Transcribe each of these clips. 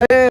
Eh,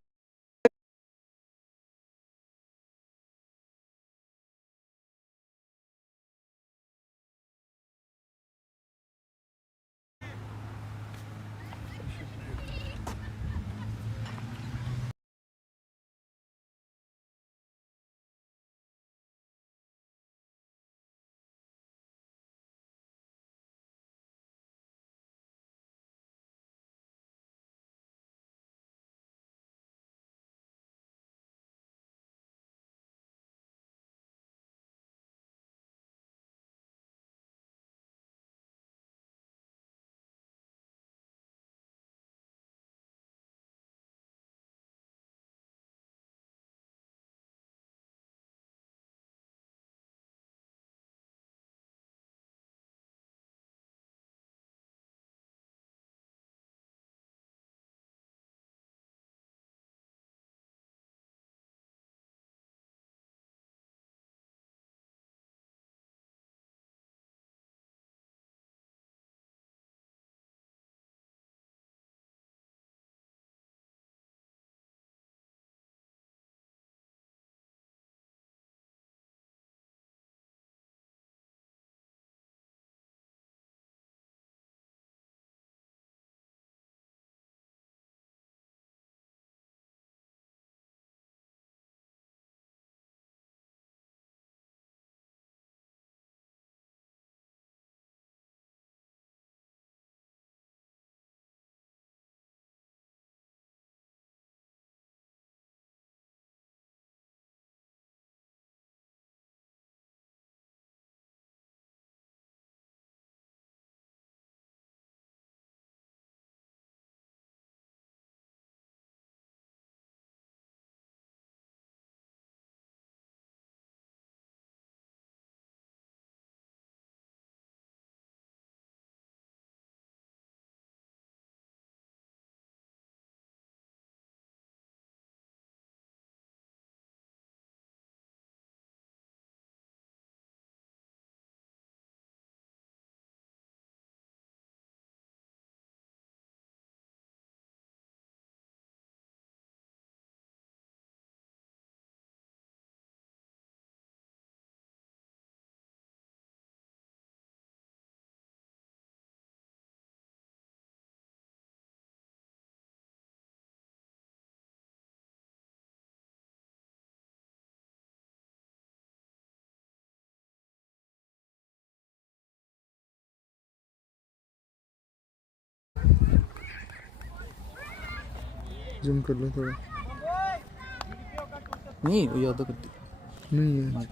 zoom कर लो थोड़ा। नहीं वो याद करती नहीं है।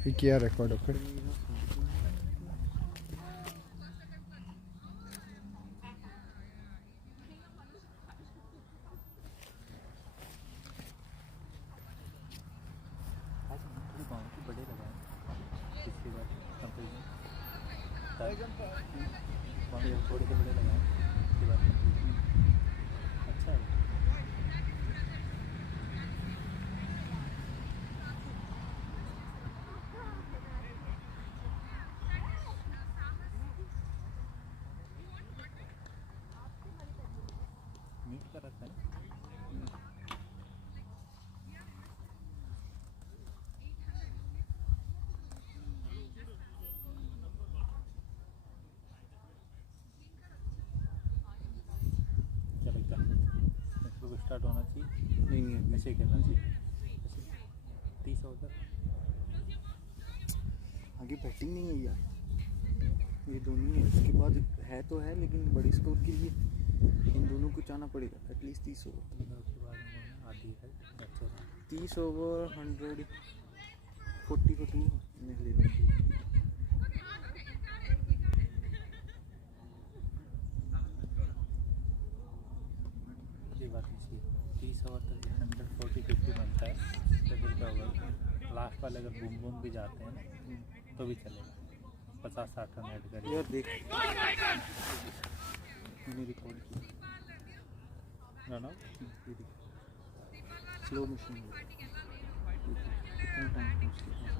ये किया रिकॉर्ड ओके बड़े लगाए पिछली बार कंपेरिजन थोड़े से बड़े लगाए पिछली बार अच्छा है। मीट का रखा है क्या लगता है मतलब स्टार्ट होना चाहिए नहीं ऐसे ही करना चाहिए 30 ओवर आगे बैटिंग नहीं है यार, ये दोनों ही है। उसके बाद है तो है, लेकिन बड़ी स्कोर के लिए इन दोनों को चाहना पड़ेगा एटलीस्ट 30 ओवर। उसके बाद उन्होंने आधी है 30 ओवर 140 को 2 मैं ले लूँगा। ये बात नहीं चाहिए 30 ओवर तक 140-50 बनता है तो फिर क्या होगा लास्ट वाले अगर बूम बूम भी जाते हैं ना तो भी चलेगा 50-60 रन ऐड करिए यार देख मैंने रिकॉर्ड किया रन स्लो मशीन कितना टाइम उसके पास।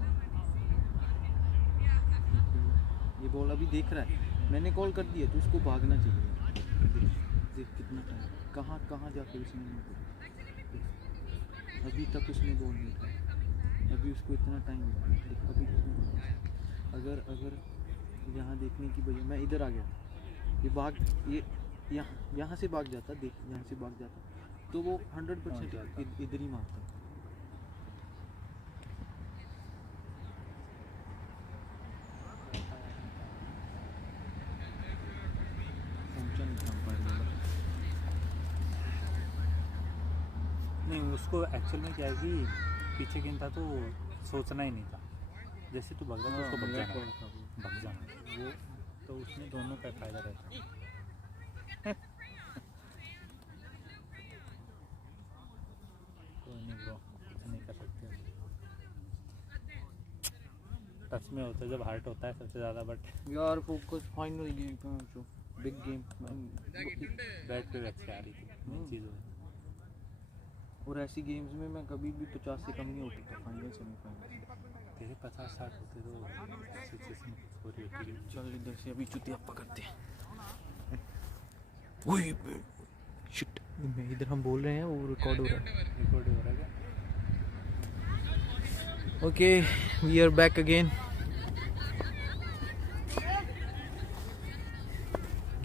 ये बॉल अभी देख रहा है, मैंने कॉल कर दिया तो उसको भागना चाहिए। देख कितना टाइम कहाँ कहाँ जाके उसने अभी तक उसने बॉल नहीं उठाया, अभी उसको इतना टाइम लगा। अभी अगर यहाँ देखने की बजाय मैं इधर आ गया, ये यहाँ से भाग जाता, देख यहाँ से भाग जाता तो वो 100% इधर ही मारता। नहीं उसको एक्चुअल में क्या है कि पीछे गेंद था तो सोचना ही नहीं था, जैसे तू भाग रहा था उसको भाग जाना वो तो उसमें दोनों का फायदा रहता है। कोई नहीं ब्रो कुछ नहीं कर सकते, टच में होता है जब हार्ट होता है सबसे ज़्यादा। बट यार फोकस फाइनल गेम का जो बिग गेम बैट पे अच्छी आ रही थी चीज़ हो। और ऐसी गेम्स में मैं कभी भी 50 से कम नहीं होता था फाइनल सेमीफाइनल। तेरे 50-60 होते तो सिचुएशन हो रही होती है। चल इधर से अभी चुतिया पकड़ते हैं। शिट मैं इधर हम बोल रहे हैं वो रिकॉर्ड हो रहा है क्या? Okay we are back again.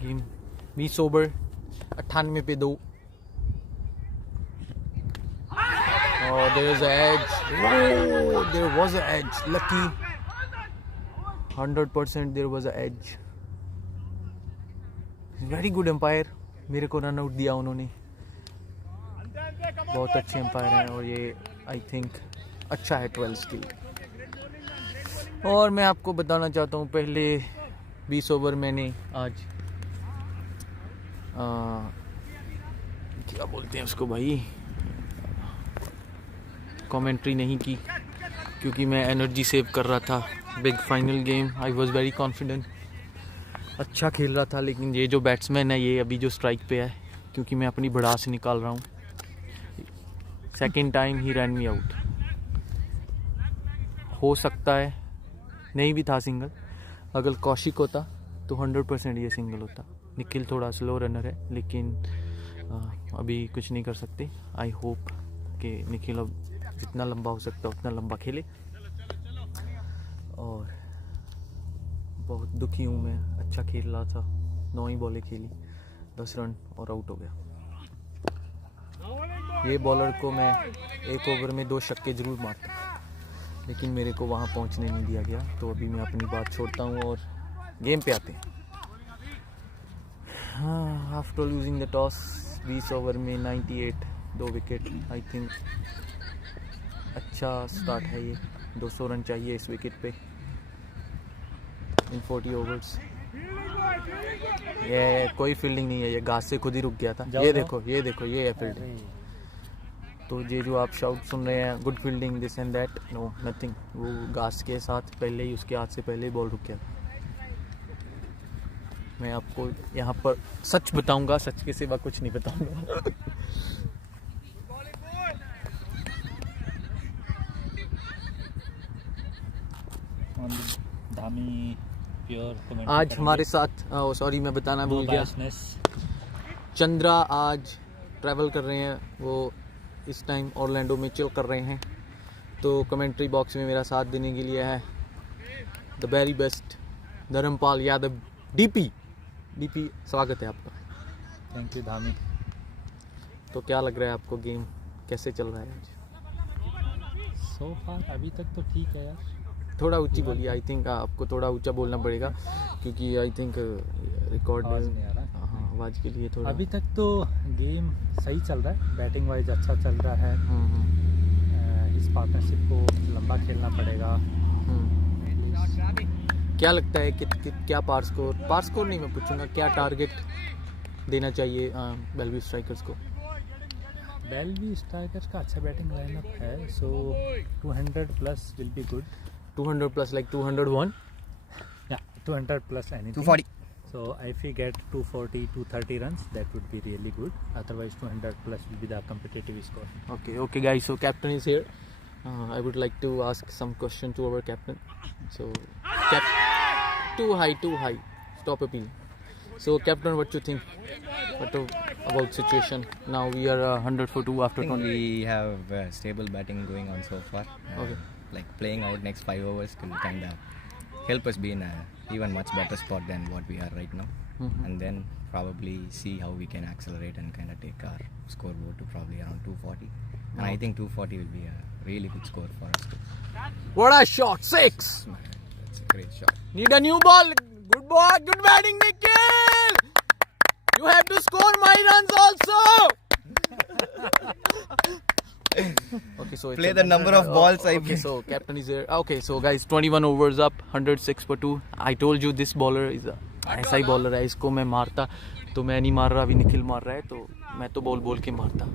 Game be sober 98 पे 2। Oh, there's an edge. Oh, there was an edge. Lucky. 100% there was an edge. Very good umpire. मेरे को रन आउट दिया उन्होंने। बहुत अच्छे अंपायर हैं और ये आई थिंक अच्छा है 12 स्किल। और मैं आपको बताना चाहता हूँ पहले 20 ओवर मैंने आज क्या बोलते हैं उसको भाई, कमेंट्री नहीं की क्योंकि मैं एनर्जी सेव कर रहा था। Big final game I was very confident, अच्छा खेल रहा था। लेकिन ये जो बैट्समैन है ये अभी जो स्ट्राइक पे है, क्योंकि मैं अपनी भड़ास निकाल रहा हूँ, सेकंड टाइम ही रन मी आउट। हो सकता है नहीं भी था सिंगल, अगर कौशिक होता तो 100% ये सिंगल होता। निखिल थोड़ा स्लो रनर है लेकिन अभी कुछ नहीं कर सकते। आई होप कि निखिल अब जितना लंबा हो सकता है उतना लंबा खेले। और बहुत दुखी हूँ मैं, अच्छा खेल रहा था, 9 ही बॉलें खेली, 10 रन और आउट हो गया। ये बॉलर को मैं एक ओवर में 2 छक्के जरूर मारता, लेकिन मेरे को वहाँ पहुँचने नहीं दिया गया। तो अभी मैं अपनी बात छोड़ता हूँ और गेम पे आते हैं। हाँ, after losing the toss 20 over में 98 2 विकेट, आई थिंक अच्छा स्टार्ट है ये। 200 रन चाहिए इस विकेट पे इन 40 ओवर्स। ये कोई फील्डिंग नहीं है, ये घास से खुद ही रुक गया था। ये देखो ये है फील्डिंग। तो ये जो आप शाउट सुन रहे हैं good fielding this and that, no nothing, वो घास के साथ पहले ही उसके हाथ से पहले ही बॉल रुक गया। मैं आपको यहाँ पर सच बताऊंगा, सच के सिवा कुछ नहीं बताऊंगा। धामी प्योर आज हमारे साथ सॉरी मैं बताना भूल गया, चंद्रा आज ट्रैवल कर रहे हैं, वो इस टाइम ऑरलैंडो में चिल कर रहे हैं। तो कमेंट्री बॉक्स में मेरा साथ देने के लिए है the very best Dharmpal Yadav DP. स्वागत है आपका। Thank you Dhami. तो क्या लग रहा है आपको, गेम कैसे चल रहा है आज? सो फार अभी तक तो ठीक है यार। थोड़ा ऊंची बोलिए, आई थिंक आपको थोड़ा ऊंचा बोलना पड़ेगा क्योंकि आई थिंक रिकॉर्ड नहीं आ रहा। हाँ आवाज़ के लिए थोड़ा। अभी तक तो गेम सही चल रहा है, बैटिंग वाइज अच्छा चल रहा है। इस पार्टनरशिप को लंबा खेलना पड़ेगा। क्या लगता है कि क्या पार स्कोर नहीं मैं पूछूंगा, क्या टारगेट देना चाहिए बेलव्यू स्ट्राइकर्स को? बेलव्यू स्ट्राइकर्स का अच्छा बैटिंग लाइनअप है, सो 200 plus will be good. 200 plus like 201? Yeah, 200 plus anything. 240. So if we get 240, 230 runs, that would be really good. Otherwise 200 plus will be the competitive score. Okay guys, so captain is here. I would like to ask some question to our captain. So too high, stop appeal. So captain, what you think about situation? Now we are 100 for 2 after 20. We have stable batting going on so far. Okay. Like playing out next 5 overs will kind of help us be in a even much better spot than what we are right now. And then probably see how we can accelerate and kind of take our scoreboard to probably around 240. And I think 240 will be a really good score for us too. What a shot! 6! That's a great shot. Need a new ball. Good ball. Good batting, Nikhil. You have to score my runs also. Okay, so Play the number of balls I okay, so captain is here. Okay, so guys, 21 overs up, 106 for 2. I told you this bowler is ऐसा ही bowler है, इसको मैं मारता तो मैं नहीं मार रहा, अभी निखिल मार रहा है, तो मैं तो बोल के मारता।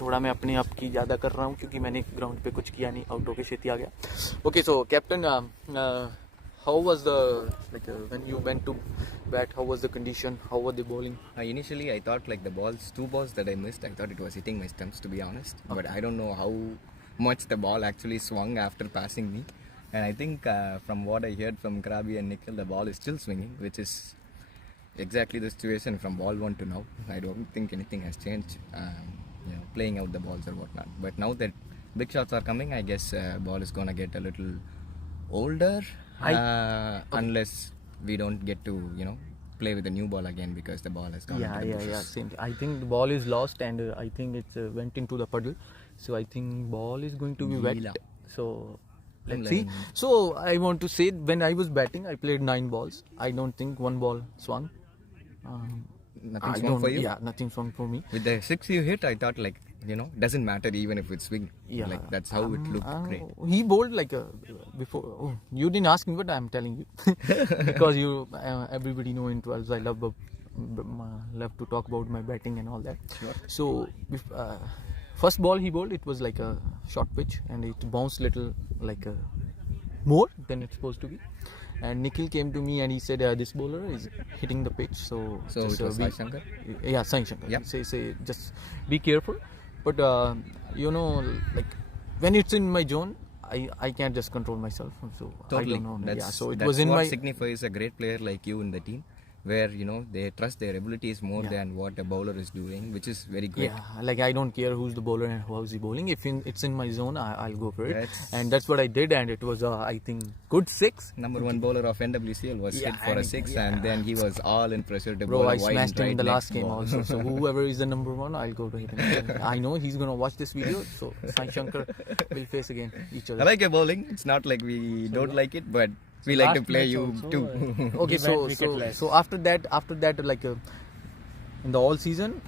थोड़ा मैं अपने आप की ज़्यादा कर रहा हूँ क्योंकि मैंने ग्राउंड पे कुछ किया नहीं, आउट होके छेती आ गया। Okay, so captain, how was the when you went to bat, how was the condition, how were the bowling? Initially I thought like the two balls that I missed, I thought it was hitting my stumps, to be honest. Okay. But I don't know how much the ball actually swung after passing me. And I think from what I heard from Krabi and Nikhil, the ball is still swinging, which is exactly the situation from ball 1 to now. I don't think anything has changed, playing out the balls or whatnot. But now that big shots are coming, I guess ball is gonna get a little older, unless we don't get to play with the new ball again because the ball has gone into the bushes. Same. I think the ball is lost and I think it went into the puddle, so I think ball is going to be wet. So let's see. So I want to say, when I was batting, I played 9 balls. I don't think one ball swung. Nothing swung for you? Yeah, nothing swung for me. With the 6 you hit, I thought doesn't matter even if it swing. Yeah, like that's how it looked great. He bowled like before. Oh, you didn't ask me, but I'm telling you because you everybody know in 12s I love to talk about my batting and all that. Sure. So first ball he bowled, it was like a short pitch and it bounced little like more than it's supposed to be. And Nikhil came to me and he said, this bowler is hitting the pitch. So it was Sai Shankar? Yeah, Sai Shankar. Yeah. Say just be careful. But like when it's in my zone, I can't just control myself. So Totally. I don't know. So it that's was in what my signifies a great player like you in the team, where they trust their abilities more than what a bowler is doing, which is very great. Yeah, like I don't care who's the bowler and how's he bowling. If it's in my zone, I'll go for it. And that's what I did, and it was I think good 6. Number 1 bowler of NWCL was hit for a 6, and then he was all in pressure to bowl Bro, a I wide smashed him in the right last next game ball. also. So whoever is the number 1, I'll go to him. I know he's gonna watch this video, so Sai Shankar will face again each other. I like your bowling. It's not like we don't like it, but we like to play you too. Okay, so after that, like in the all season,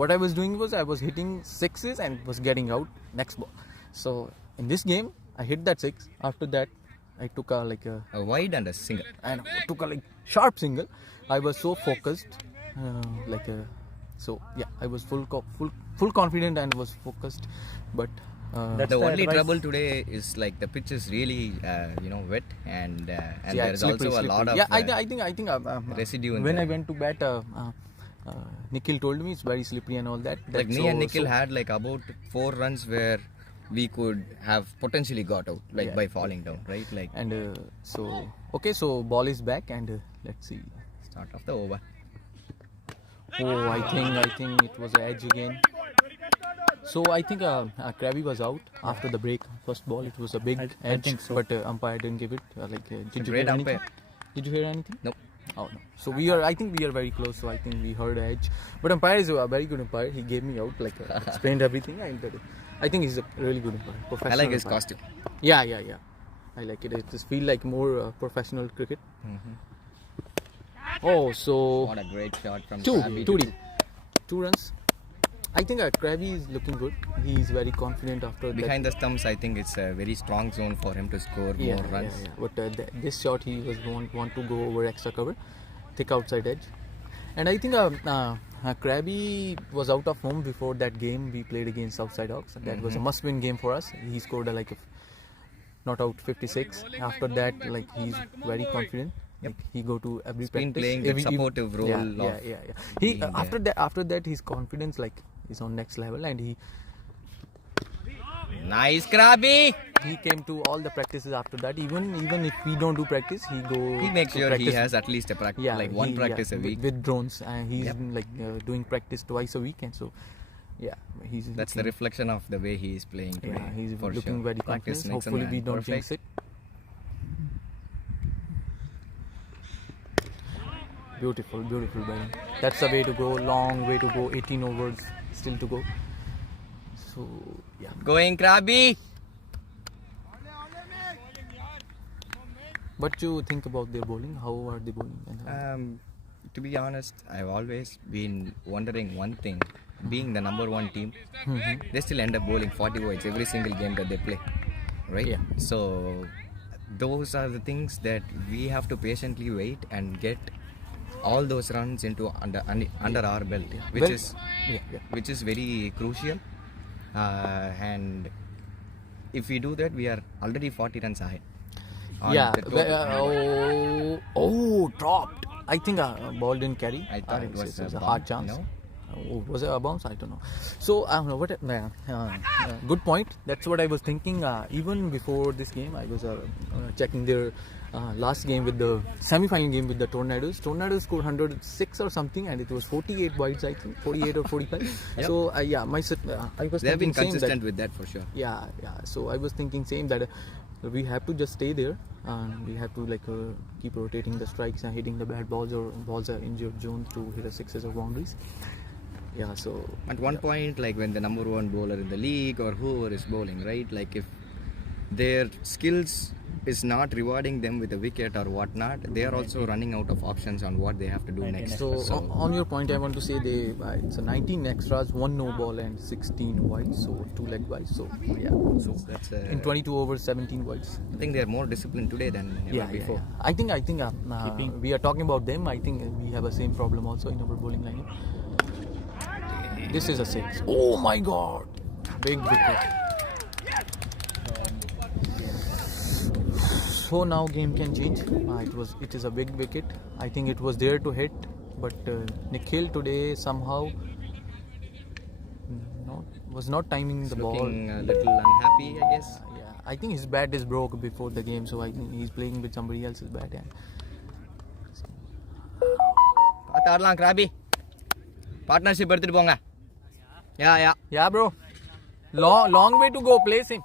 what I was doing was I was hitting 6s and was getting out next ball. So in this game, I hit that 6. After that, I took a wide and a single. and took a sharp single. I was so focused, so yeah, I was full confident and was focused, but. That's The the only advice. trouble today is like the pitch is really wet and Yeah, there's slippery, also a lot slippery. of Yeah, I think residue in when I the- went to bat, Nikhil told me it's very slippery and all that. like me so, and Nikhil so, had like about 4 runs where we could have potentially got out Yeah. by falling down, right? Like and so ball is back and let's see. start of the over. Oh, I think it was an edge again. So I think Krabi was out after the break. First ball, it was a big I edge, think so. but umpire didn't give it. Did you Great hear anything? umpire. Did you hear anything? Nope. Oh no. So I think we are very close. So I think we heard edge. But umpire is a very good umpire. He gave me out, explained everything. And I think he's a really good umpire. I Professional like his umpire. costume. Yeah. I like it. It just feel like more professional cricket. Oh, so What a great shot from two Krabi. deep. 2 runs. I think Krabi is looking good. He is very confident after Behind the stumps, I think it's a very strong zone for him to score that. more runs. Yeah. But this shot he was want to go over extra cover, thick outside edge, and I think Krabi was out of home before that game we played against Southside Hawks. That was a must-win game for us. He scored a not out 56. After that, he's very confident. He go to every Been practice. playing that supportive role Yeah. of He being after that his confidence is on next level, and he Nice Krabi! came to all the practices after that. Even if we don't do practice, he go. He makes to sure he practice. has at least a practice, one practice a week. with drones, and he's Yep. doing practice twice a week, and so yeah, he's. That's the reflection of the way he is playing today. Yeah, he's for looking sure. very Practice confident. makes a Hopefully, man we don't jinx perfect. it. Beautiful batting. That's the way to go. Long way to go. 18 overs still to go. So yeah. Going Krabi! What do you think about their bowling? How are they bowling? And To be honest, I've always been wondering one thing. Being the number 1 team, they still end up bowling 40 wides every single game that they play, right? Yeah. So those are the things that we have to patiently wait and get all those runs into under our belt, which Well, is yeah. which is very crucial. And if we do that, we are already 40 runs ahead. on Yeah. the total. Dropped. I think ball didn't carry. I thought it was a a hard bump, chance. no? Was it a bounce? I don't know. So I don't know what. Good point. That's what I was thinking. Even before this game, I was checking their last game with the semi-final game with the Tornadoes. Tornadoes scored 106 or something, and it was 48 wides. I think 48 or 45. Yep. So I was. They have been thinking same consistent with that for sure. yeah. So I was thinking same that we have to just stay there and we have to keep rotating the strikes and hitting the bad balls or balls are injured zones to hit the sixes or boundaries. Yeah, so At one point, like when the number 1 bowler in the league or whoever is bowling, right? Like if their skills is not rewarding them with a wicket or whatnot, they are also running out of options on what they have to do next. so on your point I want to say it's a 19 extras, 1 no ball and 16 wides, so 2 leg wides. So yeah, so That's in 22 overs 17 wides. I think they are more disciplined today than ever before. Yeah. I think we are talking about them. I think we have the same problem also in our bowling lineup. This is a 6. Oh my god, big wicket. So now game can change. It is a big wicket. I think it was there to hit, but Nikhil today somehow was not timing the ball. Looking a little unhappy, I guess. Yeah, I think his bat is broke before the game, so I think he's playing with somebody else's bat. And Patarlang Krabi. Partnership எடுத்துட்டு போங்க. yeah, bro, long way to go. Place him.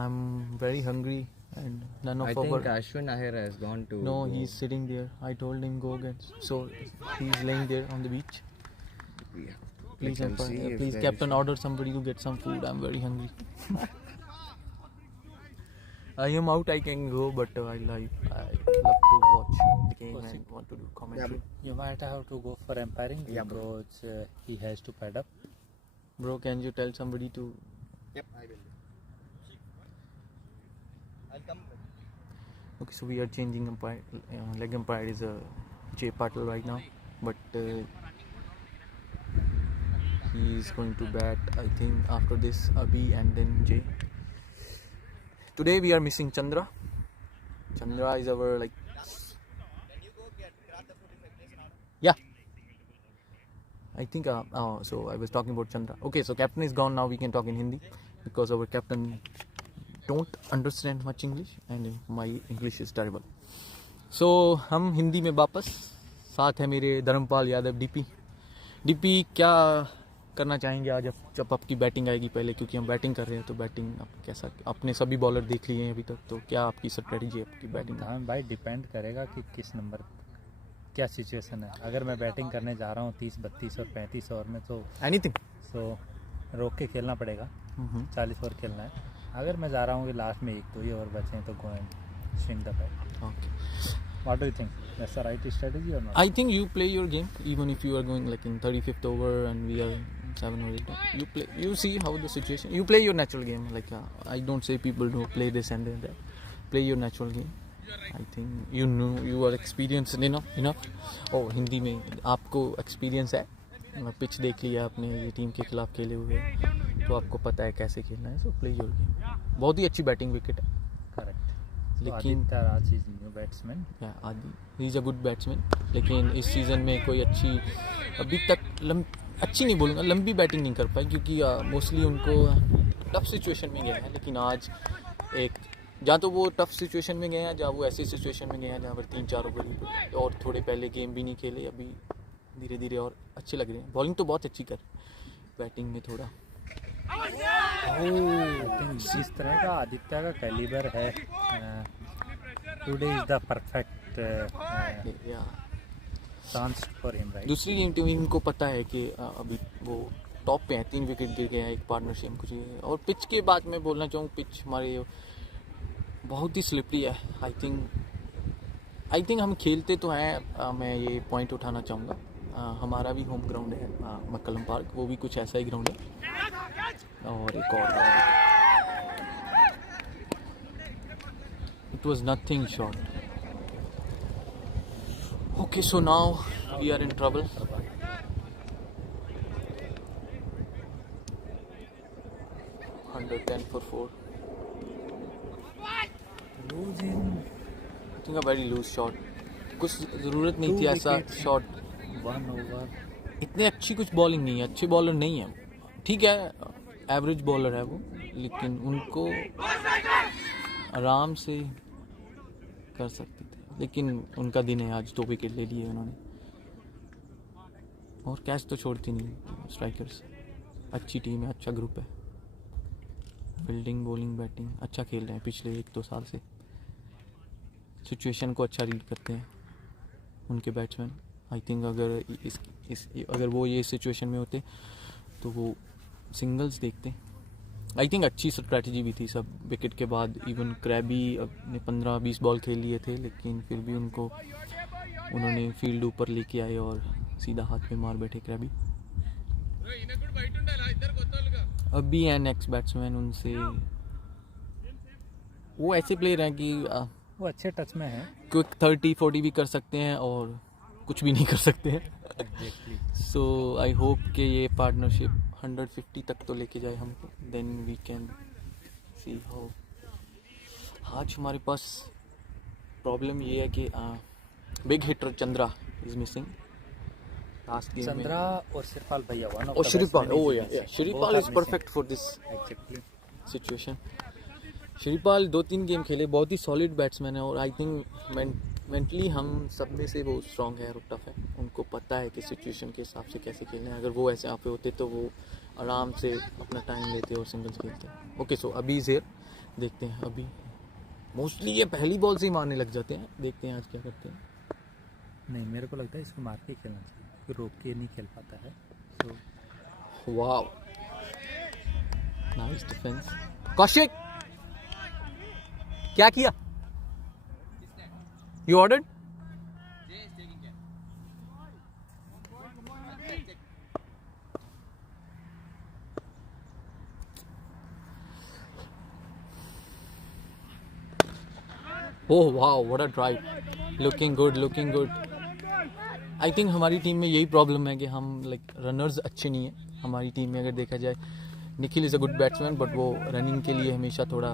I'm very hungry and none of I our. think Ashwin Ahira has gone to. No, he's sitting there. I told him go get. So he's laying there on the beach. Yeah. Please, Let's see if please, there Captain, order somebody to get some food. I'm very hungry. I am out. I can go, but I love to watch the game and want to do commentary. You might have to go for umpiring Yeah, bro. because he has to pad up. Bro, can you tell somebody to Yep, I will. I'll come. Okay, so we are changing umpire. Leg umpire is Jay Patel right now, but he is going to bat, I think, after this Abhi and then Jay. Today we are missing Chandra. Chandra is our like. Can you go grab the 45 place now? Yeah. I think so I was talking about Chandra. Okay, so captain is gone now. We can talk in Hindi because our captain don't understand much English and my English is terrible. So हम हिंदी में वापस, साथ है मेरे Dharmpal Yadav DP क्या करना चाहेंगे आज जब आपकी बैटिंग आएगी पहले, क्योंकि हम बैटिंग कर रहे हैं तो बैटिंग आप कैसा, आपने सभी बॉलर देख लिए हैं अभी तक, तो क्या आपकी स्ट्रेटजी है आपकी बैटिंग? हाँ भाई, डिपेंड करेगा कि किस नंबर क्या सिचुएशन है। अगर मैं बैटिंग करने जा रहा हूँ 30, 32 और 35 ओवर में तो एनीथिंग सो रोक के खेलना पड़ेगा। 40 ओवर खेलना है। अगर मैं जा रहा हूँ कि लास्ट में 1-2 ही ओवर बचे हैं तो go and swing the bat. Okay, what do you think, that's the right strategy और not? I think you play your game even if you are going like in 35th over and we are 7 or 8. You play, you see how the situation. You play your natural game. Like I don't say people don't play this and that. Play your natural game. I think you know you are experienced enough. Oh, Hindi में आपको experience है, pitch देख लिया आपने, ये team के खिलाफ खेले हुए, तो आपको पता है कैसे खेलना है. So play your game. बहुत ही अच्छी बैटिंग विकेट है. करेक्ट. लेकिन राज is new batsman. Adi he is a good batsman, लेकिन इस सीज़न में कोई अच्छी अभी तक अच्छी नहीं बोलूँगा, लंबी बैटिंग नहीं कर पाई, क्योंकि मोस्टली उनको टफ सिचुएशन में गया है. लेकिन आज एक जहाँ तो वो टफ सिचुएशन में गए हैं, जहाँ वो ऐसी सिचुएशन में गए हैं जहाँ पर 3-4 ओवर और थोड़े पहले गेम भी नहीं खेले, अभी धीरे धीरे और अच्छे लग रहे हैं. बॉलिंग तो बहुत अच्छी कर, बैटिंग में थोड़ा इस तरह का आदित्य का कैलिबर है. Today is the perfect chance for him, right? दूसरी गेम टीम इनको पता है कि अभी वो टॉप पे हैं, 3 विकेट गिर गया है, एक पार्टनरशिप कुछ है. और पिच के बाद मैं बोलना चाहूँ, पिच हमारे बहुत ही स्लिपरी है. आई थिंक हम खेलते तो हैं, मैं ये पॉइंट उठाना चाहूँगा. हमारा भी होम ग्राउंड है मक्कलम पार्क, वो भी कुछ ऐसा ही ग्राउंड है. और एक और it was nothing shot. Okay, so now we are in trouble. Under 10 for 4. Losing. I think a very loose shot. कुछ ज़रूरत नहीं थी ऐसा शॉट. 1 ओवर. इतने अच्छी कुछ बॉलिंग नहीं है, अच्छे बॉलर नहीं है. ठीक है, एवरेज बॉलर है वो, लेकिन उनको आराम से कर सकते थे. लेकिन उनका दिन है आज, 2 विकेट ले लिए उन्होंने, और कैच तो छोड़ती नहीं स्ट्राइकर्स. अच्छी टीम है, अच्छा ग्रुप है, फील्डिंग बॉलिंग बैटिंग अच्छा खेल रहे हैं पिछले 1-2 साल से. सिचुएशन को अच्छा रीड करते हैं उनके बैट्समैन. आई थिंक अगर अगर वो ये सिचुएशन में होते तो वो सिंगल्स देखते. आई थिंक अच्छी स्ट्रैटेजी भी थी सब विकेट के बाद. इवन क्रैबी ने 15-20 बॉल खेल लिए थे, लेकिन फिर भी उन्होंने फील्ड ऊपर लेके आए और सीधा हाथ पे मार बैठे क्रैबी. अभी है नेक्स्ट बैट्समैन, उनसे वो ऐसे प्लेयर हैं कि वो अच्छे टच में है. क्विक 30-40 भी कर सकते हैं और कुछ भी नहीं कर सकते हैं. सो आई होप कि ये पार्टनरशिप 150 तक तो लेके जाए हमको, then we can see how. आज हमारे पास प्रॉब्लम ये है कि big hitter Chandra is missing. Chandra और शिरपाल भैया, वन ऑफ और the Shripal, batsmen oh is yeah, missing. Shripal Both is are perfect for this missing. Exactly. Situation. श्रीपाल 2-3 गेम खेले, बहुत ही सॉलिड बैट्समैन है, और आई थिंक मेंटली हम सब में से वो स्ट्रांग है और टफ है. उनको पता है कि सिचुएशन के हिसाब से कैसे खेलना है. अगर वो ऐसे यहाँ पे होते तो वो आराम से अपना टाइम लेते और सिंगल्स खेलते. ओके, सो अभी इज हियर, देखते हैं. अभी मोस्टली ये पहली बॉल से ही मारने लग जाते हैं, देखते हैं आज क्या करते हैं. नहीं, मेरे को लगता है इसको मार के खेलना चाहिए, क्योंकि रोक के नहीं खेल पाता है. तो वाओ, नाइस डिफेंस. कौशिक, क्या किया? You ordered? Oh wow what a drive, looking good. I think हमारी टीम में यही प्रॉब्लम है कि हम लाइक रनर्स अच्छे नहीं हैं हमारी टीम में। अगर देखा जाए Nikhil is a good batsman but वो रनिंग के लिए हमेशा थोड़ा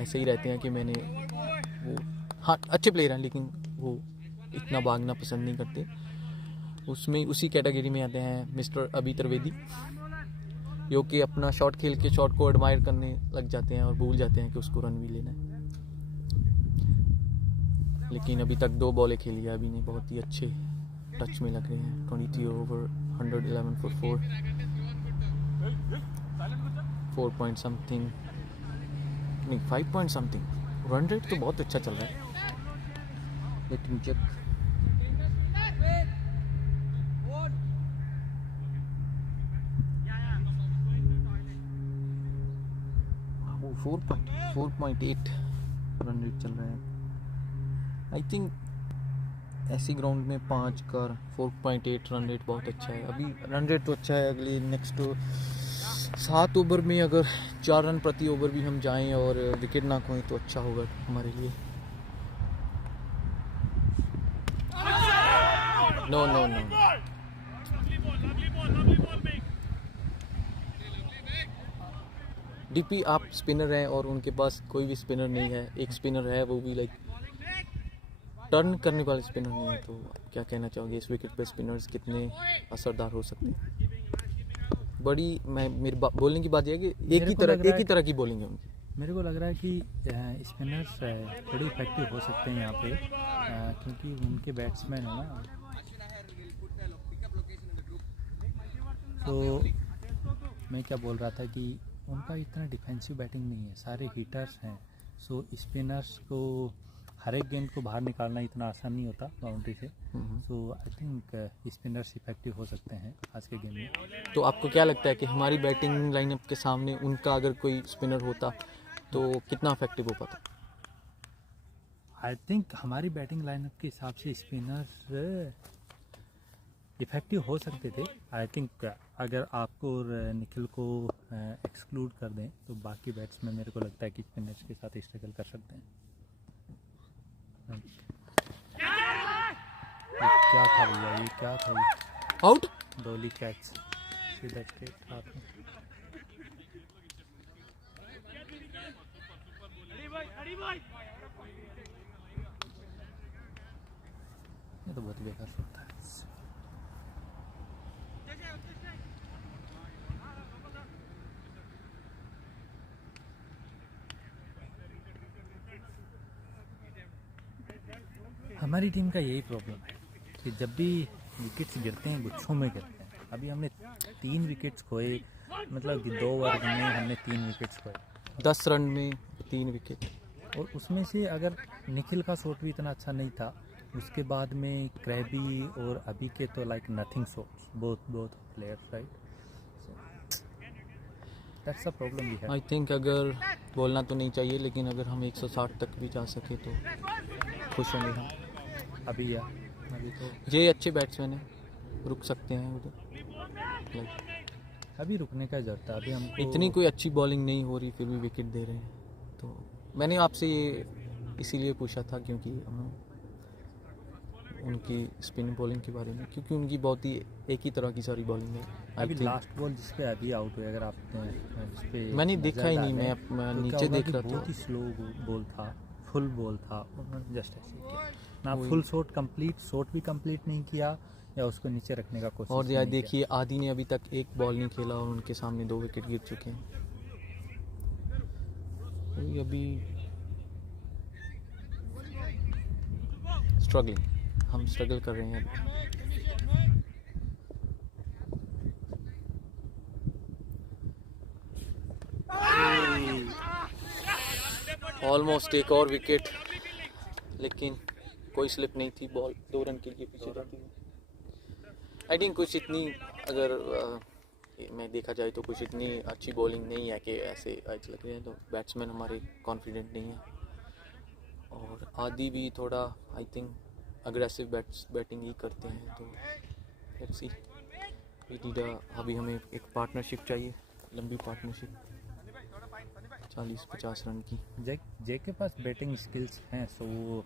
ऐसे ही रहते हैं कि मैंने वो, हाँ अच्छे प्लेयर हैं लेकिन वो इतना भागना पसंद नहीं करते। उसमें उसी कैटेगरी में आते हैं मिस्टर अभी त्रिवेदी, जो कि अपना शॉट खेल के शॉट को एडमायर करने लग जाते हैं और भूल जाते हैं कि उसको रन भी लेना है। लेकिन अभी तक 2 बॉलें खेली है अभी ने, बहुत ही अच्छे टच में लग रहे हैं। 23 ओवर 111 फॉर 4 पॉइंट समथिंग, नहीं 5 पॉइंट समथिंग। रन रेट तो बहुत अच्छा चल रहा है। Let me check. वो 4.8 रन रेट चल रहा है। आई थिंक ऐसी ग्राउंड में 5 का 4.8 रन रेट बहुत अच्छा है। अभी रन रेट तो अच्छा है, अगले नेक्स्ट 7 ओवर में अगर 4 रन प्रति ओवर भी हम जाएं और विकेट ना खोएं तो अच्छा होगा हमारे लिए। नो नो नो, डीपी आप स्पिनर हैं और उनके पास कोई भी स्पिनर नहीं है। एक स्पिनर है वो भी लाइक टर्न करने वाले स्पिनर नहीं है। तो क्या कहना चाहोगे इस विकेट पे स्पिनर्स कितने असरदार हो सकते हैं? बड़ी मैं मेरी बोलने की बात यह है कि एक ही तरह की बॉलिंग है उनकी। मेरे को लग रहा है कि स्पिनर्स थोड़ी इफेक्टिव हो सकते हैं यहाँ पे, क्योंकि उनके बैट्समैन है ना। तो मैं क्या बोल रहा था कि उनका इतना डिफेंसिव बैटिंग नहीं है, सारे हिटर्स हैं। सो स्पिनर्स को हर एक गेंद को बाहर निकालना इतना आसान नहीं होता बाउंड्री से। सो आई थिंक स्पिनर्स इफेक्टिव हो सकते हैं आज के गेम में। तो आपको क्या लगता है कि हमारी बैटिंग लाइनअप के सामने उनका अगर कोई स्पिनर होता तो कितना इफेक्टिव हो पाता? आई थिंक हमारी बैटिंग लाइनअप के हिसाब से स्पिनर्स इफेक्टिव हो सकते थे। आई थिंक अगर आपको और निखिल को एक्सक्लूड कर दें तो बाकी बैट्समैन मेरे को लगता है कि स्पिनर्स के साथ स्ट्रगल कर सकते हैं। ये क्या था भैया, ये क्या था? आउट, डोली कैच सीधा स्ट्रेट हाथ में। ये तो बहुत बेकार शॉट था। हमारी टीम का यही प्रॉब्लम है कि जब भी विकेट्स गिरते हैं गुच्छों में गिरते हैं। अभी हमने 3 विकेट्स खोए, मतलब कि 2 ओवर में हमने 3 विकेट्स खोए। 10 रन में 3 विकेट। और उसमें से अगर निखिल का शॉट भी इतना अच्छा नहीं था, उसके बाद में क्रैबी और अभी के तो like nothing shots, both players, right? That's a problem भी है। आई थिंक अगर बोलना तो नहीं चाहिए लेकिन अगर हम 160 तक भी जा सके तो खुश होंगे हम। अभी तो ये अच्छे बैट्समैन हैं, रुक सकते हैं उधर। लाइक अभी रुकने का जरूरत है। अभी हमको इतनी कोई अच्छी बॉलिंग नहीं हो रही फिर भी विकेट दे रहे हैं। तो मैंने आपसे ये इसीलिए पूछा था क्योंकि उनकी स्पिन बॉलिंग के बारे में, क्योंकि उनकी बहुत ही एक ही तरह की सारी बॉलिंग है। अभी लास्ट बॉल जिस पे अभी आउट हुए, अगर आप उस पे मैंने देखा ही नहीं, मैं तो नीचे देख रहा था। बहुत ही स्लो बॉल था, फुल बॉल था, उन्होंने जस्ट ऐसे किया ना। फुल शॉट भी कंप्लीट नहीं किया या उसको नीचे रखने का कोशिश। और यार देखिए आदि ने अभी तक एक बॉल नहीं खेला और उनके सामने 2 विकेट गिर चुके हैं। अभी हम स्ट्रगल कर रहे हैं। ऑलमोस्ट एक और विकेट, लेकिन कोई स्लिप नहीं थी, बॉल 2 रन के लिए पीछे जाती है। आई थिंक कुछ इतनी अगर मैं देखा जाए तो कुछ इतनी अच्छी बॉलिंग नहीं है कि ऐसे आज लग रहे हैं। तो बैट्समैन हमारे कॉन्फिडेंट नहीं है और आदि भी थोड़ा आई थिंक अग्रेसिव बैटिंग ही करते हैं। तो लेट्स सी, अभी हमें एक पार्टनरशिप चाहिए, लंबी पार्टनरशिप। 40-50 रन की। जे के पास बैटिंग स्किल्स हैं सो वो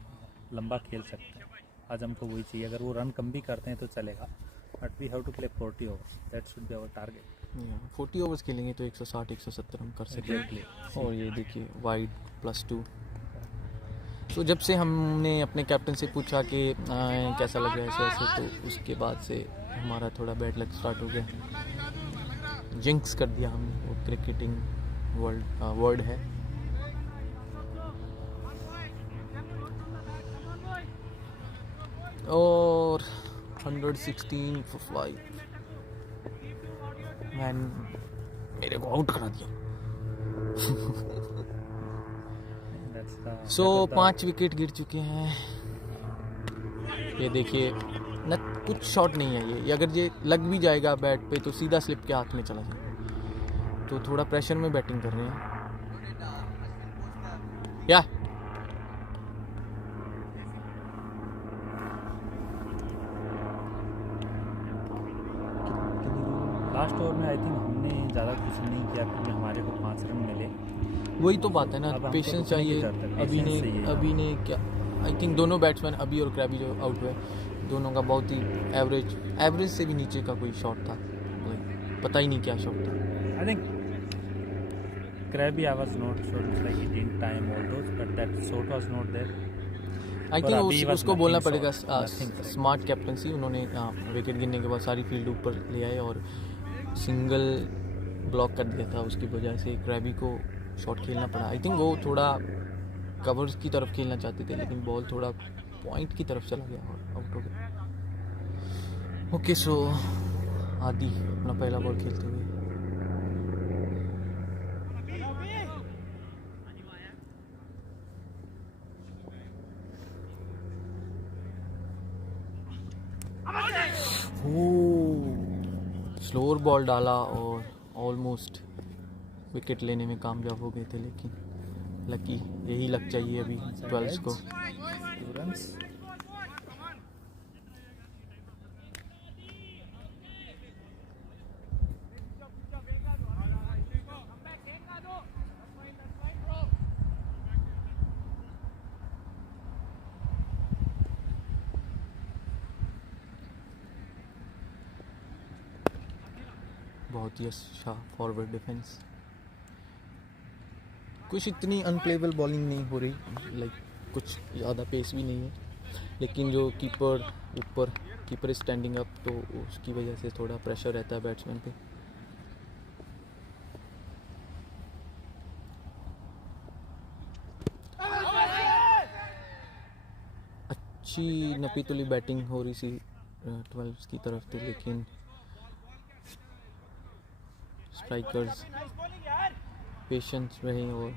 लंबा खेल सकते हैं। आज हमको वही चाहिए, अगर वो रन कम भी करते हैं तो चलेगा, but we have to play 40 overs, that should be our target. 40 overs खेलेंगे तो 160-170 रन कर सकेंगे। Exactly. और ये देखिए वाइड +2। तो जब से हमने अपने कैप्टन से पूछा कि कैसा लग रहा है ऐसे ऐसे, तो उसके बाद से हमारा थोड़ा बैड लक स्टार्ट हो गया, जिंक्स कर दिया हमने, वो क्रिकेटिंग वर्ड है। और 116 for 5, मैन मेरे को आउट करा दिया। सो 5 विकेट गिर चुके हैं। ये देखिए न, कुछ शॉट नहीं है ये अगर ये लग भी जाएगा बैट पे तो सीधा स्लिप के हाथ में चला जाएगा। तो थोड़ा प्रेशर में बैटिंग कर रहे हैं या लास्ट ओवर में आई थिंक हमने ज़्यादा कुछ नहीं किया क्योंकि हमारे को 5 रन मिले। वही तो बात है ना, अब हमको पेशेंस रुकने की चाहिए। जरूरत है, अभी ने क्या, आई थिंक दोनों बैट्समैन अभी और क्रैबी जो आउट हुए, दोनों का बहुत ही एवरेज से भी नीचे का कोई शॉट था, पता ही नहीं क्या शॉट था। I think Krabi, I was not sure, it's like he didn't time all those, but that shot was not there. आई और थिंक अभी was उसको बोलना nothing पड़ेगा short, nothing correct. Smart captaincy. उन्होंने विकेट गिरने के बाद सारी फील्ड ऊपर ले आए और सिंगल ब्लॉक कर दिया था, उसकी वजह से क्रैबी को शॉट खेलना पड़ा। आई थिंक वो थोड़ा कवर्स की तरफ खेलना चाहते थे लेकिन बॉल थोड़ा पॉइंट की तरफ चला गया और आउट हो गया। ओके, सो आदि अपना पहला बॉल खेलते हुए स्लोअर बॉल डाला और ऑलमोस्ट विकेट लेने में कामयाब हो गए थे, लेकिन लकी, यही लक चाहिए अभी 12 को। 2 runs. बहुत ही अच्छा फॉरवर्ड डिफेंस। कुछ इतनी अनप्लेबल बॉलिंग नहीं हो रही, लाइक कुछ ज़्यादा पेस भी नहीं है, लेकिन जो कीपर स्टैंडिंग अप, तो उसकी वजह से थोड़ा प्रेशर रहता है बैट्समैन पे। अच्छी नपी तुली बैटिंग हो रही थी 12 की तरफ से, लेकिन स्ट्राइकर्स पेशेंस रहे और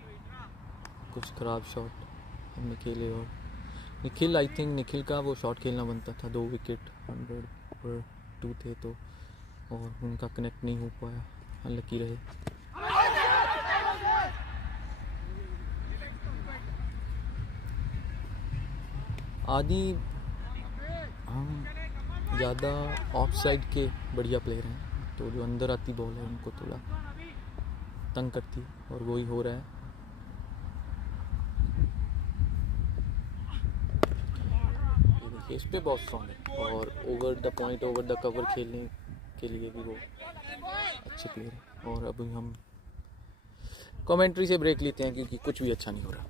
कुछ ख़राब शॉट हमने खेले। और निखिल, आई थिंक निखिल का वो शॉट खेलना बनता था, 2 विकेट 100 पर 2 थे तो, और उनका कनेक्ट नहीं हो पाया, अनलकी रहे। आदि हम ज़्यादा ऑफ साइड के बढ़िया प्लेयर हैं, तो जो अंदर आती बॉल है उनको थोड़ा तंग करती है और वही हो रहा है। ये देखिए, इस पे बहुत स्ट्रॉन्ग है और over the point, over the cover खेलने के लिए भी वो अच्छे प्लेयर है। और अभी हम कमेंट्री से ब्रेक लेते हैं क्योंकि कुछ भी अच्छा नहीं हो रहा।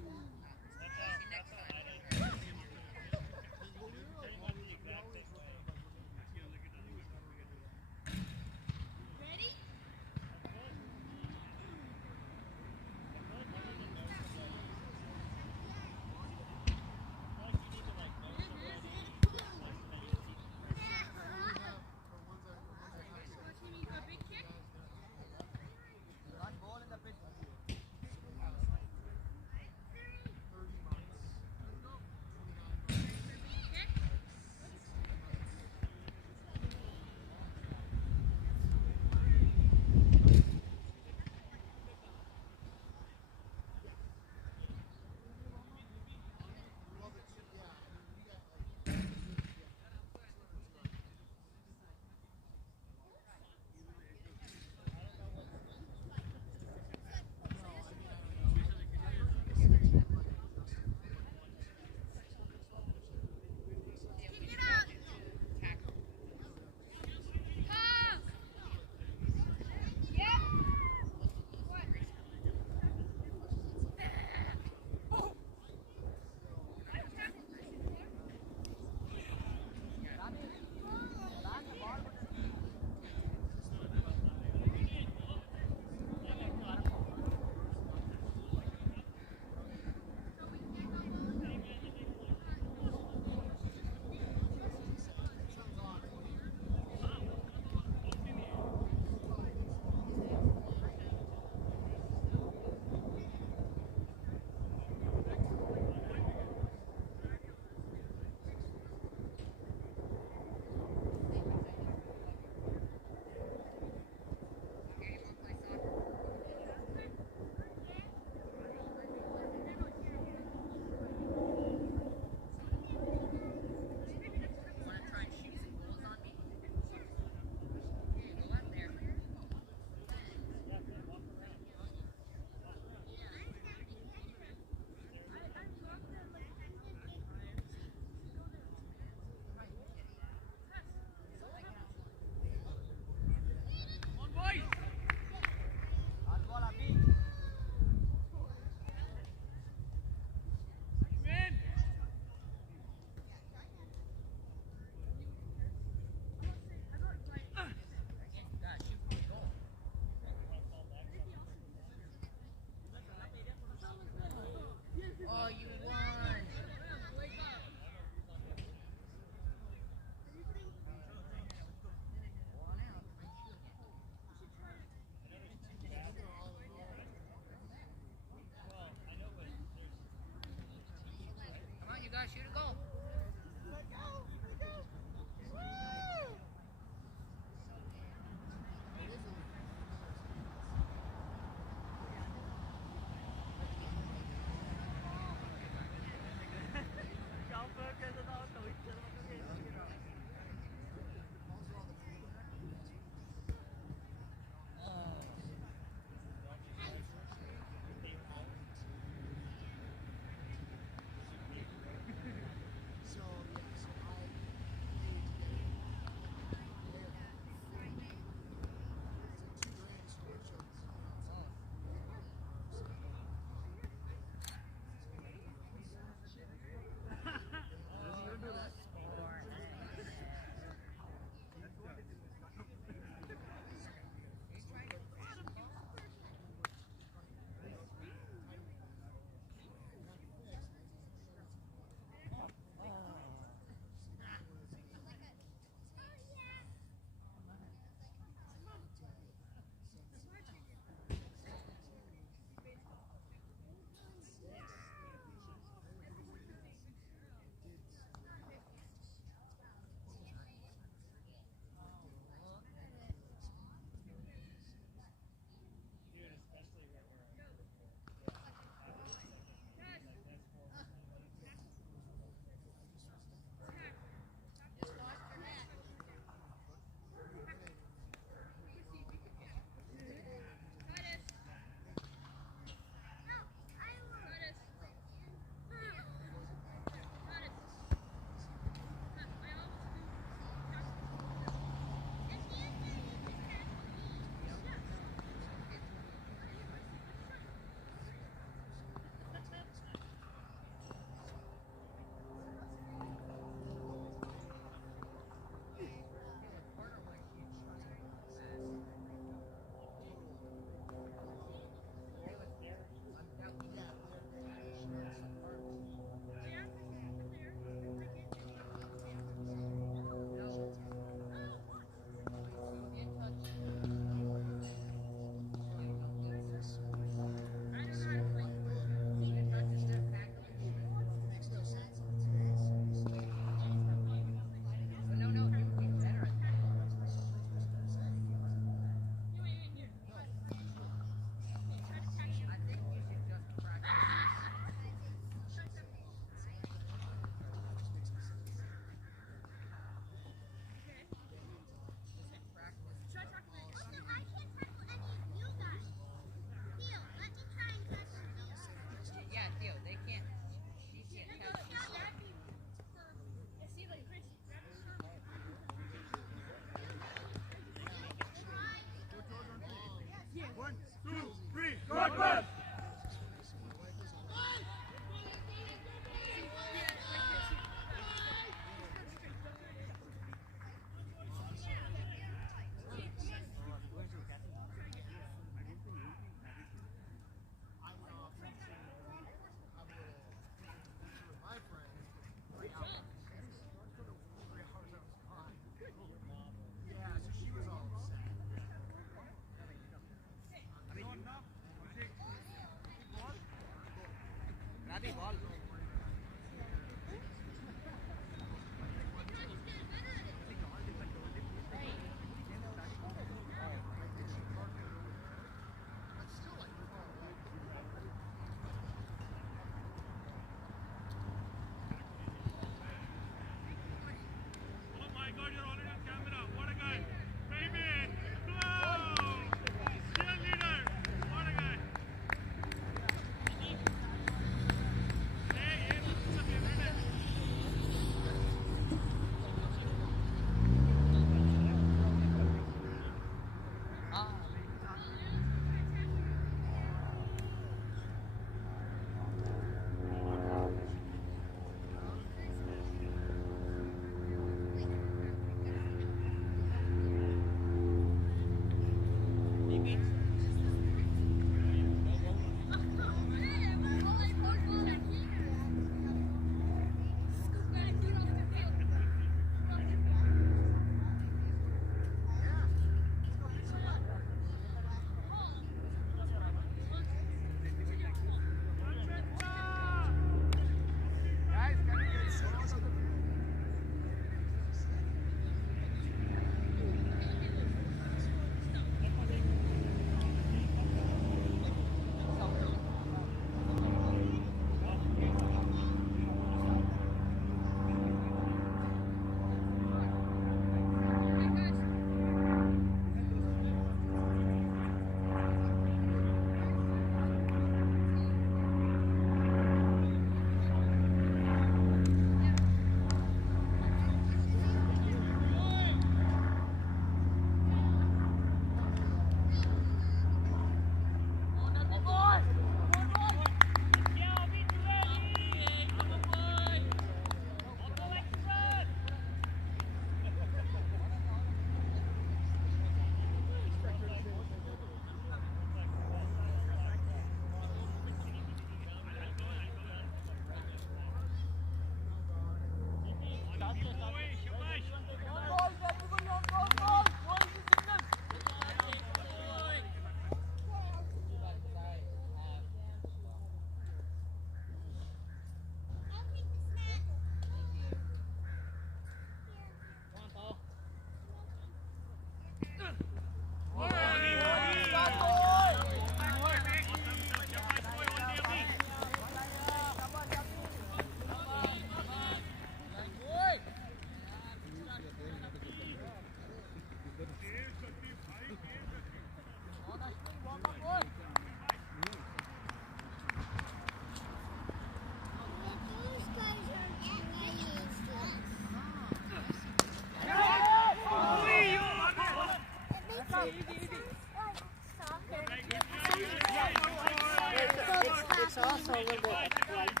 It's also a little bit like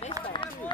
baseball too.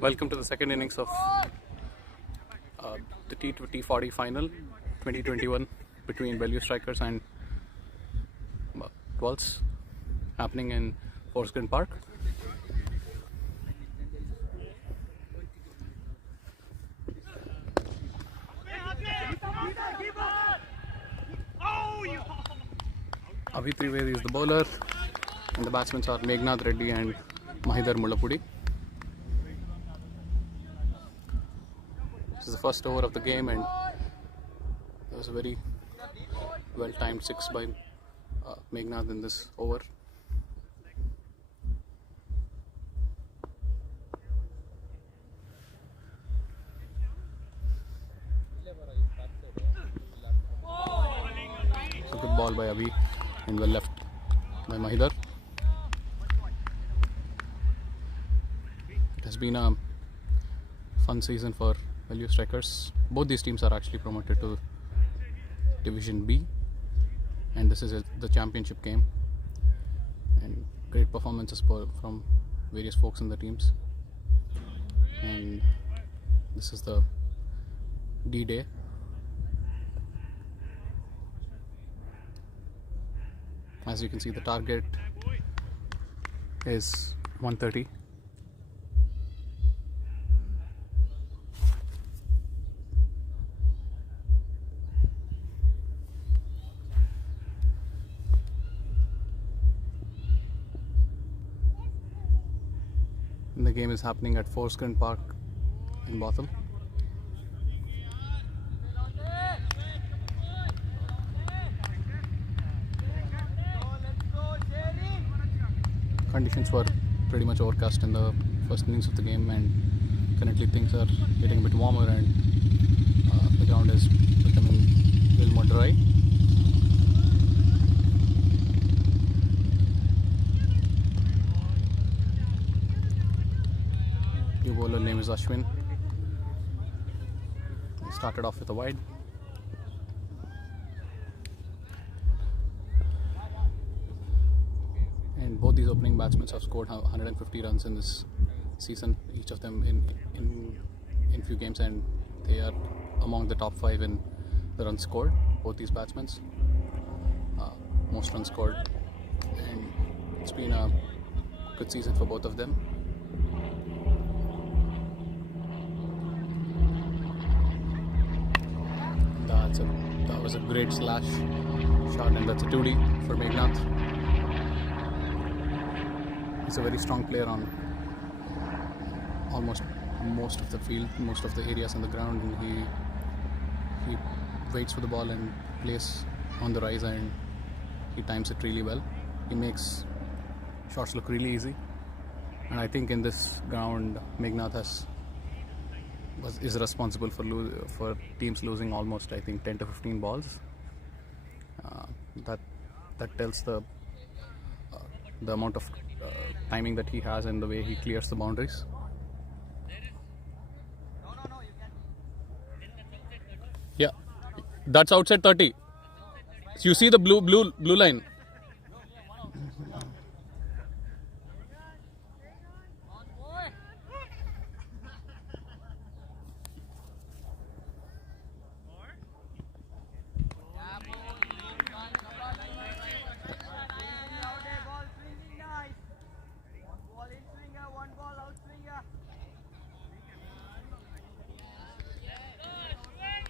Welcome to the second innings of the T40 final 2021 between Bellevue Strikers and Twelves, happening in Forest Green Park. Abhi Trivedi is the bowler, and the batsmen are Meghnad Reddy and Mahidhar Mullapudi. This is the first over of the game, and there was a very well-timed six by Meghnad in this over. It's a good ball by Abhi and well left by Mahidhar. It has been a fun season for Bellevue Strikers. Both these teams are actually promoted to Division B, and this is the championship game. And great performances from various folks in the teams, and this is the D-Day. As you can see, the target is 130. And the game is happening at Forsgren Park in Botham. Conditions were pretty much overcast in the first innings of the game, and currently things are getting a bit warmer, and the ground is becoming a little more dry. New bowler name is Ashwin. He started off with a wide. And both these opening batsmen have scored 150 runs in this season, each of them in few games, and they are among the top 5 in the runs scored. Both these batsmen, most runs scored, and it's been a good season for both of them. That was a great slash shot, and that's a 2D for Megnath. He's a very strong player on almost most of the field, most of the areas on the ground, and he waits for the ball and plays on the rise, and he times it really well. He makes shots look really easy, and I think in this ground Megnath is responsible for teams losing almost, I think, 10 to 15 balls. That tells the amount of timing that he has and the way he clears the boundaries. Yeah, that's outside 30. So you see the blue line.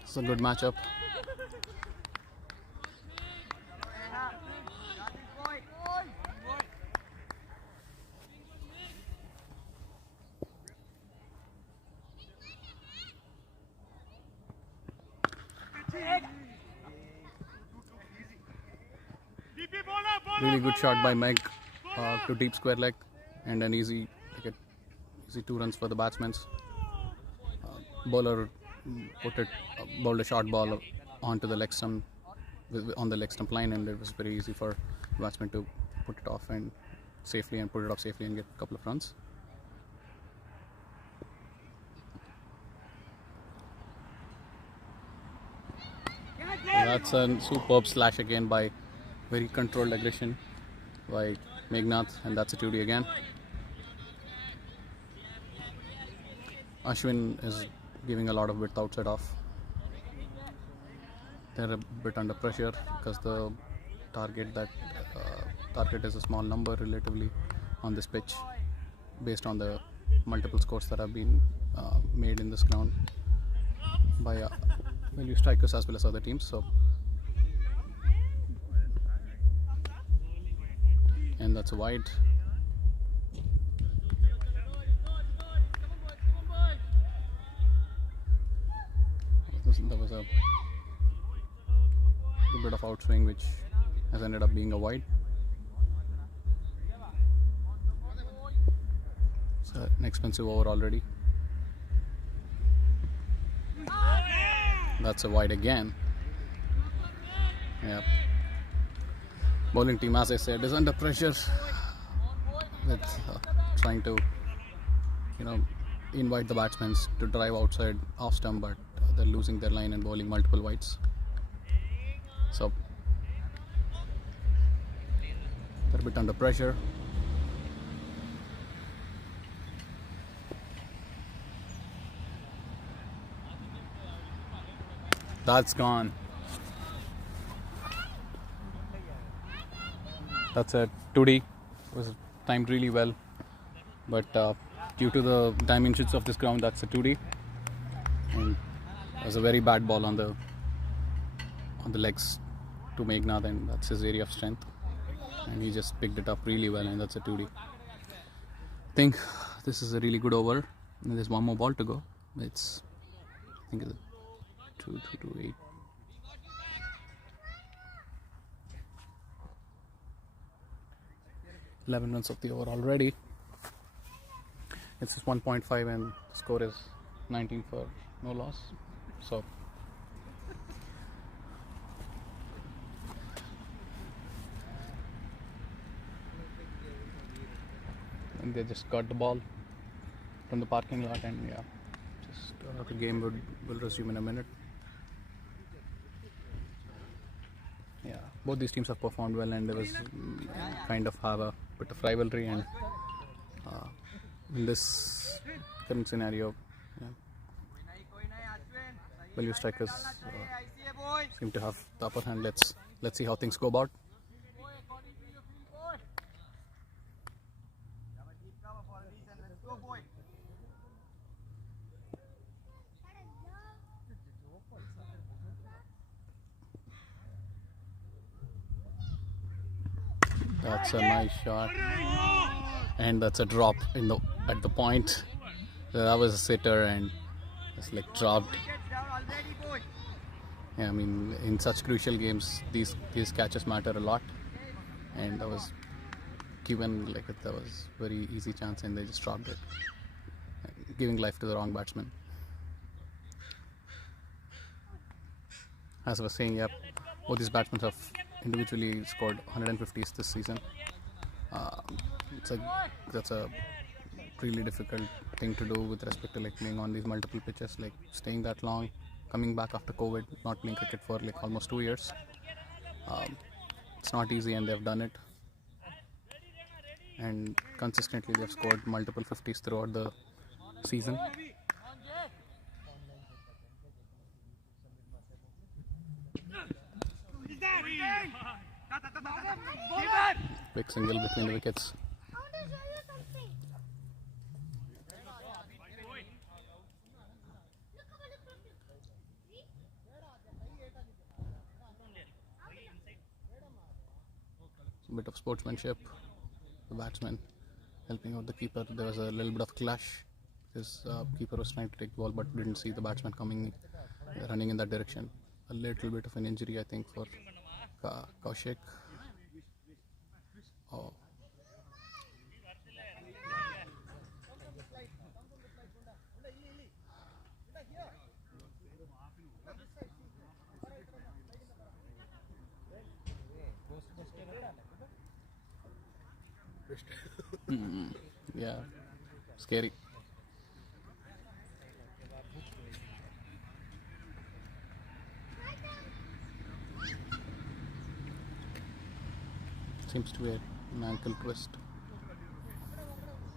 It's a good matchup. Really good shot by Meg to deep square leg, and an easy 2 runs for the batsmen. Bowler bowled a short ball onto the leg stump, on the leg stump line, and it was very easy for the batsman to put it off and put it off safely and get a couple of runs. That's a superb slash again by very controlled aggression by Megnath, and that's a 2D again. Ashwin is giving a lot of width outside off. They're a bit under pressure because the target is a small number relatively on this pitch, based on the multiple scores that have been made in this ground by Bellevue strikers as well as other teams. So, and that's a wide. There was a bit of outswing which has ended up being a wide. It's an expensive over already. That's a wide again. Yeah. Bowling team, as I said, is under pressure with trying to, invite the batsmen to drive outside off stump, but they're losing their line and bowling multiple wides. So they're a bit under pressure. That's gone. That's a 2D. It was timed really well, but due to the dimensions of this ground, that's a 2D. And it was a very bad ball on the legs to Meghnad, and that's his area of strength. And he just picked it up really well, and that's a 2D. I think this is a really good over. And there's one more ball to go. It's, I think, it's 2-2-8. Eleven runs of the over already. It's just 1.5 and the score is 19 for no loss. So and they just got the ball from the parking lot, and yeah, just the game will resume in a minute. Yeah, both these teams have performed well, and there was kind of have a bit of rivalry, and in this current scenario, yeah, Bellevue strikers seem to have the upper hand. Let's see how things go about. That's a nice shot, and that's a drop at the point. So that was a sitter, and it's like dropped. Yeah, I mean, in such crucial games, these catches matter a lot, and that was given like that was very easy chance, and they just dropped it, giving life to the wrong batsman. As I was saying, yep, both these batsmen have individually scored 150s this season. That's a really difficult thing to do with respect to like playing on these multiple pitches, like staying that long, coming back after COVID, not playing cricket for like almost 2 years. It's not easy, and they've done it. And consistently, they've scored multiple 50s throughout the season. Big single between the wickets. A bit of sportsmanship. The batsman helping out the keeper. There was a little bit of clash. His keeper was trying to take the ball, but didn't see the batsman coming, running in that direction. A little bit of an injury, I think, for Kaushik. Oh. Yeah, scary. Seems to be an ankle twist.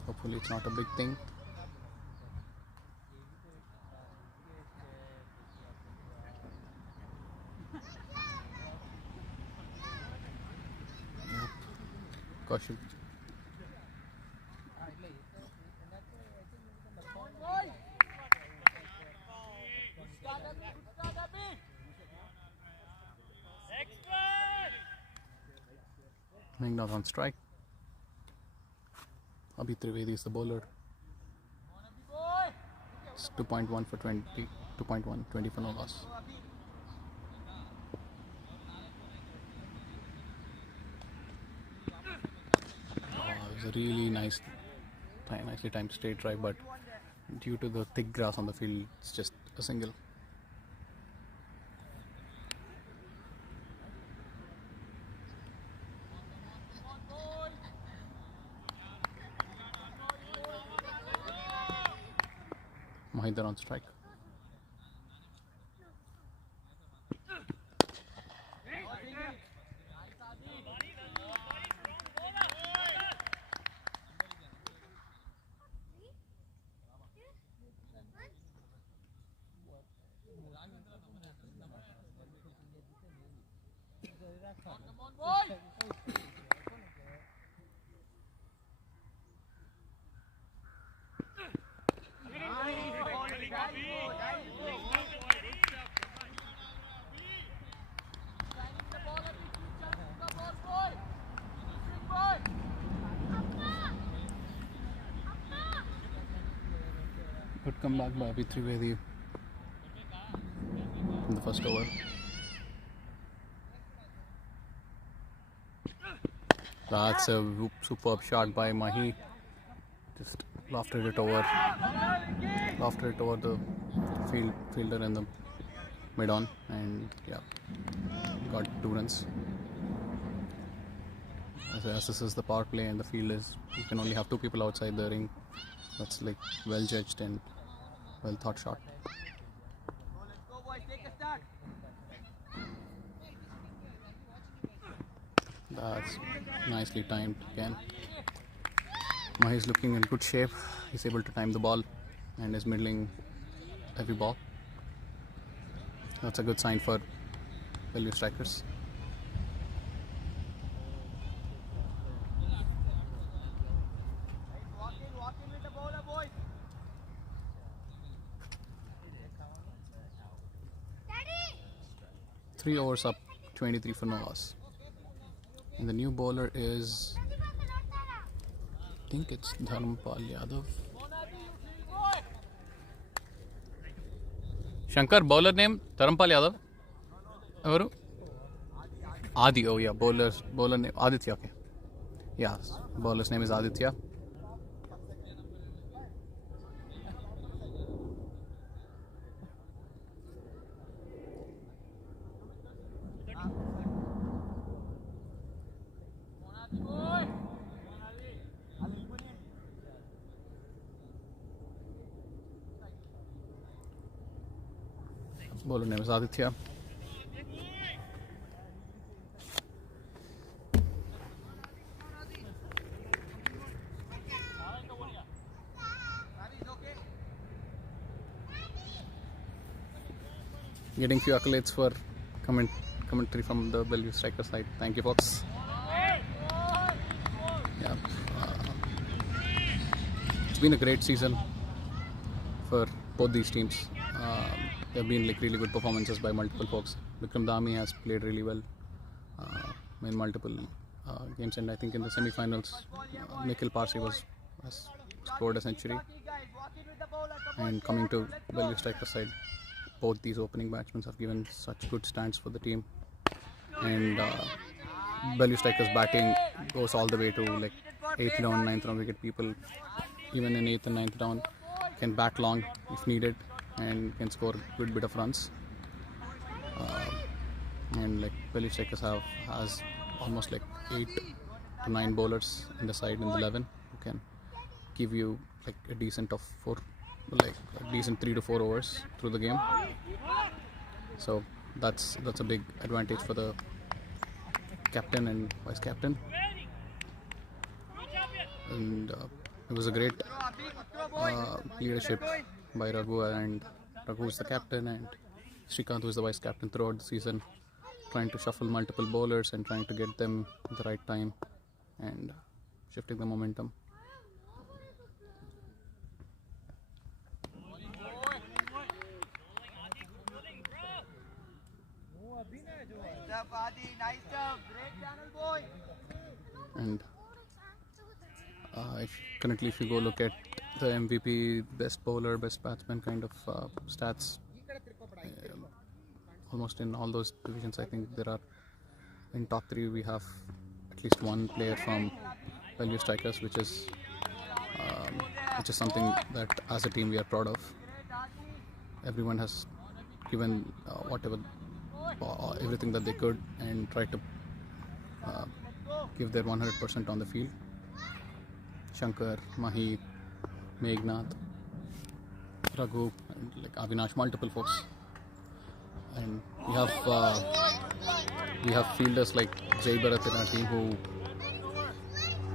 Hopefully it's not a big thing. Yep. Kaushik. Meghnad on strike. Abhi Trivedi is the bowler. It's 2.1 for 20, 2.1, 20 for no loss. It was a really nicely timed straight drive, but due to the thick grass on the field, it's just a single. Mahindra on strike. Good comeback by Abhi Trivedi in the first over. That's a superb shot by Mahi. Just lofted it over the fielder in the mid on, and yeah, got 2 runs. As this is the power play and the field is, you can only have 2 people outside the ring. That's like well judged and well thought shot. That's nicely timed again. Mahi is looking in good shape. He's able to time the ball and is middling every ball. That's a good sign for Bellevue strikers. Three overs up, 23 for no loss. And the new bowler is, I think it's Dharampal Yadav. Shankar, bowler name Dharampal Yadav. Avaru? Adi, oh yeah, bowler name Aditya. Okay. Yeah, bowler's name is Aditya. Bowler name is Aditya. Getting few accolades for commentary from the Bellevue striker side. Thank you, folks. Yeah, it's been a great season for both these teams. There have been like really good performances by multiple folks. Vikram Dami has played really well in multiple games, and I think in the semi-finals, Nikhil Parsi has scored a century. And coming to Bellevue striker side, both these opening batsmen have given such good stands for the team. And Bellevue strikers batting goes all the way to like 8th down, 9th down wicket. People even in 8th and 9th down can bat long if needed and can score a good bit of runs. And like Bellevue strikers has almost like 8 to 9 bowlers in the side in the 11 who can give you like a decent 3 to 4 overs through the game. So that's a big advantage for the captain and vice captain. And it was a great leadership by Raghu, and Raghu is the captain and Srikanth was the vice captain throughout the season, trying to shuffle multiple bowlers and trying to get them at the right time and shifting the momentum. And currently, if you go look at the MVP, best bowler, best batsman kind of stats, almost in all those divisions, I think there are in top 3 we have at least one player from Bellevue strikers, which is something that as a team we are proud of. Everyone has given everything that they could and tried to give their 100% on the field. Shankar, Mahi, Meghnath, Raghu, and like Avinash, multiple folks. And we have fielders like Jay Bharat in our team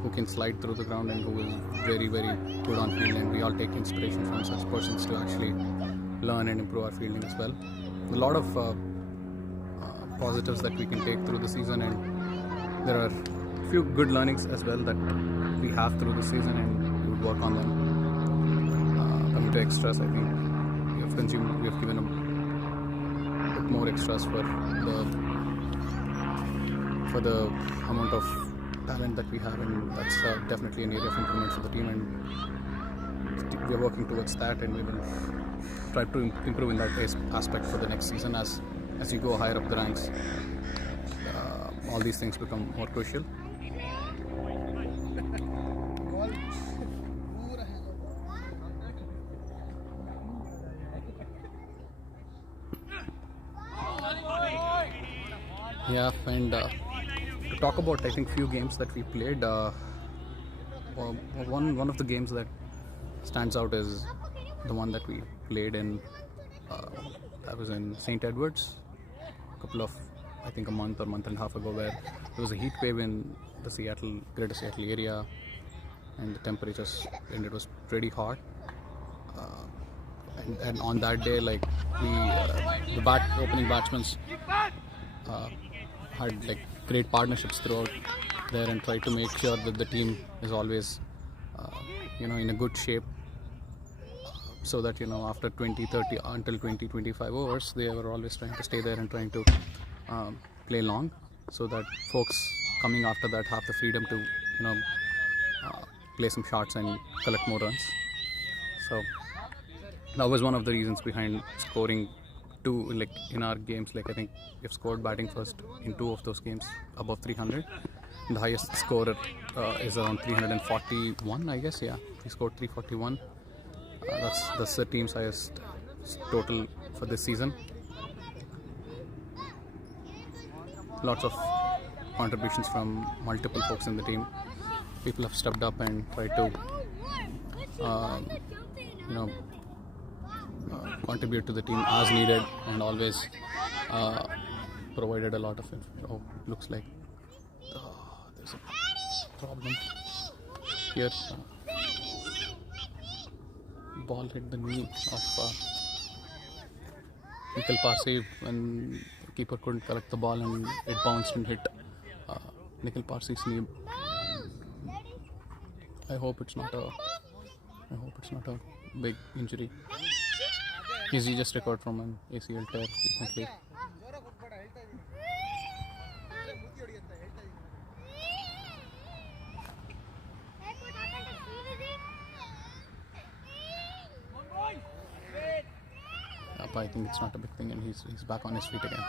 who can slide through the ground and who is very, very good on field, and we all take inspiration from such persons to actually learn and improve our fielding as well. A lot of positives that we can take through the season, and there are a few good learnings as well that we have through the season, and we would work on them. Coming to extras, I think we have given a bit more extras for the amount of talent that we have, and that's definitely an area of improvement for the team, and we are working towards that, and we will try to improve in that aspect for the next season. As you go higher up the ranks, all these things become more crucial. Yeah, and to talk about, I think, few games that we played, one of the games that stands out is the one that we played in, that was in St. Edwards, I think a month or month and a half ago, where there was a heat wave in the greater Seattle area, and the temperatures, and it was pretty hot. And on that day, like the opening batsmen had like great partnerships throughout there, and tried to make sure that the team is always in a good shape, so that after 20-30 until 20-25 overs, they were always trying to stay there and trying to play long, so that folks coming after that have the freedom to play some shots and collect more runs. So that was one of the reasons behind scoring two, like in our games. Like I think we've scored batting first in two of those games above 300, and the highest scorer is around 341, I guess. Yeah, he scored 341. That's the team's highest total for this season. Lots of contributions from multiple folks in the team. People have stepped up and tried to contribute to the team as needed, and always provided a lot of looks like there's a problem here. Ball hit the knee of Nikhil Parsi, and the keeper couldn't collect the ball, and it bounced and hit Nikhil Parsi's knee. I hope it's not a big injury. He just recovered from an ACL tear recently. But I think it's not a big thing, and he's back on his feet again.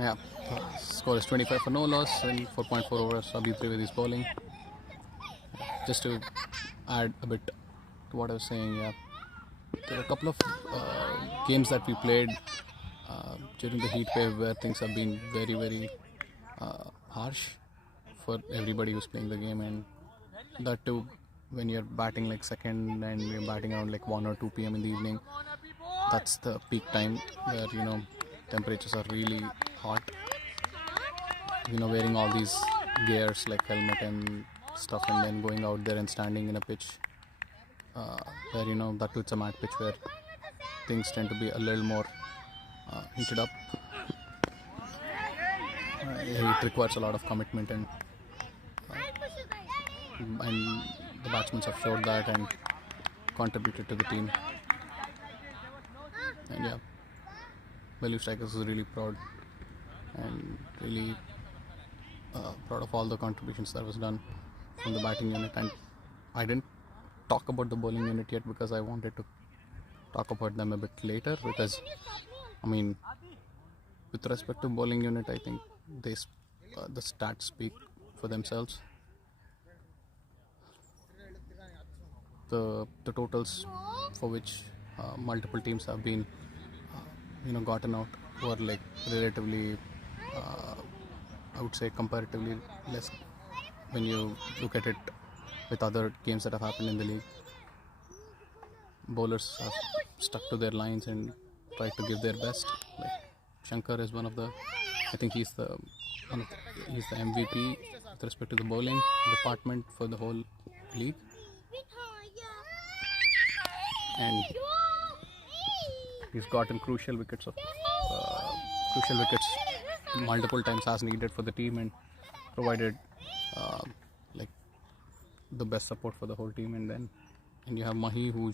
Yeah, score is 25 for no loss and 4.4 overs. Abhi Trivedi's bowling. Just to add a bit to what I was saying, yeah, there are a couple of games that we played during the heat wave where things have been very, very harsh for everybody who's playing the game, and that too when you're batting like second and you're batting around like 1 or 2 p.m. in the evening. That's the peak time where temperatures are really hot. Wearing all these gears like helmet and stuff, and then going out there and standing in a pitch where that too it's a mat pitch where things tend to be a little more heated up. It requires a lot of commitment, and the batsmen have showed that and contributed to the team. And yeah, Bellevue Strikers is really proud, and really proud of all the contributions that was done from the batting unit. And I didn't talk about the bowling unit yet because I wanted to talk about them a bit later, because with respect to bowling unit, I think the stats speak for themselves. The totals for which multiple teams have been gotten out were like relatively, I would say comparatively less when you look at it with other games that have happened in the league. Bowlers have stuck to their lines and tried to give their best. Like Shankar is one of the, I think he's the MVP with respect to the bowling department for the whole league. And he's gotten crucial wickets multiple times as needed for the team, and provided like the best support for the whole team. And you have Mahi, who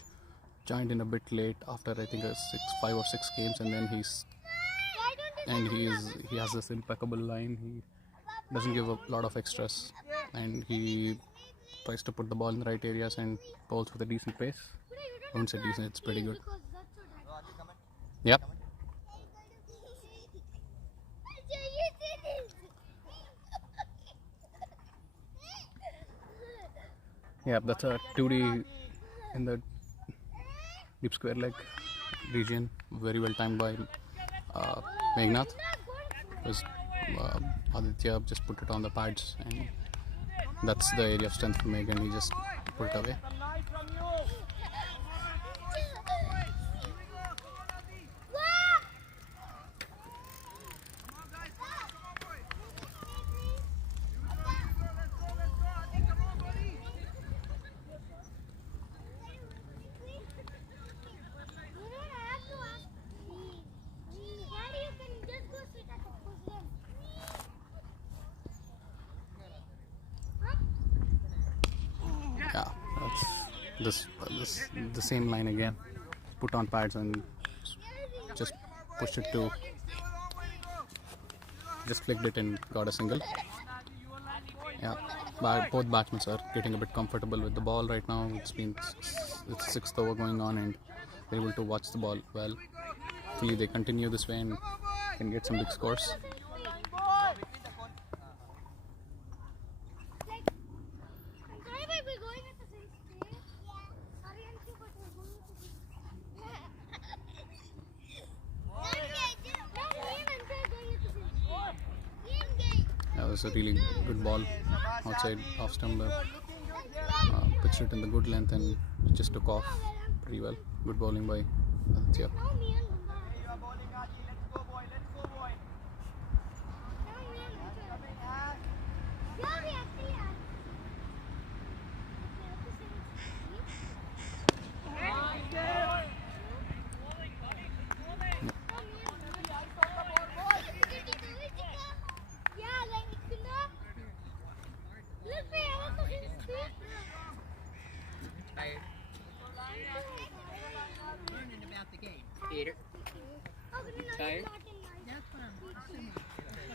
joined in a bit late after I think 5 or 6 games, and then he has this impeccable line. He doesn't give a lot of extras, and he tries to put the ball in the right areas and bowls with a decent pace. I wouldn't say decent, it's pretty good. Yep. Yeah, that's a 2D in the deep square leg region, very well timed by Meghnath. Because Aditya just put it on the pads, and that's the area of strength for Meg, and he just put it away. Yeah, that's the same line again. Put on pads and just pushed it to, just flicked it and got a single. Yeah, both batsmen are getting a bit comfortable with the ball right now. It's 6th over going on, and they're able to watch the ball well. Hopefully they continue this way and can get some big scores. That was a really good ball outside off stump. Pitched it in the good length and it just took off pretty well. Good bowling by Aditya.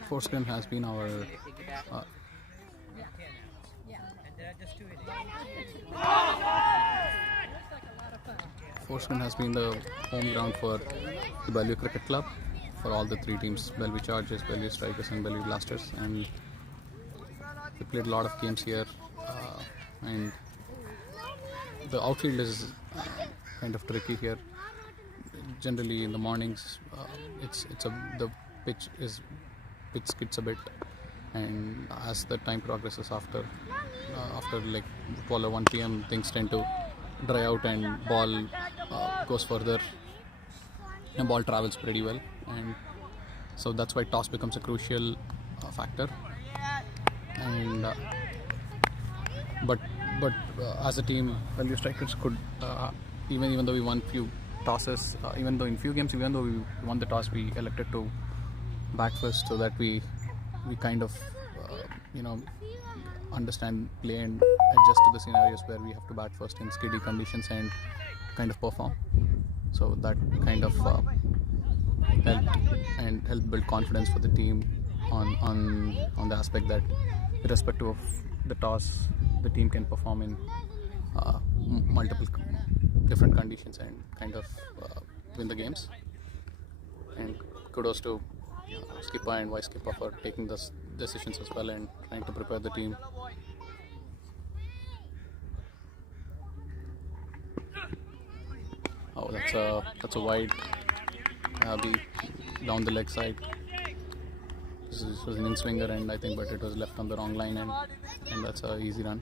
Forsgren has been our Forsgren has been the home ground for the Bellevue Cricket Club for all the 3 teams: Bellevue Chargers, Bellevue Strikers, and Bellevue Blasters. And we played a lot of games here, and the outfield is kind of tricky here. Generally in the mornings, the pitch skids a bit, and as the time progresses after like 12 or 1 p.m. things tend to dry out, and ball goes further, and ball travels pretty well, and so that's why toss becomes a crucial factor. And but as a team, Bellevue Strikers could even though we won few tosses, even though we won the toss, we elected to bat first, so that we kind of understand play and adjust to the scenarios where we have to bat first in skiddy conditions and kind of perform. So that kind of helped build confidence for the team on the aspect that, irrespective of the toss, the team can perform in multiple different conditions and kind of win the games. And kudos to skipper and vice skipper for taking those decisions as well and trying to prepare the team. Oh, that's a wide down the leg side. This was an in-swinger, and I think, but it was left on the wrong line, and that's a easy run.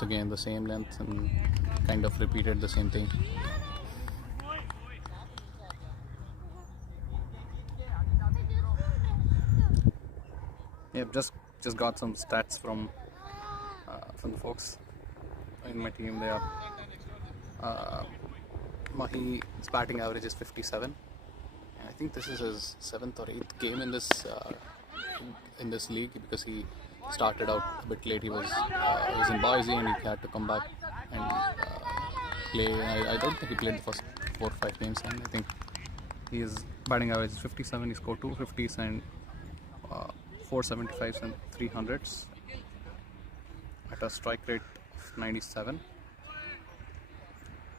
once again the same length and kind of repeated the same thing. Yep, just got some stats from the folks in my team. They are Mahi's batting average is 57, and I think this is his 7th or 8th game in this league, because he started out a bit late. He was in Boise and he had to come back and play. I don't think he played the first 4 or 5 games, and I think his batting average is 57. He scored 250s and 475s and 300s at a strike rate of 97.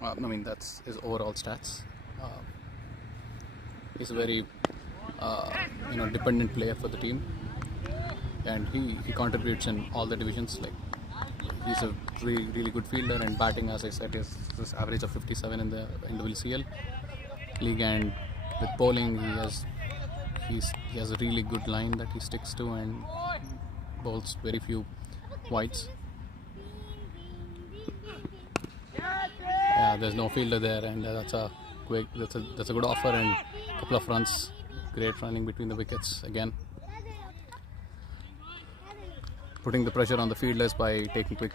I mean, that's his overall stats. He's a very dependent player for the team, and he contributes in all the divisions. Like, he's a really good fielder, and batting, as I said, is this average of 57 in the NWCL league. And with bowling, he has a really good line that he sticks to and bowls very few wides. Yeah, there's no fielder there, and that's a good offer, and a couple of runs. Great running between the wickets again. Putting the pressure on the fielders by taking quick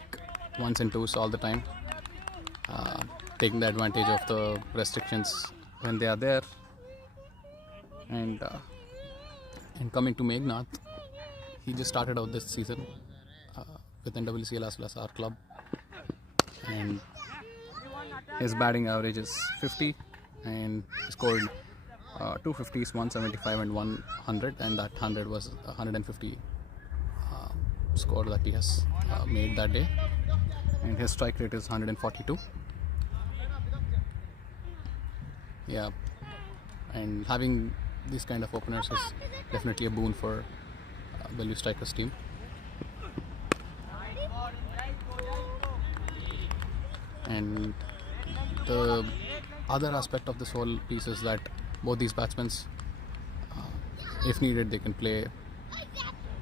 1s and 2s all the time. Taking the advantage of the restrictions when they are there. And coming to Megnath, he just started out this season with NWCL as well as our club, and his batting average is 50, and he scored 250s, 175 and 100, and that 100 was 150 score that he has made that day, and his strike rate is 142. Yeah, and having these kind of openers is definitely a boon for Bellevue Strikers team. And the other aspect of this whole piece is that both these batsmen, if needed, they can play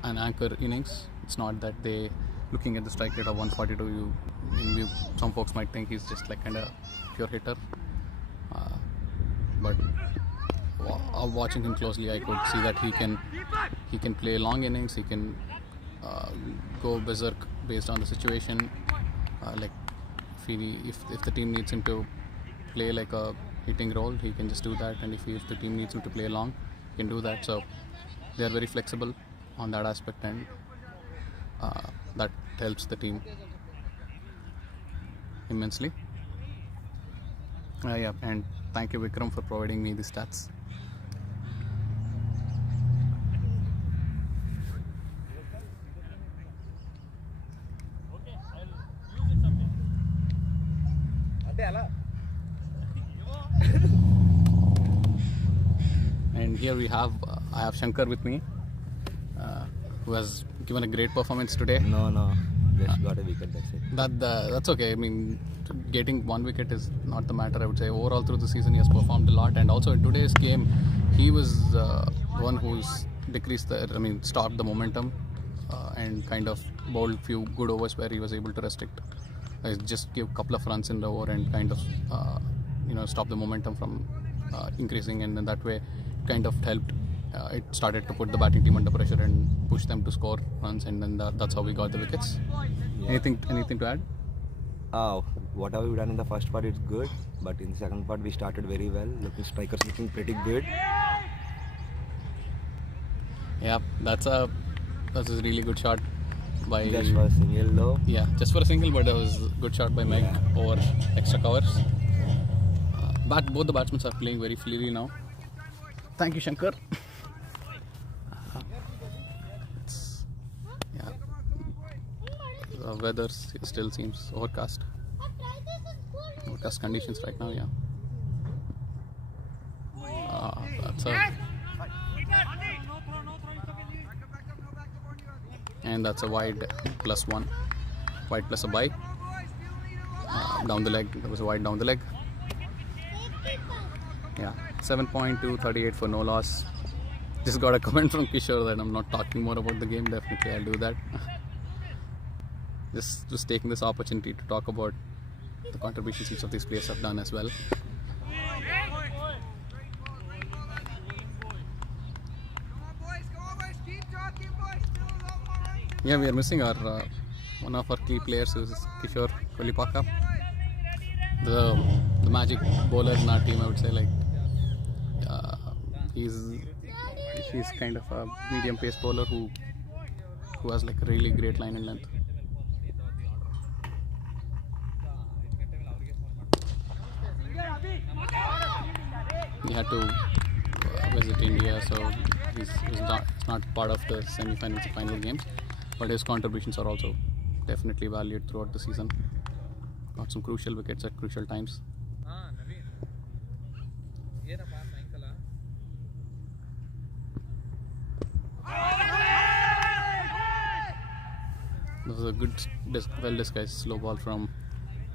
an anchor innings. It's not that they, looking at the strike rate of 142, some folks might think he's just like kind of pure hitter, but watching him closely, I could see that he can play long innings. He can go berserk based on the situation. Like if the team needs him to play like a hitting role, he can just do that, and if the team needs him to play long, he can do that. So they are very flexible on that aspect, and that helps the team immensely. Yeah, and thank you, Vikram, for providing me the stats. And here I have Shankar with me, who has given a great performance today. No, just got a wicket, that's it. That's okay. I mean, getting 1 wicket is not the matter, I would say. Overall through the season he has performed a lot, and also in today's game he was the one who's stopped the momentum and kind of bowled few good overs where he was able to restrict, just give a couple of runs in the over and kind of stop the momentum from increasing, and then that way kind of helped. It started to put the batting team under pressure and push them to score runs, and then that's how we got the wickets. Anything to add? Whatever we done in the first part is good, but in the second part we started very well. Strikers looking pretty good. Yeah, that's a really good shot by. Just for a single though. Yeah, just for a single, but that was a good shot by Meg over extra covers. Both the batsmen are playing very freely now. Thank you, Shankar. The weather still seems overcast conditions right now. Yeah, that's a wide +1, wide plus a bye down the leg. There was a wide down the leg. Yeah, 7.238 for no loss. Just got a comment from Kishore that I'm not talking more about the game. Definitely I'll do that. just taking this opportunity to talk about the contributions each of these players have done as well. Yeah, we are missing our one of our key players, who is Kishore Kolipaka, the magic bowler in our team. I would say, like, he's kind of a medium pace bowler who has like a really great line and length. He had to visit India, so he's not part of the semi-finals and final games, but his contributions are also definitely valued throughout the season. Got some crucial wickets at crucial times. This was a good, well-disguised slow ball from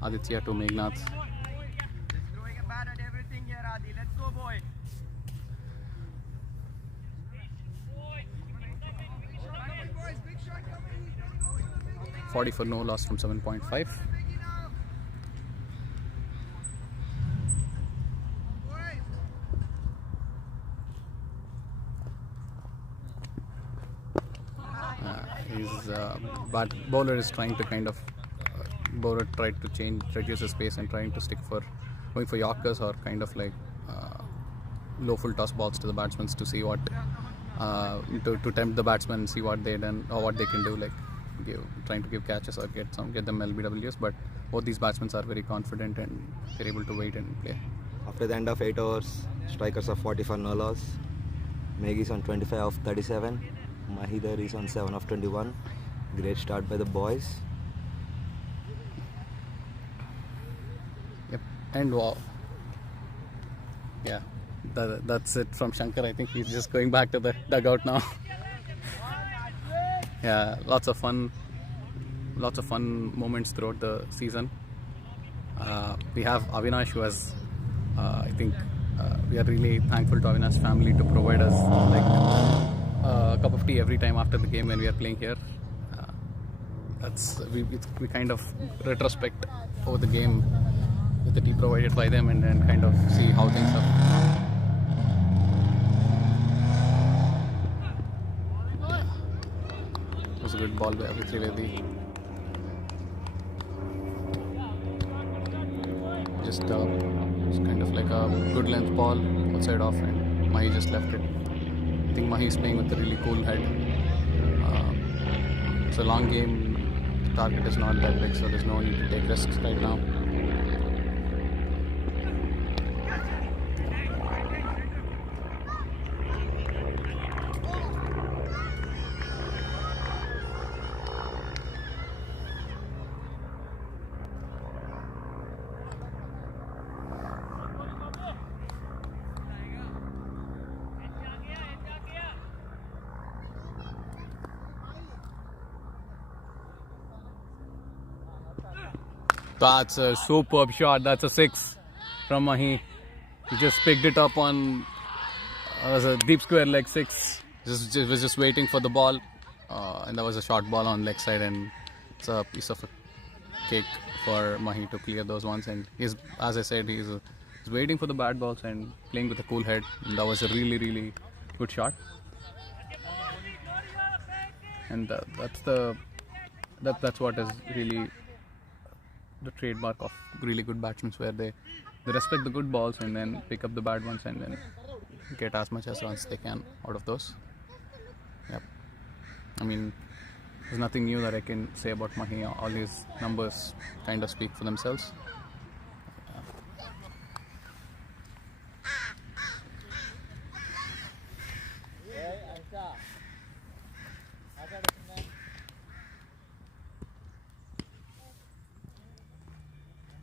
Aditya to Meghnath. Throwing a bat at everything here, Adi. Let's go, boy. 40 for no loss from 7.5. But bowler is trying to kind of bowler tried to reduce his pace and trying to stick for going for Yorkers or kind of like low full toss balls to the batsmen to see what to tempt the batsmen, see what they done or what they can do, like trying to give catches or get them LBWs. But both these batsmen are very confident and they're able to wait and play. After the end of 8 overs, strikers are 40 for no loss. Meg is on 25 of 37. Mahidar is on 7 of 21. Great start by the boys. Yep, and wow. Yeah, that's it from Shankar. I think he's just going back to the dugout now. Yeah, lots of fun moments throughout the season. We have Avinash, who has, I think, we are really thankful to Avinash's family to provide us like a cup of tea every time after the game when we are playing here. We kind of retrospect over the game with the tea provided by them and then kind of see how things are. It was a good ball by Avitri Vedi. Just kind of like a good length ball outside off, and Mahi just left it. I think Mahi is playing with a really cool head. It's a long game. The target is not that big, so there's no need to take risks right now. That's a superb shot. That's a 6 from Mahi. He just picked it up on was a deep square leg 6. Was just waiting for the ball, and that was a short ball on leg side, and it's a piece of a cake for Mahi to clear those ones. And he's, as I said, he's waiting for the bad balls and playing with a cool head. And that was a really good shot. And that's what is really the trademark of really good batsmen, where they respect the good balls and then pick up the bad ones and then get as much as runs they can out of those. Yep. I mean, there's nothing new that I can say about Mahi. All his numbers kind of speak for themselves.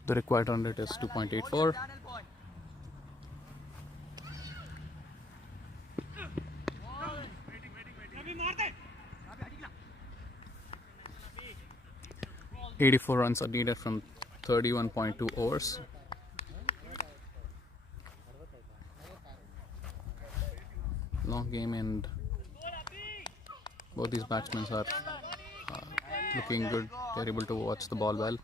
The required run rate is 2.84. .84 runs are needed from 31.2 overs. Long game, and both these batsmen are looking good. They're able to watch the ball well.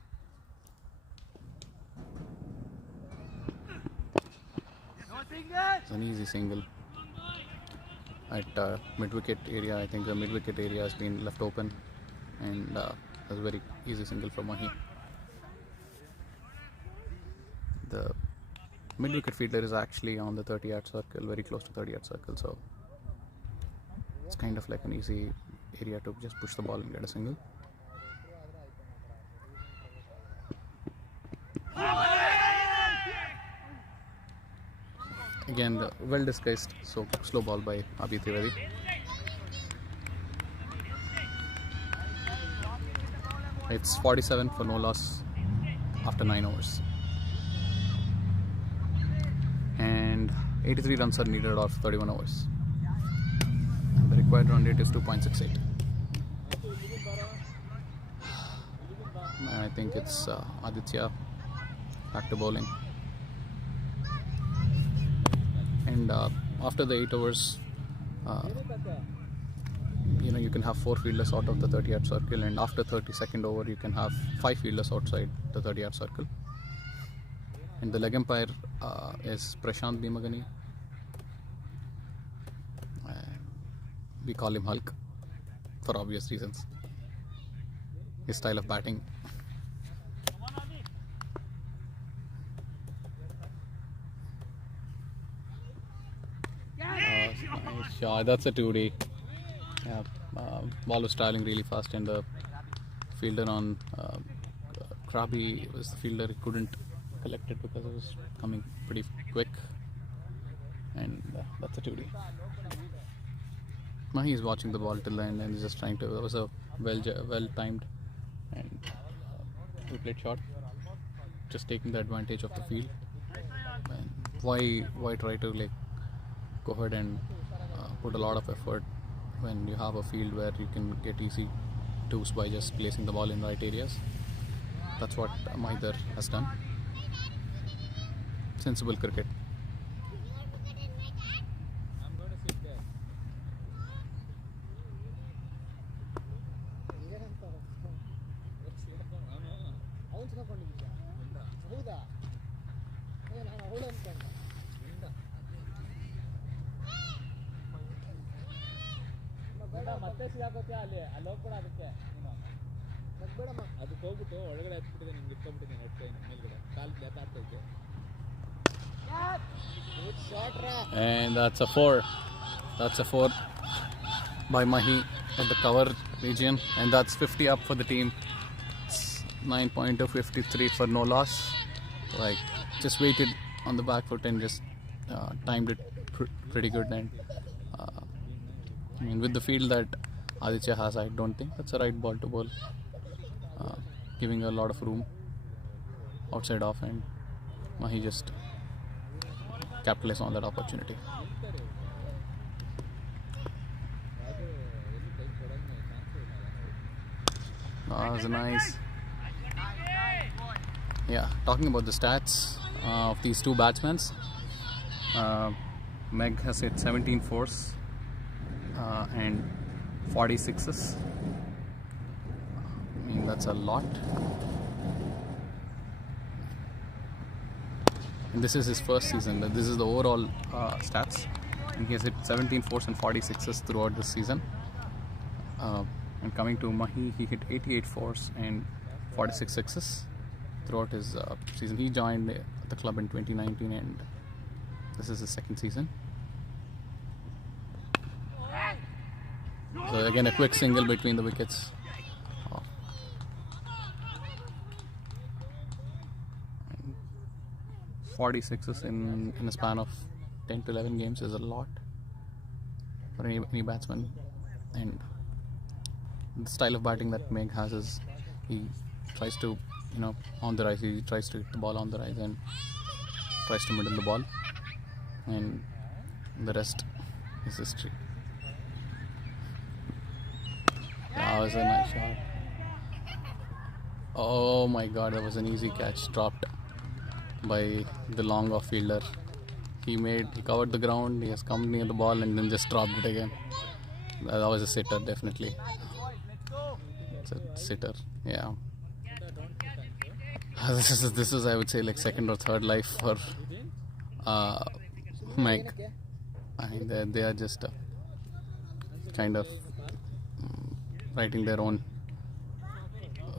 It's an easy single at mid-wicket area. I think the mid-wicket area has been left open, and that's a very easy single for Mahi. The mid-wicket fielder is actually on the 30-yard circle, very close to 30-yard circle, so it's kind of like an easy area to just push the ball and get a single. Again, the well disguised slow ball by Abhi Trivedi. It's 47 for no loss after 9 overs. And 83 runs are needed after 31 overs. And the required run rate is 2.68. I think it's Aditya back to bowling. And after the 8 overs, you can have 4 fielders out of the 30-yard circle, and after 32nd over you can have 5 fielders outside the 30-yard circle. And the leg umpire is Prashant Bhimagani. We call him Hulk for obvious reasons. His style of batting. Nice shot. That's a 2D. Yeah, ball was traveling really fast, and the fielder on Krabi was the fielder. He couldn't collect it because it was coming pretty quick, and that's a 2D. Mahi is watching the ball till the end and he's just trying to. That was a well timed and we played short, just taking the advantage of the field. And why try to go ahead and put a lot of effort when you have a field where you can get easy twos by just placing the ball in right areas. That's what Mahidar has done. Sensible cricket. And that's a 4. That's a 4 by Mahi at the cover region, and that's 50 up for the team. It's 9.253 for no loss. Just waited on the back foot and just timed it pretty good. And with the field that Aditya has, I don't think that's a right ball to bowl, giving a lot of room outside off, and Mahi just capitalized on that opportunity. That was nice. Yeah, talking about the stats of these two batsmen, Meg has hit 17 fours and 46s. I mean, that's a lot. And this is his first season. This is the overall stats, and he has hit 17 fours and 46s throughout this season. And coming to Mahi, he hit 88 fours and 46 sixes throughout his season. He joined the club in 2019, and this is his second season. So again, a quick single between the wickets. 46s in a span of 10 to 11 games is a lot for any batsman. And the style of batting that Meg has is he tries to, on the rise, he tries to hit the ball on the rise and tries to middle the ball, and the rest is history. That was a nice shot. Oh my god, that was an easy catch, dropped by the long off fielder. He covered the ground, he has come near the ball and then just dropped it again. That was a sitter, definitely. It's a sitter. Yeah. This is I would say like second or third life for Meg. I mean they are just kind of writing their own.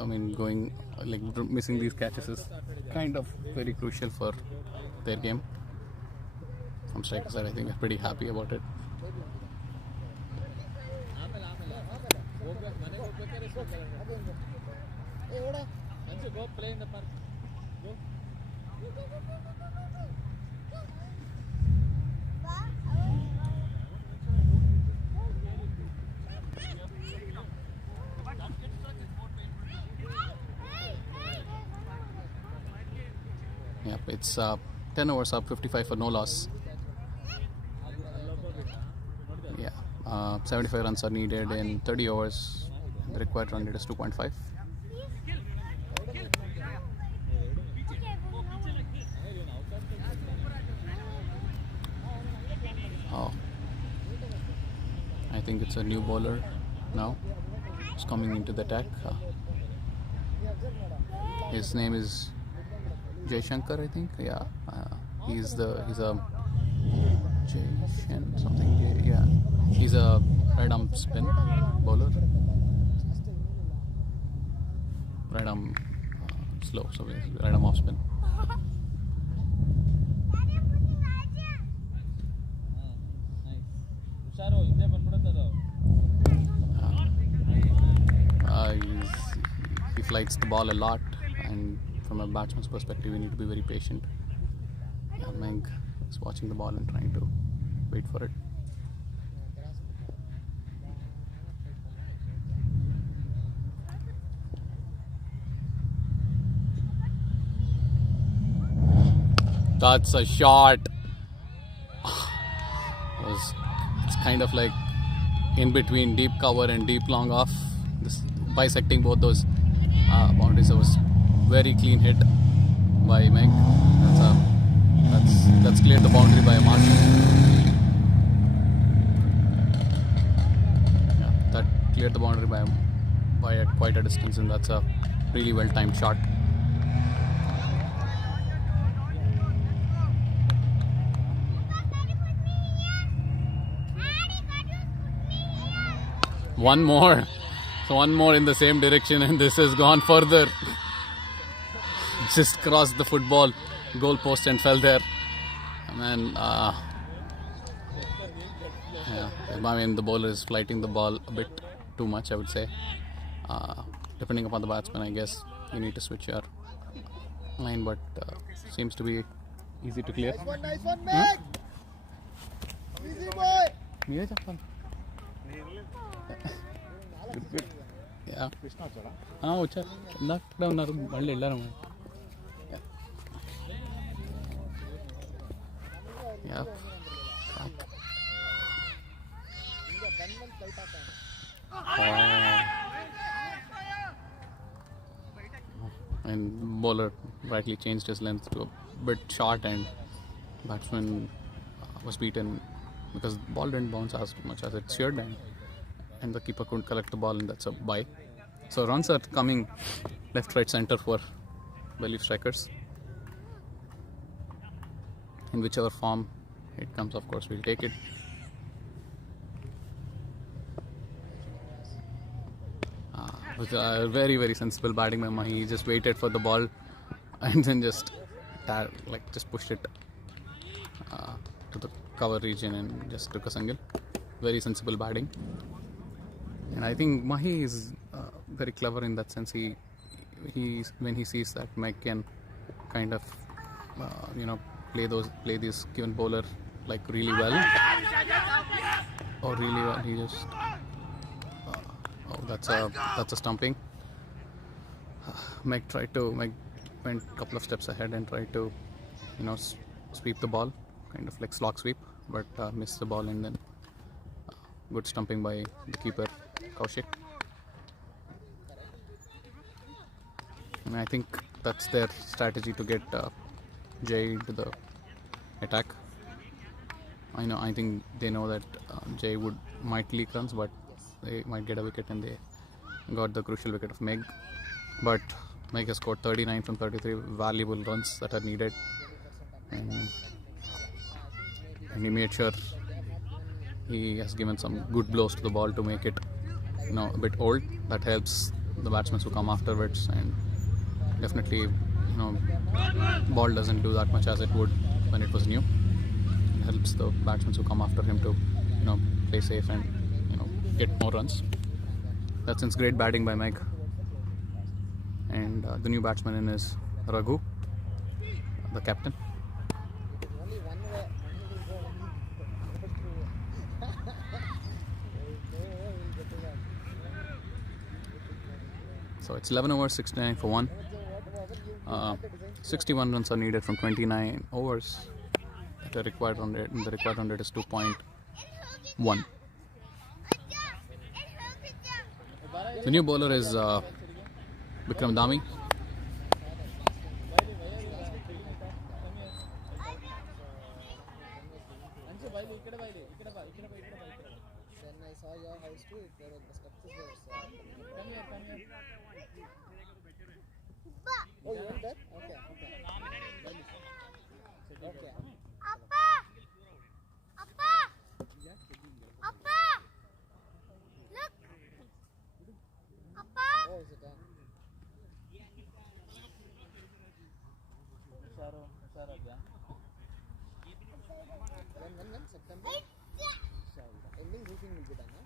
I mean going like missing these catches is kind of very crucial for their game. From striker side, I think I'm pretty happy about it. Yep, it's 10 overs up, 55 for no loss. Yeah, 75 runs are needed in 30 overs. The required run rate is 2.5. Oh, I think it's a new bowler now. It's coming into the attack. His name is Jay Shankar, I think. Yeah, he's a Jay Shen something. Yeah, he's a right arm spin bowler. Right arm slow, so right arm off spin. He flights the ball a lot, and from a batsman's perspective, you need to be very patient. Meg is watching the ball and trying to wait for it. That's a shot. It's kind of like in between deep cover and deep long off, this bisecting both those boundaries. It was very clean hit by Meg. That's cleared the boundary by a margin. Yeah, that cleared the boundary by quite a distance, and that's a really well timed shot. One more. So one more in the same direction, and this has gone further. Just crossed the football goal post and fell there. And yeah, I mean the bowler is flighting the ball a bit too much, I would say. Depending upon the batsman, I guess you need to switch your line, but seems to be easy to clear. Nice one, Meg! Easy boy! Yeah. వచ్చారు ఇందాక ఉన్నారు మళ్ళీ వెళ్ళారు. Yeah. And bowler rightly changed his length to a bit short, and batsman was beaten because the ball didn't bounce as much as it should, and the keeper couldn't collect the ball, and that's a bye. So runs are coming left, right, center for Bellevue strikers. In whichever form it comes, of course, we'll take it. With very, very sensible batting by Mahi. He just waited for the ball and then just pushed it to the cover region and just took a single. Very sensible batting. And I think Mahi is very clever in that sense. He when he sees that Meg can kind of play this given bowler like really well, he just that's a stumping. Meg went a couple of steps ahead and tried to sweep the ball, kind of like slog sweep, but missed the ball, and then good stumping by the keeper Kaushik. And I think that's their strategy to get Jay into the attack. I think they know that Jay might leak runs, but they might get a wicket, and they got the crucial wicket of Meg. But Meg has scored 39 from 33 valuable runs that are needed. And he made sure he has given some good blows to the ball to make it, a bit old. That helps the batsmen who come afterwards, and definitely, ball doesn't do that much as it would when it was new. It helps the batsmen who come after him to, play safe and, get more runs. That's since great batting by Meg. And the new batsman in is Raghu, the captain. So it's 11 overs, 69 for 1. 61 runs are needed from 29 overs. The required run rate is 2.1. The new bowler is Vikram Dami. Oh, you went there? Okay. Okay. Oh, is it done? When? September? Ending roofing will be done, huh?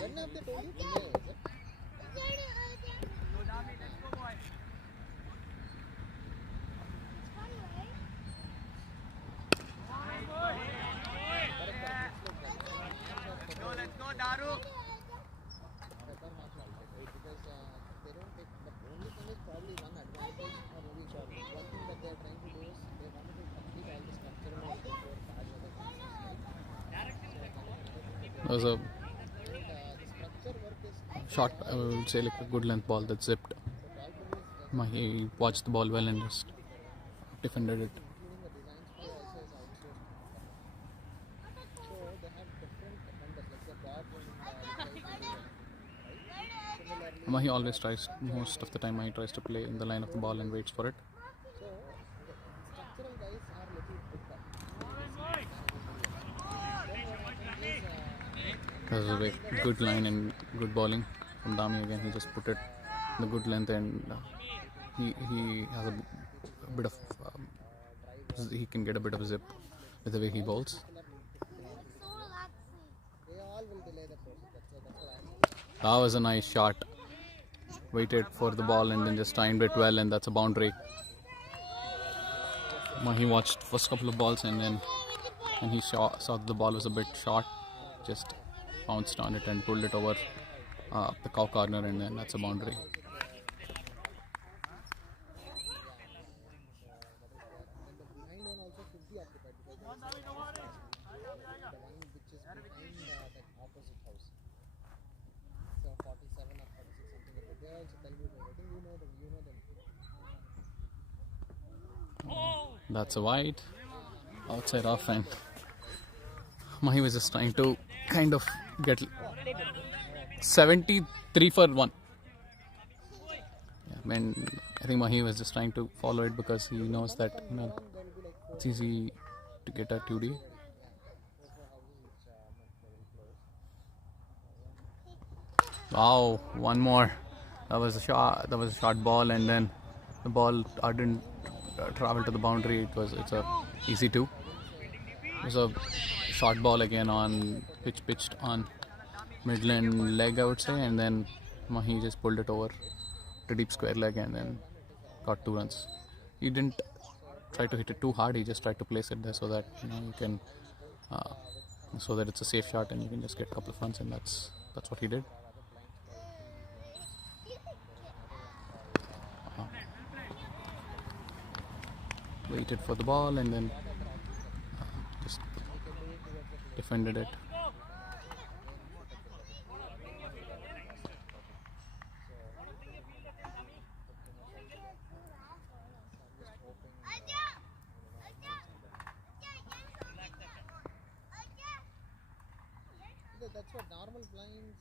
When have they told you? May, is it? Let's go, Daru. Because they don't take, but the only thing is probably one advantage or maybe one thing that they're trying to do is they want to complete all the structural work before bad weather comes. There was a The structure work is short, I would say, like a good length ball that zipped. He watched the ball well and just defended it. including the designs play also is outsourced. So they have different vendors like the Bob and He always tries, most of the time, he tries to play in the line of the ball and waits for it. so the structural guys are little quicker. There's a very good line and good bowling from Dami again. He just put it in the good length, and he has a bit of he can get a bit of zip with the way he bowls. They all will delay the process. That's what I That was a nice shot. Waited for the ball and then just timed it well, and that's a boundary. He watched first couple of balls and then he saw that the ball was a bit short, just bounced on it and pulled it over the cow corner, and then that's a boundary. the behind one also should be occupied because there is the one which is behind that opposite house. So 47 or 46 something like that. They are also Bellevue. I think you know them. That's a wide outside off, and Mahi was just trying to kind of get 73 for 1. I think Mahi was just trying to follow it because he knows that it's easy to get a 2D. Wow, one more. That was a short ball, and then the ball didn't travel to the boundary. It's a easy 2. It was a short ball again on pitched on midland leg, I would say, and then Mahi just pulled it over to deep square leg and then got 2 runs. He didn't try to hit it too hard. He just tried to place it there so that you can so that it's a safe shot and you can just get a couple of runs, and that's what he did. Waited for the ball and then just defended it. That's what normal blinds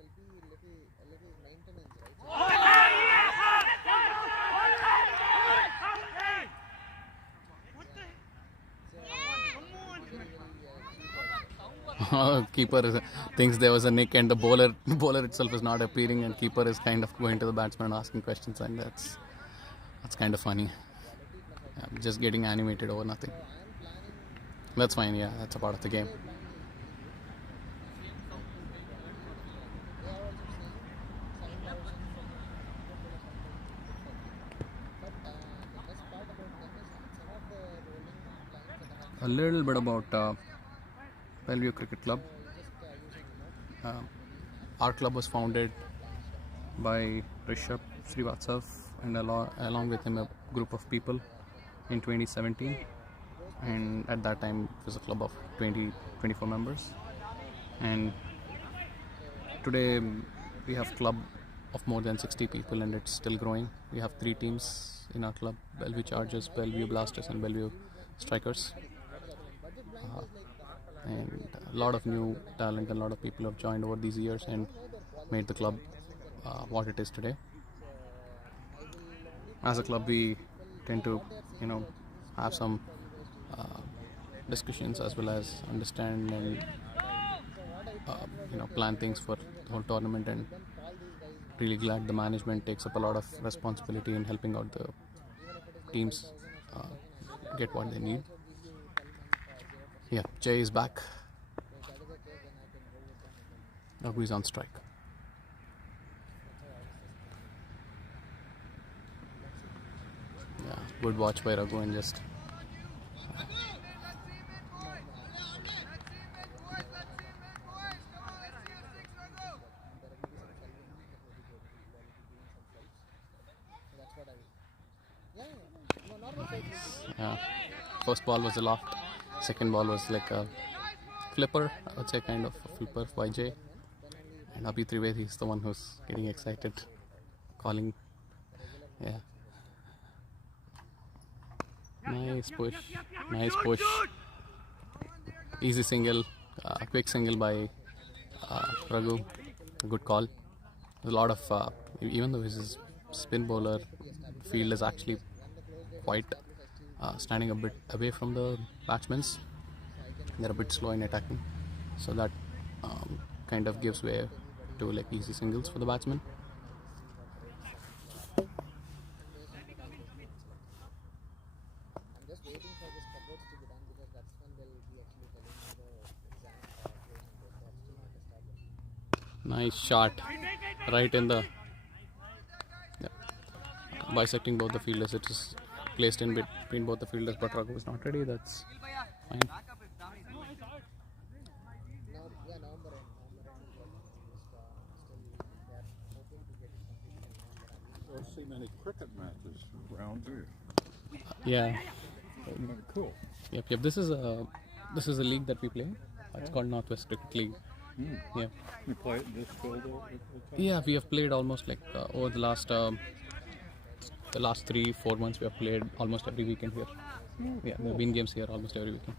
will be little maintenance, right? Keeper thinks there was a nick, and the bowler itself is not appearing, and keeper is kind of going to the batsman and asking questions, and that's kind of funny. Yeah, just getting animated over nothing. That's fine. Yeah, that's a part of the game. A little bit about Bellevue Cricket Club. Our club was founded by Rishabh Srivatsav and along with him a group of people in 2017, and at that time it was a club of 24 members, and today we have club of more than 60 people, and it's still growing. We have 3 teams in our club: Bellevue Chargers, Bellevue Blasters and Bellevue Strikers. And a lot of new talent and a lot of people have joined over these years and made the club what it is today. As a club, we tend to have some discussions as well as understand and plan things for the whole tournament, and really glad the management takes up a lot of responsibility in helping out the teams get what they need. Yeah, Jay is back. Raghu is on strike. Yeah, good watch by Raghu, and just yeah. First ball was a loft. Second ball was like a flipper, I would say, kind of a flipper by Jay. And Abhi Trivedi is the one who's getting excited, calling. Yeah. Nice push. Nice push. Easy single. Quick single by Raghu. Good call. There's a lot of, even though he's a spin bowler, field is actually quite standing a bit away from the batsmen. They're a bit slow in attacking, so that kind of gives way to like easy singles for the batsmen. I'm just waiting for this cupboards to be done, because that's when they'll be actually telling me the exam that's still not established. Nice shot, right in the bisecting both the fielders. It is placed in between both the fielders, but Raghu is not ready. That's fine. November end still they're hoping to get it completed in November. Don't see many cricket matches around here. Yeah. Cool. Yep. This is a league that we play. It's called Northwest Cricket League. Yeah. You play it in this field? Yeah, we have played almost like over the last 3-4 months. We have played almost every weekend here. Yeah, there have been games here almost every weekend.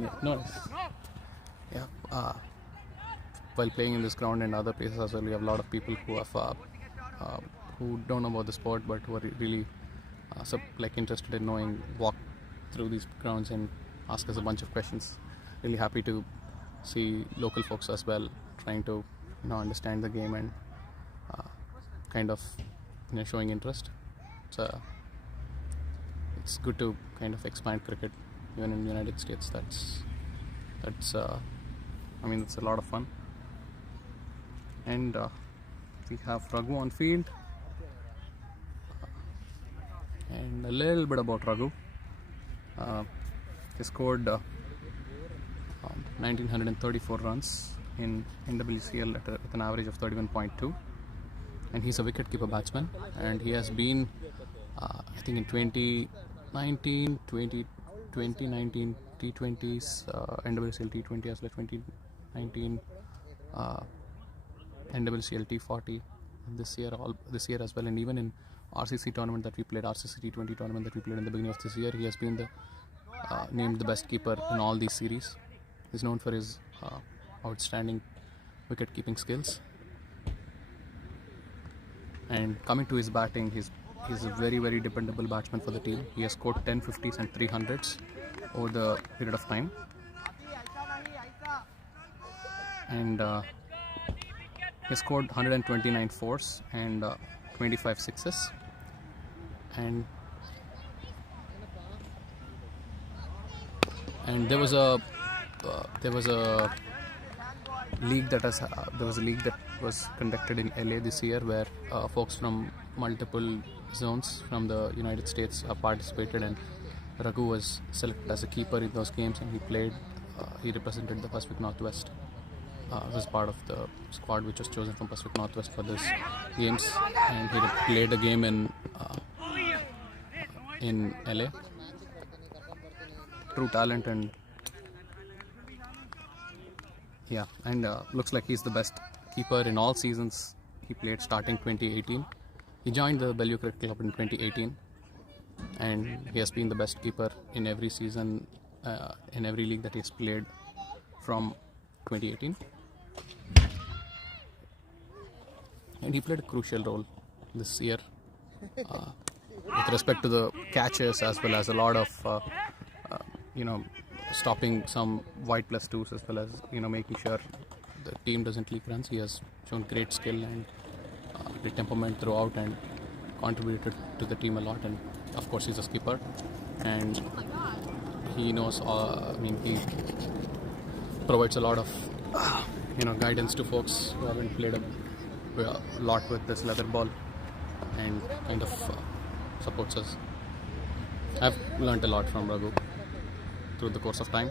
Yeah, no. Yeah. While playing in this ground and other places as well, we have a lot of people who have who don't know about the sport, but who are really interested in knowing, walk through these grounds and ask us a bunch of questions. Really happy to see local folks as well trying to understand the game and kind of showing interest. It's good to kind of expand cricket even in the United States. That's a lot of fun. And we have Raghu on field. And a little bit about Raghu. He scored 1934 runs in NWCL with an average of 31.2, and he's a wicketkeeper batsman, and he has been I think in 2019 T20s, NWCL T20 as well as 2019 NWCL T40 this year as well, and even in RCC tournament that we played, RCC T20 tournament that we played in the beginning of this year, he has been the named the best keeper in all these series. He's known for his outstanding wicket-keeping skills. And coming to his batting, he's a very, very dependable batsman for the team. He has scored 10 50s and 300s over the period of time. And he scored 129 fours and 25 sixes. And there was a league that was conducted in LA this year, where folks from multiple zones from the United States participated, and Raghu was selected as a keeper in those games, and he played. He represented the Pacific Northwest. Was part of the squad which was chosen from Pacific Northwest for this games, and he played a game in LA. True talent, and yeah, and looks like he's the best keeper in all seasons he played starting 2018. He joined the Bellevue Cricket Club in 2018, and he has been the best keeper in every season, in every league that he has played from 2018. And he played a crucial role this year with respect to the catches, as well as a lot of stopping some wide plus twos, as well as making sure the team doesn't leak runs. He has shown great skill and great temperament throughout, and contributed to the team a lot. And of course, he's a skipper, and he knows. He provides a lot of guidance to folks who haven't played a lot with this leather ball, and kind of supports us. I've learned a lot from Raghu through the course of time.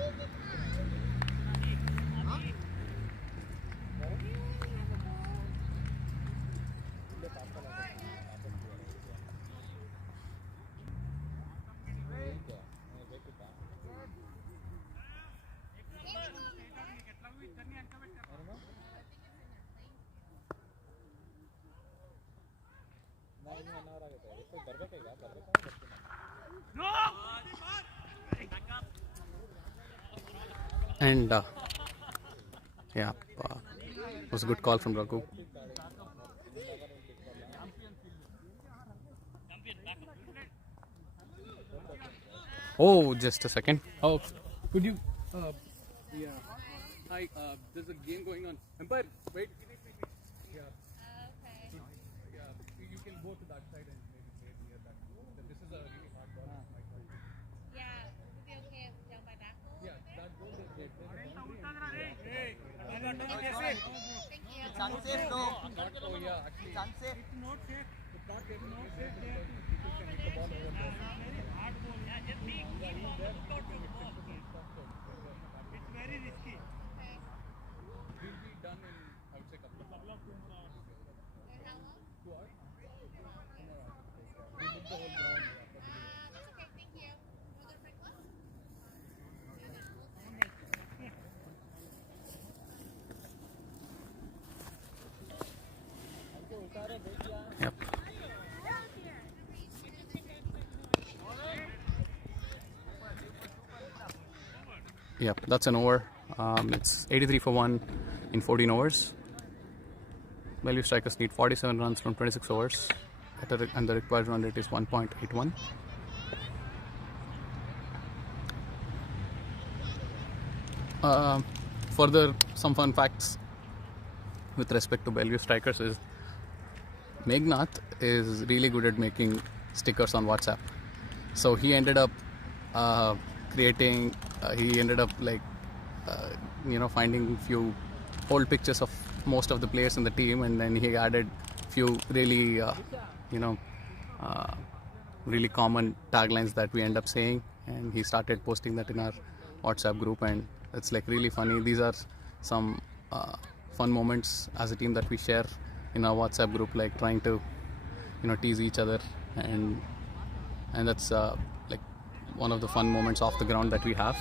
And it was a good call from Raghu. Oh, just a second. Oh, could you? Yeah. Hi. There's a game going on. Umpire, wait. Yeah. Okay. Yeah. You can go to that side and maybe play near that. This is a really hard ball. Yeah. Would it be okay if down by that goal? Yeah. That goal is good. Thank you. It's unsafe, no. Oh yeah. Actually, It's unsafe. it's not safe. It's not safe because people can hit the ball over there. It's very risky. We'll be done in, I would say, couple of hours. And how long? 2 hours. That's okay. Thank you. Want to go to breakfast? Yep. Yep, that's an over. It's 83 for 1 in 14 overs. Bellevue Strikers need 47 runs from 26 overs, and the required run rate is 1.81. Further, some fun facts with respect to Bellevue Strikers is Megnath is really good at making stickers on WhatsApp. So he ended up finding few old pictures of most of the players in the team, and then he added few really really common taglines that we end up saying, and he started posting that in our WhatsApp group, and it's like really funny. These are some fun moments as a team that we share in our WhatsApp group, like trying to tease each other, and that's like one of the fun moments off the ground that we have,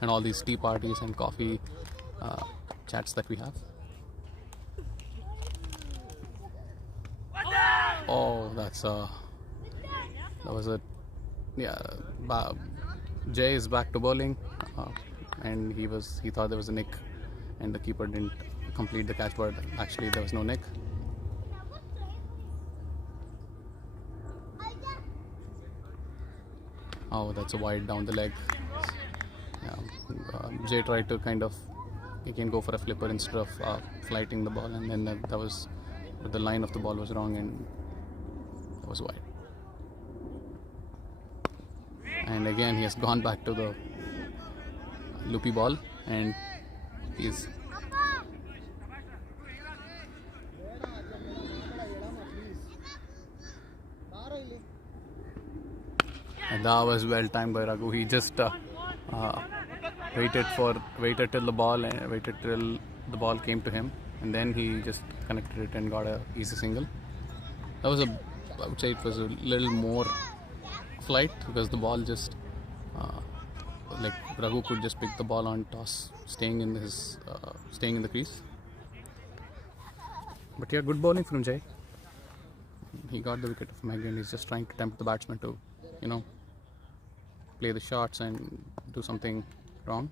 and all these tea parties and coffee chats that we have. Oh, that was a Jay is back to bowling, and he thought there was a nick, and the keeper didn't complete the catch, but actually there was no nick. Oh, that's a wide down the leg. Yeah, Jay tried to kind of again go for a flipper instead of flighting the ball, and then the line of the ball was wrong, and that was wide. And again he has gone back to the loopy ball, and he's and that was well timed by Raghu. He just waited till the ball came to him, and then he just connected it and got a easy single. I would say it was a little more flight, because the ball just Raghu could just pick the ball on toss, staying in the crease. But yeah, good bowling from Jay. He got the wicket of Meg, and he's just trying to tempt the batsman to, play the shots and do something wrong.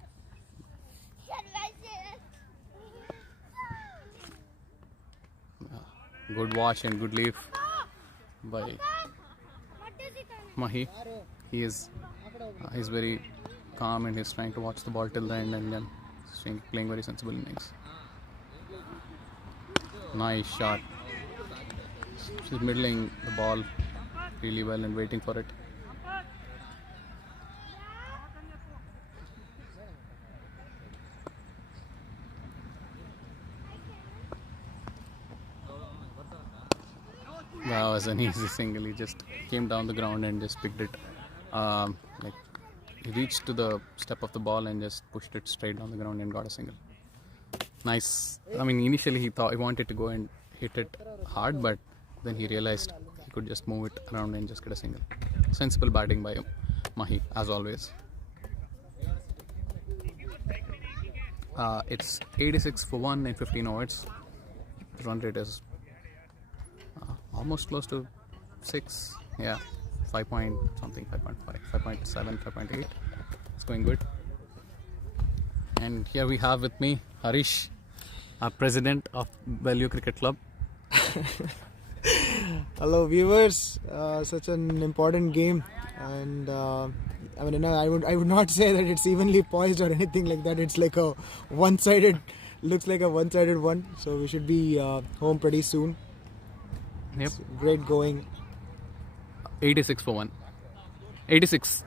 Good watch and good leave by Mahi. He's very calm, and he's trying to watch the ball till the end, and then playing very sensible innings. Nice shot. She's middling the ball really well and waiting for it. That was an easy single. He just came down the ground and just picked it. He reached to the step of the ball and just pushed it straight down the ground and got a single. Nice. I mean, initially he thought he wanted to go and hit it hard, but then he realized he could just move it around and just get a single. Sensible batting by Mahi, as always. It's 86 for 1 in 15 overs. The run rate is almost close to 6. Yeah, 5 point something, 5.5, 5.7, 5.8. It's going good. And here we have with me Harish, president of Bellevue Cricket Club. Hello viewers, such an important game, and I would not say that it's evenly poised or anything like that. It's like a one-sided, looks like a one-sided one. So we should be home pretty soon. Yep. It's great going. 86 for 1. 86.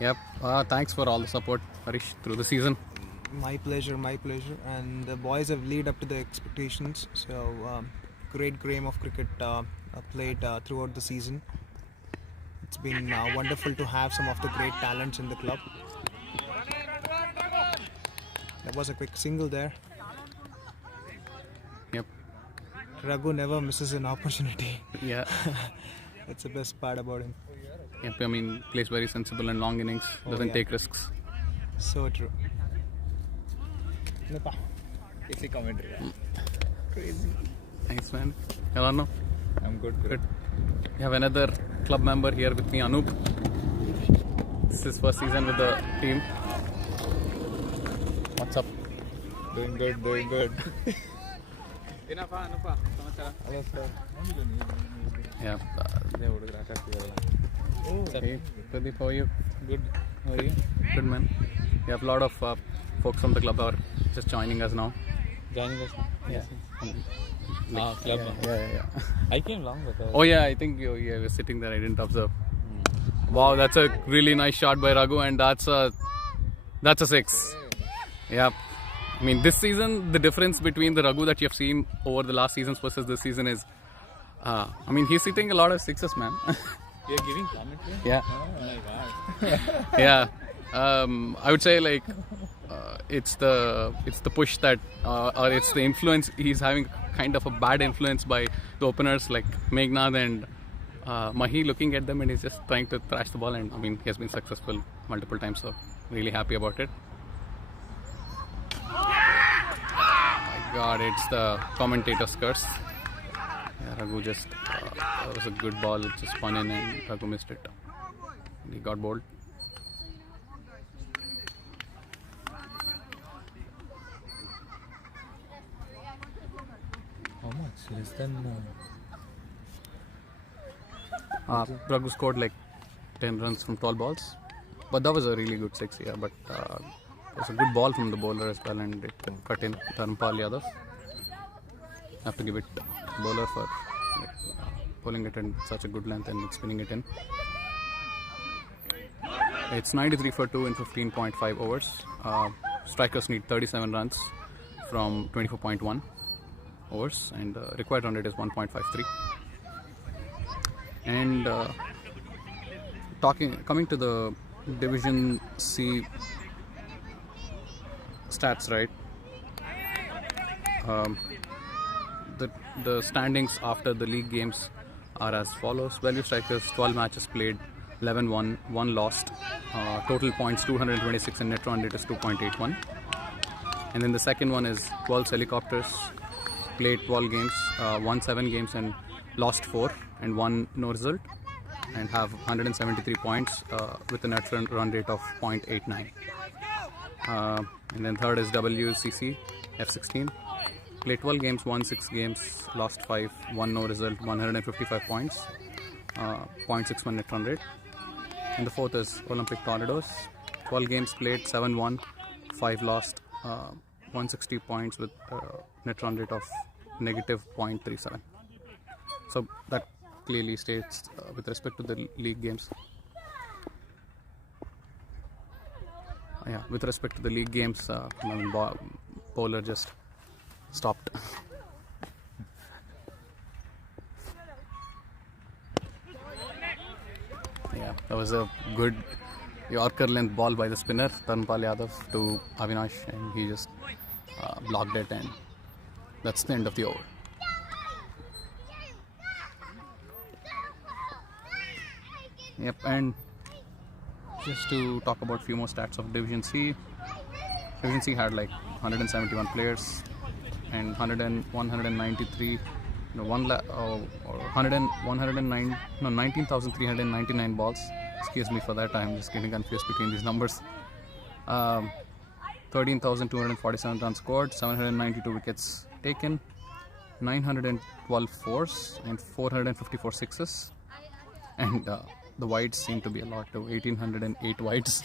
Yep. Thanks for all the support, Harish, through the season. My pleasure. And the boys have lived up to the expectations. So great game of cricket played throughout the season. It's been wonderful to have some of the great talents in the club. That was a quick single there. Yep. Raghu never misses an opportunity. Yeah. That's the best part about him. Yep. I mean, plays very sensible and long innings. Doesn't take risks. So true. Easy commentary. Crazy. Thanks, man. Hello, no? I'm good. We have another club member here with me, Anup. This is his first season with the team. What's up? Doing good. Hello, sir. Yeah. Hey, Pradeep, how are you? Good. How are you? Good, man. We have a lot of folks from the club are just joining us now. Joining us now? Yeah. Club. Yeah. I came long ago. Oh yeah, I think you were sitting there. I didn't observe. Wow, that's a really nice shot by Raghu, and that's a 6. Yeah. I mean, this season, the difference between the Raghu that you have seen over the last seasons versus this season is, I mean, he's hitting a lot of sixes, man. You're giving commentary? Yeah. Oh my god. Yeah. I would say it's the push that or it's the influence. He's having kind of a bad influence by the openers like Meghnad and Mahi, looking at them, and he's just trying to thrash the ball, and I mean he has been successful multiple times, so really happy about it. My god, it's the commentator's curse. Yeah, Raghu just that was a good ball, it just spun in and Raghu missed it. he got bowled. How much? Less than. Prabhu scored like 10 runs from 12 balls, but that was a really good 6. Yeah, but it was a good ball from the bowler as well, and it cut in. Dharmpal Yadav. Have to give it bowler for pulling it in such a good length and spinning it in. It's 93 for 2 in 15.5 overs. Strikers need 37 runs from 24.1 overs, and required run rate is 1.53. And coming to the Division C stats, right? The standings after the league games are as follows. Bellevue Strikers 12 matches played, 11 won, 1 lost. Total points 226 and net run rate is 2.81. And then the second one is 12 Helicopters, played 12 games, won 7 games and lost 4 and won no result, and have 173 points with a net run rate of 0.89. And then third is WCC F16, played 12 games, won 6 games, lost 5, won no result, 155 points, 0.61 net run rate. And the fourth is Olympic Tornadoes, 12 games played, 7 won, 5 lost, 160 points with net run rate of negative 0.37. So that clearly states with respect to the league games. Yeah, with respect to the league games, bowler just stopped. Yeah, that was a good Yorker length ball by the spinner Dharmpal Yadav to Avinash, and he just blocked it, and that's the end of the over. Yep, and just to talk about a few more stats of Division C. Division C had like 171 players and 193, 19,399 balls. Excuse me for that, I'm just getting confused between these numbers. 13,247 runs scored, 792 wickets taken, 912 fours and 454 sixes, and the wides seem to be a lot too. 1,808 wides,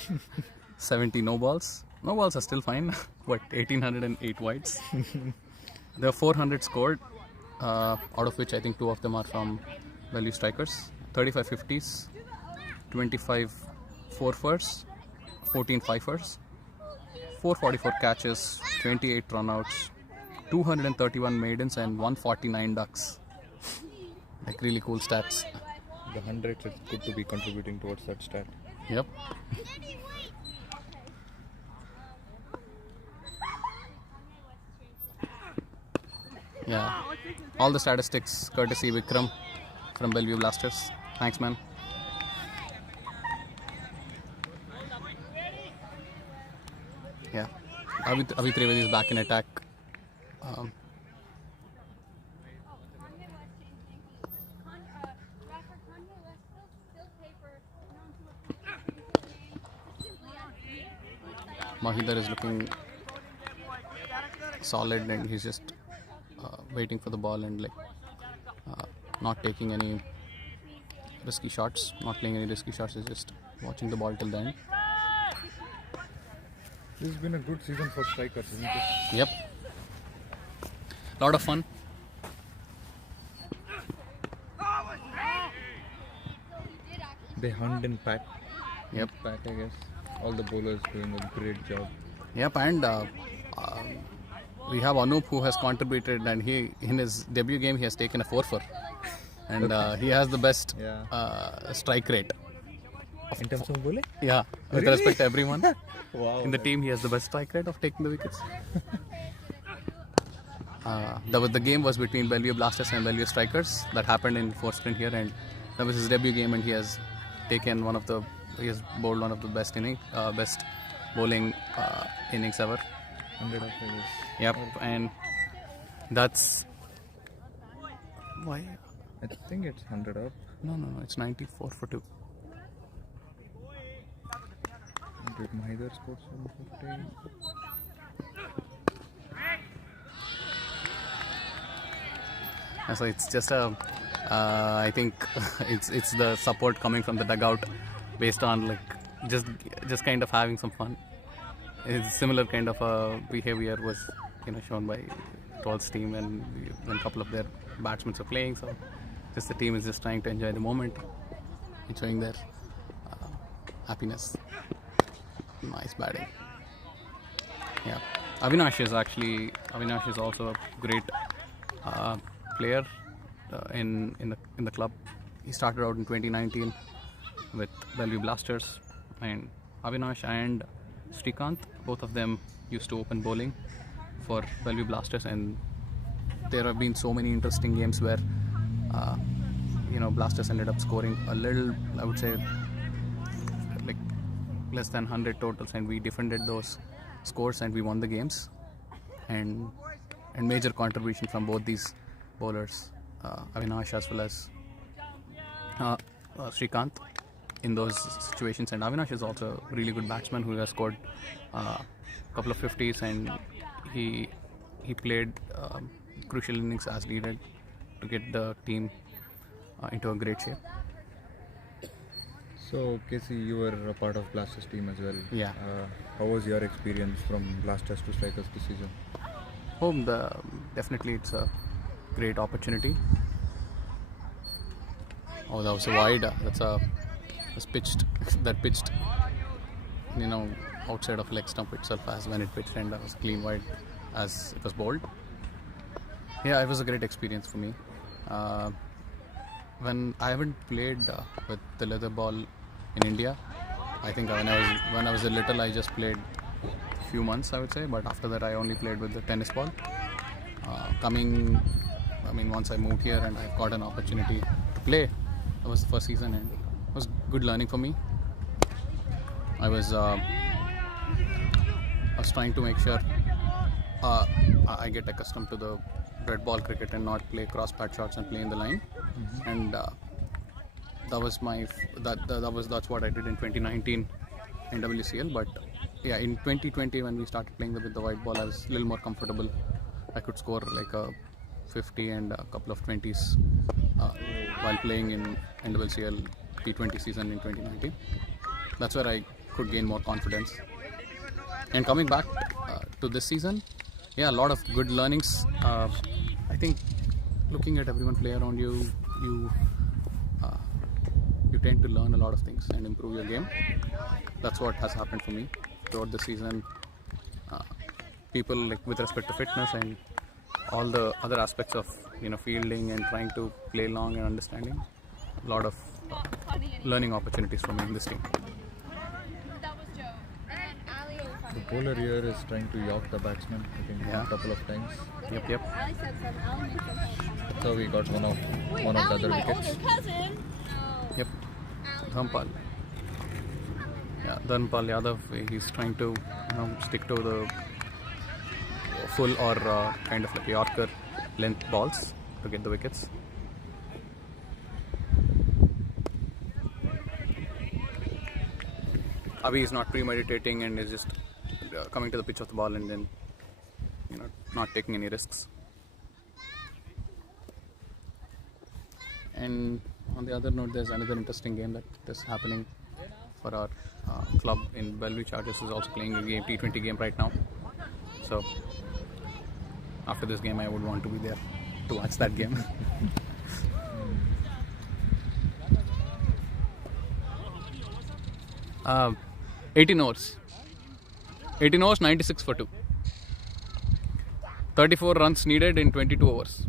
70 no balls. No balls are still fine, but 1,808 wides. There are 400 scored, out of which I think 2 of them are from Bellevue Strikers. 35 50s, 25 4-fers, 14 5-fers, 444 catches, 28 runouts, 231 maidens, and 149 ducks. Like really cool stats. The hundreds, it's good to be contributing towards that stat. Yep. Yeah. All the statistics courtesy Vikram from Bellevue Blasters. Thanks, man. Yeah. Abhi Trivedi is back in attack. Mahidar is looking solid, and he's just waiting for the ball and not taking any risky shots, not playing any risky shots. He's just watching the ball till the end. This has been a good season for strikers, isn't it? Yep. Lot of fun. They hunt and pack. Yep. Pack, I guess. All the bowlers doing a great job. Yep, and we have Anup who has contributed, and he in his debut game he has taken a 4-for, and he has the best strike rate. In terms of bowling? Yeah, with respect to everyone. Wow. In the team, he has the best strike rate of taking the wickets. The game was between Bellevue Blasters and Bellevue Strikers. That happened in fourth sprint here, and that was his debut game, and he has bowled one of the best bowling innings ever. 100 of it. Yep, and that's why. I think it's 100 up. No, it's 94 for 2. Did Mahidar score 750? So it's just I think it's the support coming from the dugout, based on like just kind of having some fun. It's similar kind of behavior was shown by Troll's team and when a couple of their batsmen are playing. So just the team is just trying to enjoy the moment, enjoying their happiness. Nice batting. Yeah, Avinash is also a great player in the club. He started out in 2019 with Bellevue Blasters, and Avinash and Srikanth, both of them used to open bowling for Bellevue Blasters, and there have been so many interesting games where Blasters ended up scoring a little, I would say, like less than 100 totals, and we defended those scores and we won the games. And major contribution from both these bowlers, Avinash as well as Srikanth, in those situations. And Avinash is also a really good batsman who has scored a couple of 50s, and he played crucial innings as needed to get the team into a great shape. So, Casey, you were a part of Blasters team as well. Yeah. How was your experience from Blasters to Strikers this season? Definitely it's a great opportunity. Oh, that was a wide. That's pitched. That pitched, outside of leg stump itself as when it pitched, and that was clean wide as it was bowled. Yeah, it was a great experience for me. When I haven't played with the leather ball in India, I think when I was a little, I just played a few months, I would say. But after that, I only played with the tennis ball. Once I moved here and I got an opportunity to play, that was the first season, and it was good learning for me. I was trying to make sure I get accustomed to the red ball cricket and not play cross pat shots and play in the line. Mm-hmm. And that's what I did in 2019 in WCL. But yeah, in 2020 when we started playing with the white ball, I was a little more comfortable. I could score like a 50 and a couple of 20s while playing in NWCL T20 season in 2019. That's where I could gain more confidence. And coming back to this season, yeah, a lot of good learnings. I think looking at everyone play around you, you tend to learn a lot of things and improve your game. That's what has happened for me throughout the season. People, like with respect to fitness and all the other aspects of fielding and trying to play long and understanding, a lot of learning opportunities for me in this team. The bowler here is trying to york the batsman, I think, a couple of times. Yep. So we got one of the other wickets. Yep. Dhanpal. Yeah, Dhanpal Yadav, he's trying to stick to the full or kind of like Yorker length balls to get the wickets. Avi is not premeditating and is just coming to the pitch of the ball and then not taking any risks. And on the other note, there's another interesting game that is happening for our club in Bellevue. Chargers is also playing a game, T20 game right now. So after this game, I would want to be there to watch that game. 18 overs, 96 for 2. 34 runs needed in 22 overs.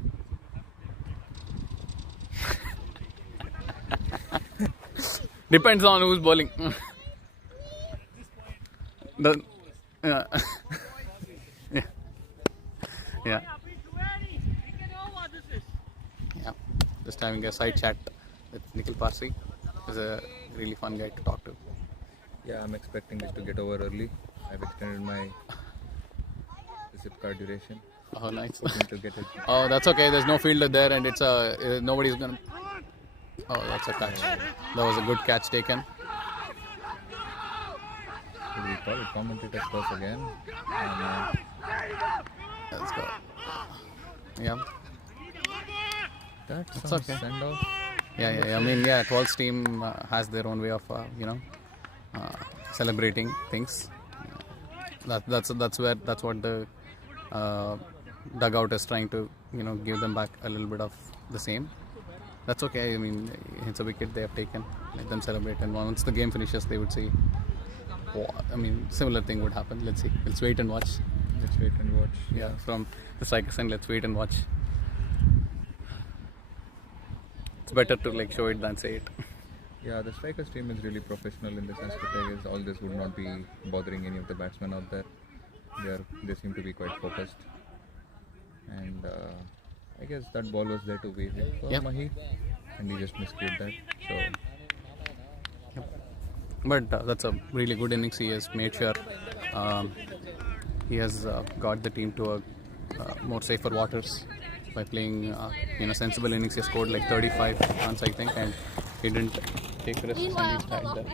Depends on who's bowling. Yeah. Just having a side chat with Nikhil Parsi. He's a really fun guy to talk to. Yeah, I'm expecting this to get over early. I've extended my zip card duration. Oh, nice. Hoping to get it. Oh, that's okay. There's no fielder there, and it's nobody's gonna. Oh, that's a catch. That was a good catch taken. Should we call it commentator's pause again? Let's go. Yeah. That's okay. send off. Yeah. I mean, yeah, 12's team has their own way of, celebrating things. That's what the dugout is trying to, give them back a little bit of the same. That's okay. I mean, it's a wicket they have taken. Let them celebrate, and once the game finishes, they would see. Similar thing would happen. Let's see. Let's wait and watch. Let's wait and watch. Yeah, from the strikers end, let's wait and watch. It's better to show it than say it. Yeah, the strikers team is really professional in this aspect. I guess all this would not be bothering any of the batsmen out there. They seem to be quite focused, and I guess that ball was there to be hit for Mahi, and he just miscued that. So, but that's a really good innings. He has made sure he has got the team to a more safer waters by playing sensible innings. He scored 35 runs, I think, and he didn't take risks and he tried there.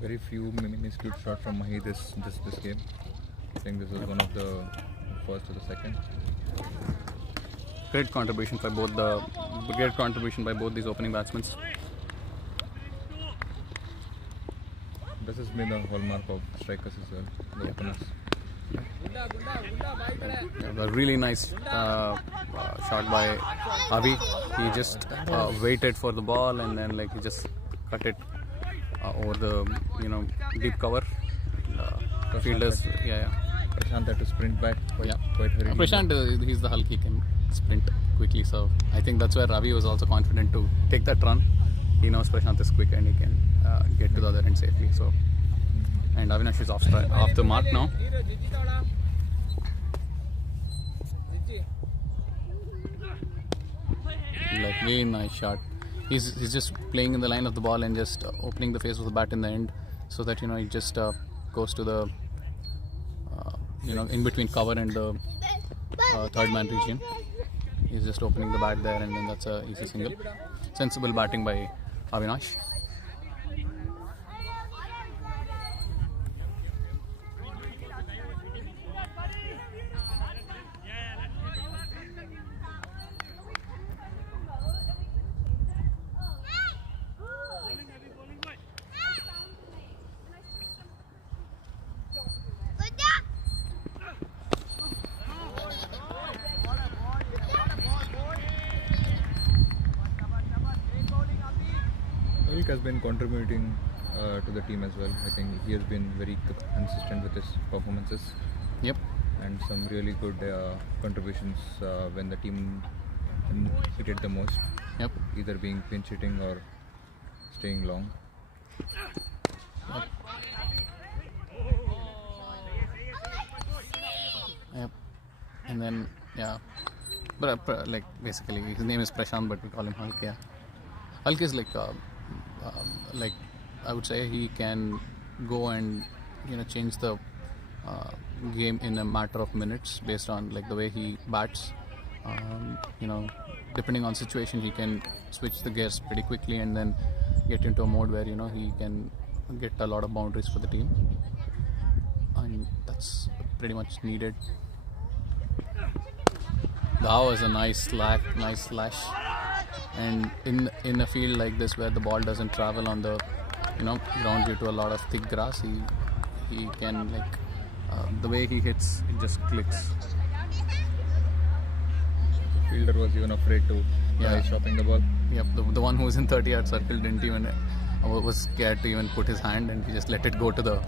very few minuscule shots from Mahi this game. I think this was one of the first or the second. Great contribution by both these opening batsmen. This has been the hallmark of strikers as well, the openers. A really nice shot by Avi. He just waited for the ball and then he just cut it over the deep cover. Fielders, Prashant had to sprint back quite hurriedly. Prashant, he's the Hulk. He can sprint quickly. So I think that's where Ravi was also confident to take that run. He knows Prashant is quick and he can get to the other end safely. So, and Avinash is off the mark now. Really nice shot. He's just playing in the line of the ball and just opening the face of the bat in the end, so that he just goes to the in between cover and the third man region. He's just opening the bat there, and then that's a easy single. Sensible batting by Avinash. Has been contributing to the team as well. I think he has been very consistent with his performances. Yep. And some really good contributions when the team needed the most. Yep. Either being pinch hitting or staying long. Yep. And then but basically his name is Prashant, but we call him Hulk. Yeah. Hulk is I would say he can go and change the game in a matter of minutes based on the way he bats. Depending on situation, he can switch the gears pretty quickly and then get into a mode where he can get a lot of boundaries for the team, and that's pretty much needed. That was a nice slash. And in a field like this where the ball doesn't travel on the ground due to a lot of thick grass, he can the way he hits, it just clicks. The fielder was even afraid to try stopping the ball. Yep, the one who was in 30-yard circle didn't even was scared to even put his hand, and he just let it go to the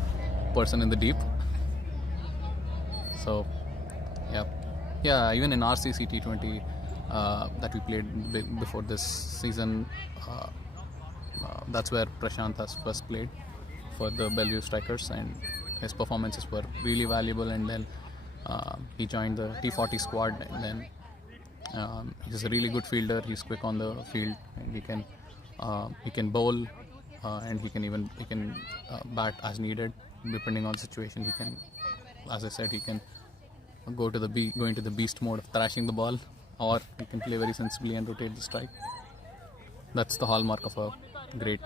person in the deep. So even in RCC T20 that we played before this season, that's where Prashant has first played for the Bellevue Strikers, and his performances were really valuable. And then he joined the T40 squad, and then he's a really good fielder. He's quick on the field, and he can bowl, and he can bat as needed depending on the situation. He can, as I said, he can go into the beast mode of thrashing the ball, or he can play very sensibly and rotate the strike. That's the hallmark of a great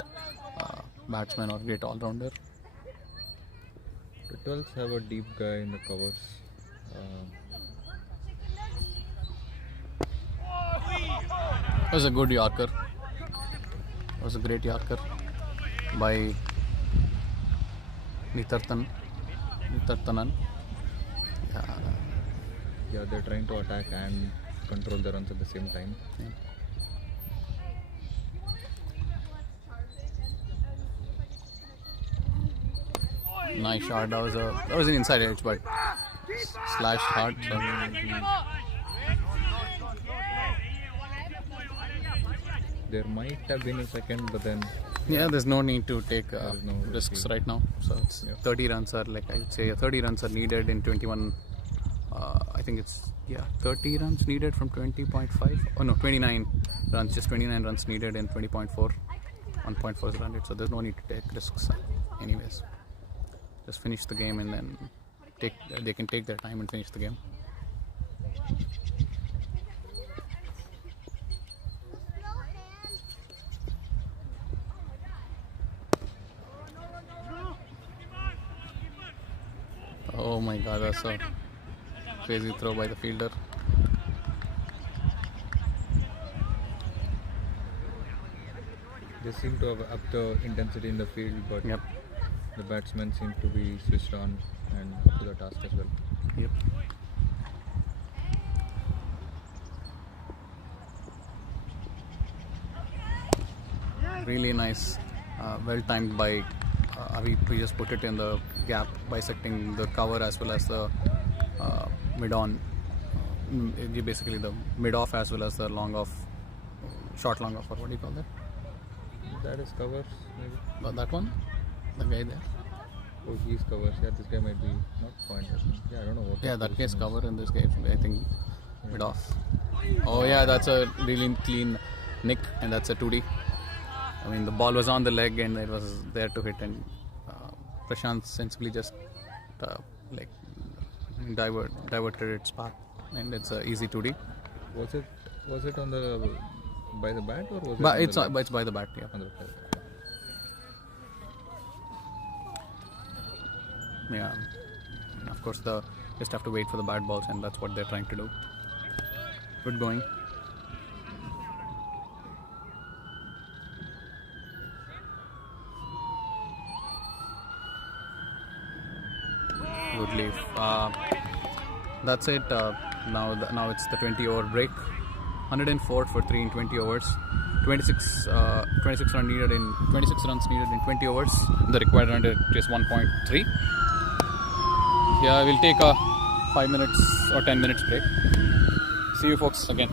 batsman or great all-rounder. The 12s have a deep guy in the covers. It was a good Yorker. It was a great Yorker by Nitarthanan. Yeah, they're trying to attack and control the runs at the same time. Yeah. Nice shot. That was an inside edge, but slashed hard. So. There might have been a second, but then Yeah, there's no need to take There's no risks risk. right now. So it's Yeah. 30 runs are, like I would say, 30 runs are needed in 21. I think it's 30 runs needed from 20.5. Oh no, 29 runs. Just 29 runs needed in 20.4. 1.4 is run rate. So there's no need to take risks. Anyways, just finish the game and then they can take their time and finish the game. Oh my god, that's a crazy throw by the fielder. they seem to have upped the intensity in the field, but Yep. the batsmen seem to be switched on and up to the task as well. Yep. Really nice, well timed by Avi. We just put it in the gap, bisecting the cover as well as the mid-on. Basically the mid-off as well as the long-off, short long-off, or what do you call that? That is covers, maybe. That one? The guy there? Oh, he's covers. Yeah, this guy might be not point. Yeah, I don't know what. Yeah, his that case position is. cover in this case, I think mid-off. Oh yeah, that's a really clean nick, and that's a 2D. I mean, the ball was on the leg and it was there to hit, and Prashant sensibly just diverted its path, and it's a easy 2D. Was it on the by the bat or was it? But on it's the leg? it's by the bat, yeah. On the bat. Yeah. And of course, just have to wait for the bad balls, and that's what they're trying to do. Good going. Good leaf. That's it. Now it's the 20-over break. 104 for 3 in 20 overs. 26 runs needed in 20 overs. The required run rate is 1.3. Yeah, we'll take a 5 minutes or 10 minutes break. See you folks again.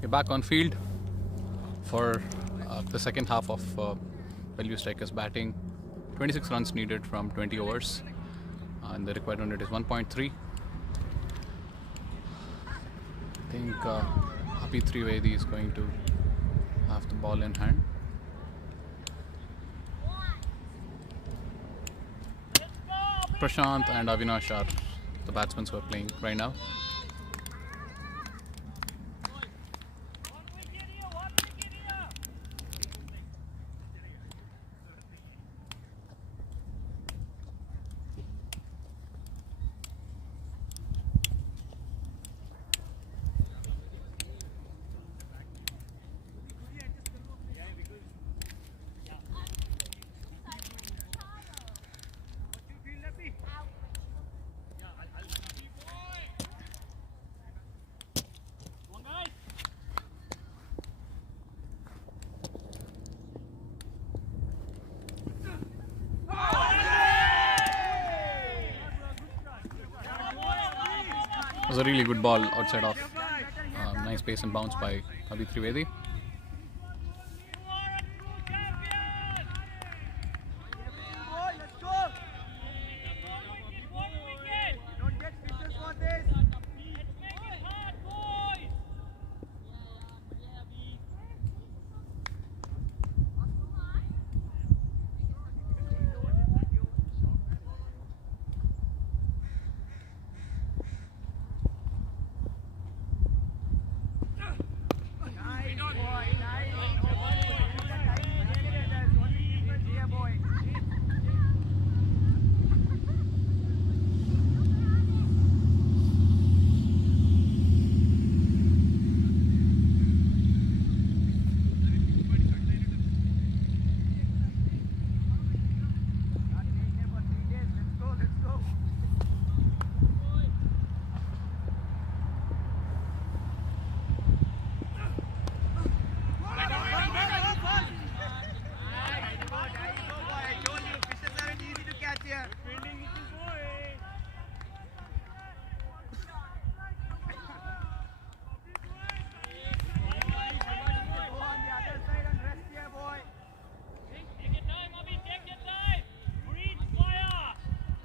We're back on field for the second half of Bellevue Strikers batting. 26 runs needed from 20 overs, and the required run rate is 1.3. I think Happy Trivedi is going to have the ball in hand. Prashant and Avinash are the batsmen who are playing right now. It was a really good ball outside of nice pace and bounce by Abhi Trivedi.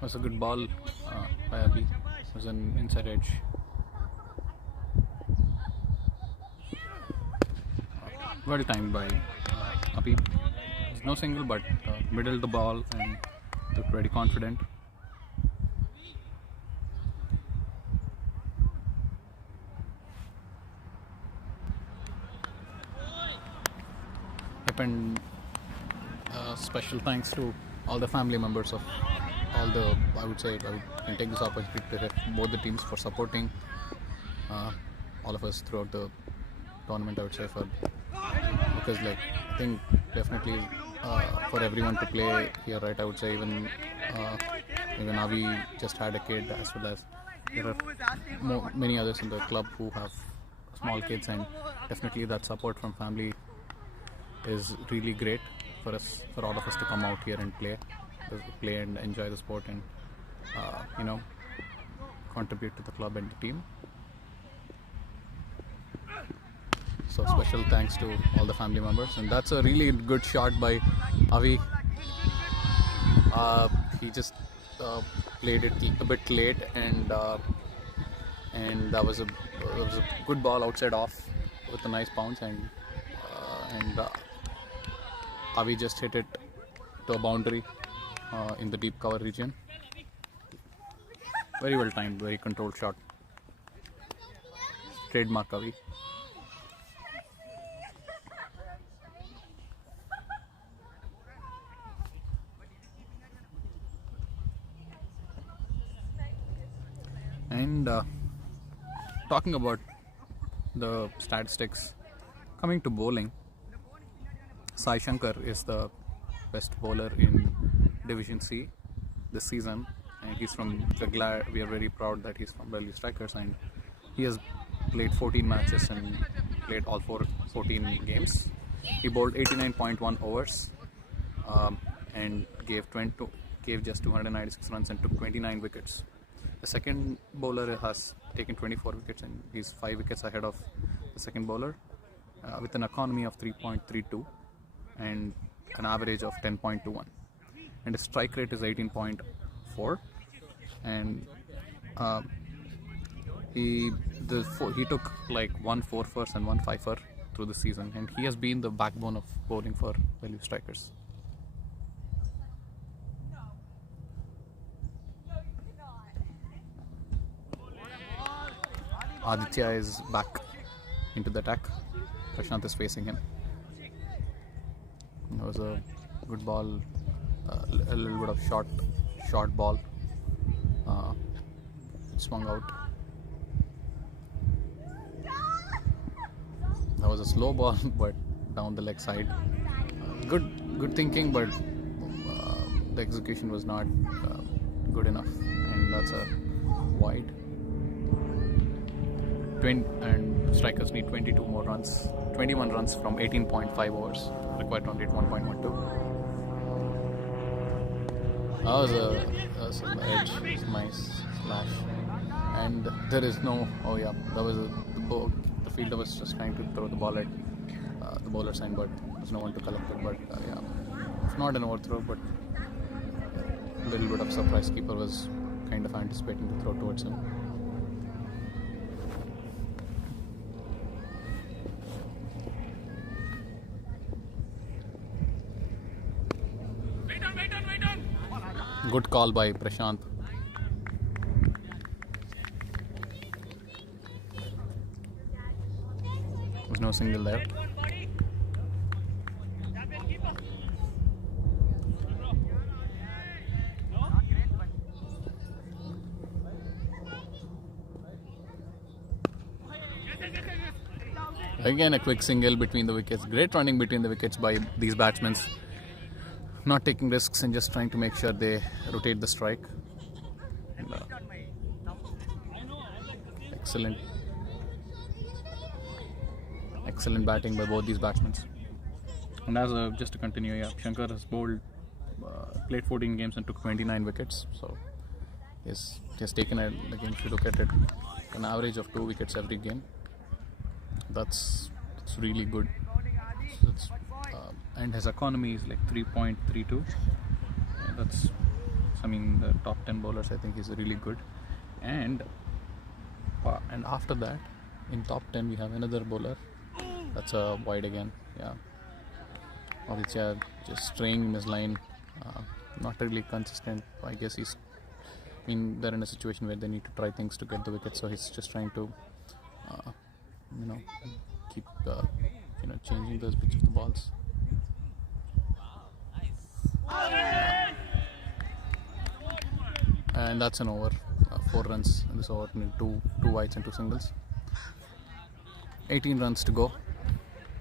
Was a good ball by Abhi. It was an inside edge. Well timed by Abhi. No single, but middled the ball and looked very confident. And special thanks to all the family members of all the, I would say, I can take this opportunity to thank both the teams for supporting all of us throughout the tournament, I would say, because like I think definitely for everyone to play here, right, I would say even Avi just had a kid, as well as there are many others in the club who have small kids, and definitely that support from family is really great for us, for all of us to come out here and play and enjoy the sport and contribute to the club and the team. So special thanks to all the family members, and that's a really good shot by Avi. He just played it a bit late, and that was a good ball outside off with a nice bounce, and Avi just hit it to a boundary in the deep cover region. Very well timed, very controlled shot. Trademark Avi. And talking about the statistics, coming to bowling, Sai Shankar is the best bowler in Division C this season, and he's from. We are very proud that he's from Bellevue Strikers, and he has played 14 matches and played all 14 games. He bowled 89.1 overs and gave just 296 runs and took 29 wickets. The second bowler has taken 24 wickets, and he's 5 wickets ahead of the second bowler with an economy of 3.32 and an average of 10.21. And his strike rate is 18.4. And he took like 1 4-fer and 1 5-fer through the season, and he has been the backbone of bowling for Bellevue Strikers. Aditya is back into the attack. Prashant is facing him. It was a good ball, a little bit of short ball. It swung out. That was a slow ball, but down the leg side. Good thinking, but the execution was not good enough, and that's a wide. And Strikers need 22 more runs, 21 runs from 18.5 overs, required to hit 1.12. That was an edge, nice slash, and there is no. Oh yeah, that was the fielder was just trying to throw the ball at the bowler's end, but there's no one to collect it. But yeah, it's not an overthrow, but a little bit of surprise. Keeper was kind of anticipating to throw towards him. Good call by Prashant. There's no single there. Again, a quick single between the wickets. Great running between the wickets by these batsmen. Not taking risks and just trying to make sure they rotate the strike. And, excellent batting by both these batsmen. And as just to continue, yeah, Shankar has bowled, played 14 games and took 29 wickets. So he has taken again, if you look at it, an average of 2 wickets every game. That's really good. And his economy is like 3.32. That's, I mean, the top 10 bowlers, I think he's really good. And after that, in top 10 we have another bowler. That's a wide again. Yeah, Aditya just straying in his line, not really consistent. I guess they're in a situation where they need to try things to get the wicket, so he's just trying to keep changing the pitch of the balls. And that's an over. 4 runs in this over, two wides and 2 singles. 18 runs to go.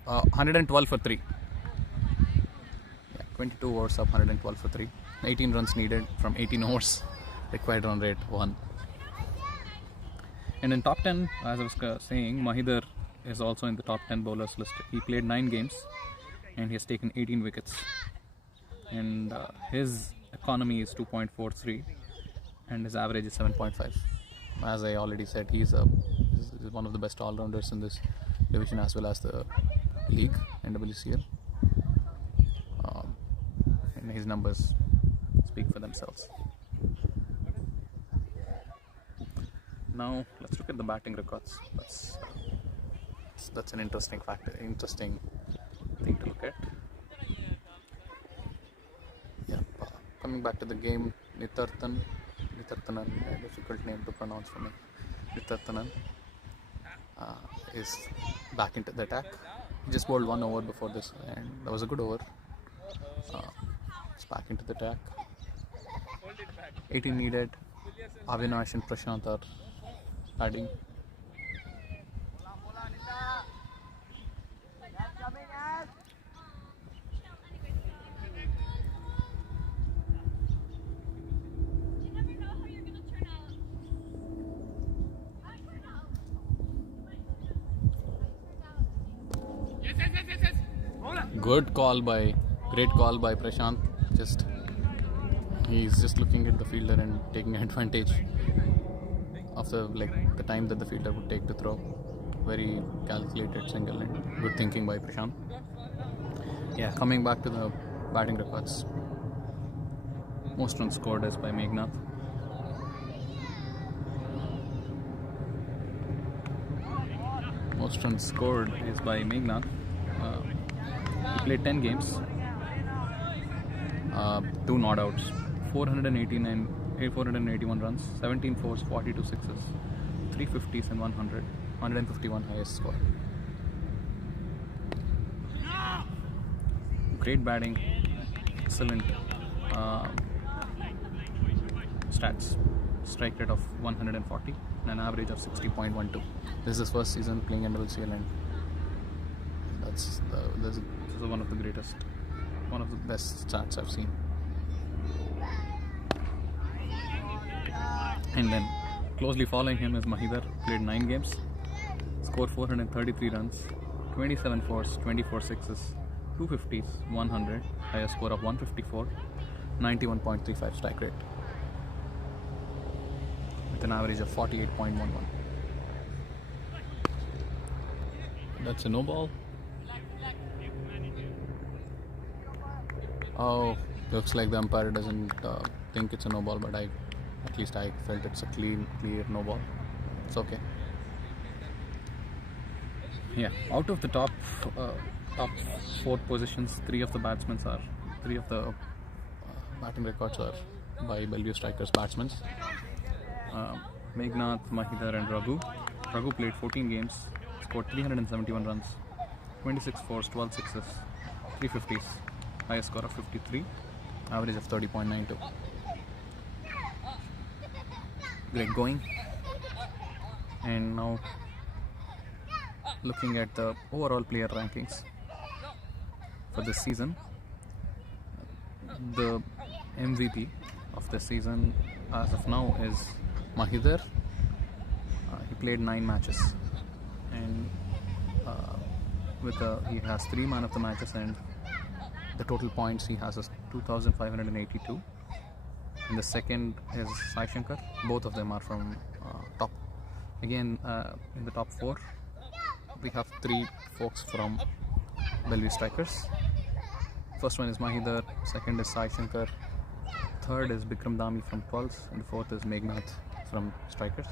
112 for 3. Yeah, 22 overs up, 112 for 3. 18 runs needed from 18 overs. Required run rate 1. And in top 10, as I was saying, Mahidar is also in the top 10 bowlers list. He played 9 games and he has taken 18 wickets. And his economy is 2.43 and his average is 7.5. As I already said, he's one of the best all-rounders in this division as well as the league, NWCL. And his numbers speak for themselves. Now let's look at the batting records. That's an interesting thing to look at. Yeah, coming back to the game, Nitarthanan, a difficult name to pronounce for me. Nitarthanan is back into the attack. He just bowled 1 over before this, and that was a good over. It's back into the attack. 18 needed. Avinash and Prashant are batting. Great call by Prashant. He's just looking at the fielder and taking advantage of the time that the fielder would take to throw. Very calculated single and good thinking by Prashant. Yeah, coming back to the batting records. Most runs scored is by Meghnad. Most runs scored is by Meghnad. He played 10 games, 2 not outs, 481 runs, 17 fours, 42 sixes, 3 50s and 151 highest score. Great batting, excellent stats, strike rate of 140 and an average of 60.12. This is his first season playing NWCL, and this is one of the best stats I've seen. And then closely following him is Mahidar, played 9 games, scored 433 runs, 27 fours, 24 sixes, 2 50s, 100, highest score of 154, 91.35 strike rate with an average of 48.11. That's a no ball. Oh, looks like the umpire doesn't think it's a no ball, but at least I felt it's a clear no ball. It's okay. Yeah, out of the top 4 positions, 3 of the batting records are by Bellevue Strikers batsmen. Meghnad, Mahidar and Raghu. Raghu played 14 games, scored 371 runs, 26 fours, 12 sixes, 3 50s, highest score of 53, average of 30.92. Great going. And now looking at the overall player rankings for this season, the MVP of the season as of now is Mahidar. He played 9 matches, and he has 3 man of the matches, and the total points he has is 2,582. And the second is Sai Shankar. Both of them are from top. Again, in the top 4, we have 3 folks from Bellevue Strikers. First one is Mahidar, second is Sai Shankar, third is Bikram Dami from 12s, and the fourth is Meghnad from Strikers.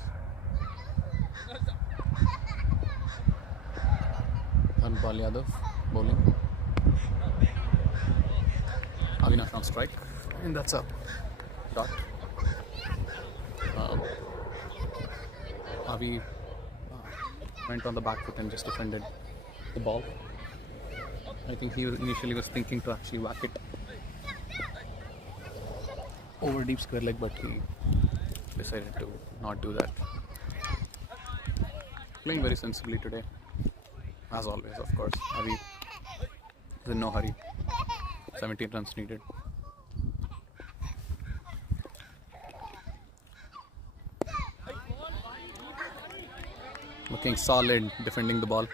Dhanpal Yadav bowling. Avinash on strike, and that's a dot. Avi went on the back foot and just defended the ball. I think he initially was thinking to actually whack it over deep square leg, but he decided to not do that. Playing very sensibly today, as always, of course. Avi is in no hurry. 17 runs needed. Looking solid, defending the ball.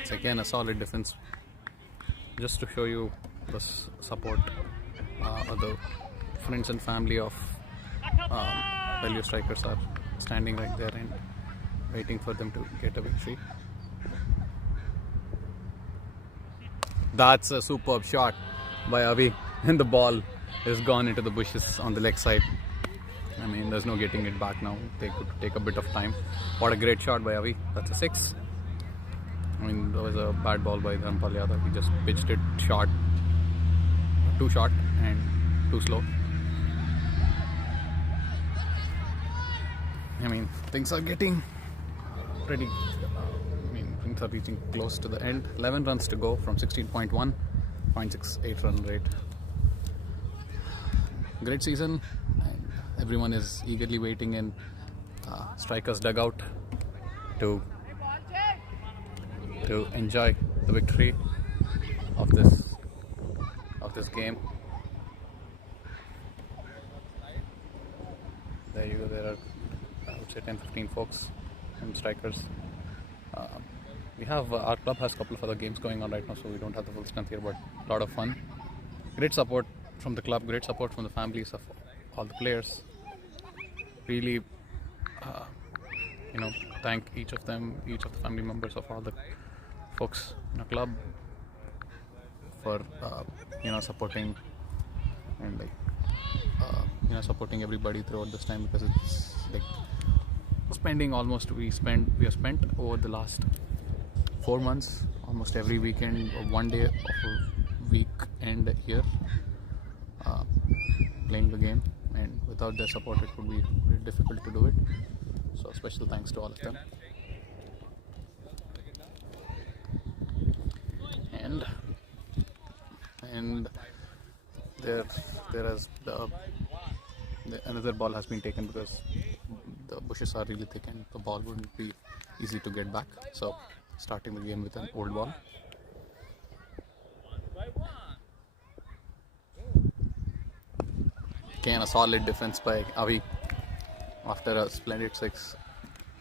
It's again a solid defense. Just to show you the support of the friends and family of Bellevue Strikers are standing right there and waiting for them to get a victory. That's a superb shot by Avi, and the ball is gone into the bushes on the leg side. I mean, there's no getting it back now. They could take a bit of time. What a great shot by Avi. That's a 6. I mean, there was a bad ball by Dhanpal Yadav. He just pitched it short, too short and too slow. I mean, things are getting pretty. Things are reaching close to the end. 11 runs to go from 16.1, 0.68 run rate. Great season, and everyone is eagerly waiting in Strikers' dugout to enjoy the victory of this game. There you go. There are, I would say, 10-15 folks and Strikers. We have our club has a couple of other games going on right now, so we don't have the full strength here, but a lot of fun. Great support from the club, great support from the families of all the players. Really, thank each of them, each of the family members of all the folks in the club for supporting and supporting everybody throughout this time, because it's like we have spent over the last 4 months almost every weekend or one day of a weekend here playing the game, and without their support it would be very difficult to do it. So special thanks to all of them. And there has another ball has been taken because the bushes are really thick and the ball wouldn't be easy to get back. So starting the game with an old ball. Again, a solid defense by Avi after a splendid 6,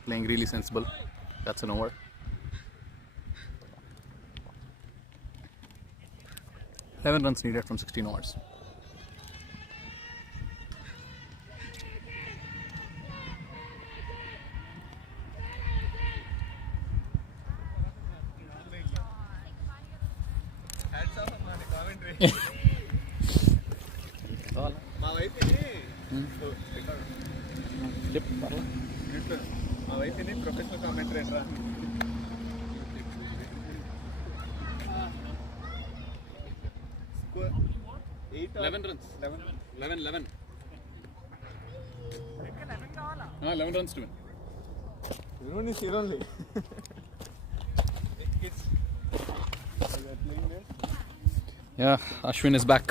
playing really sensible. That's an over. Eleven runs needed from 16 overs. Professional commentator 11 runs. 11 runs to win. Everyone is here only. Yeah, Ashwin is back.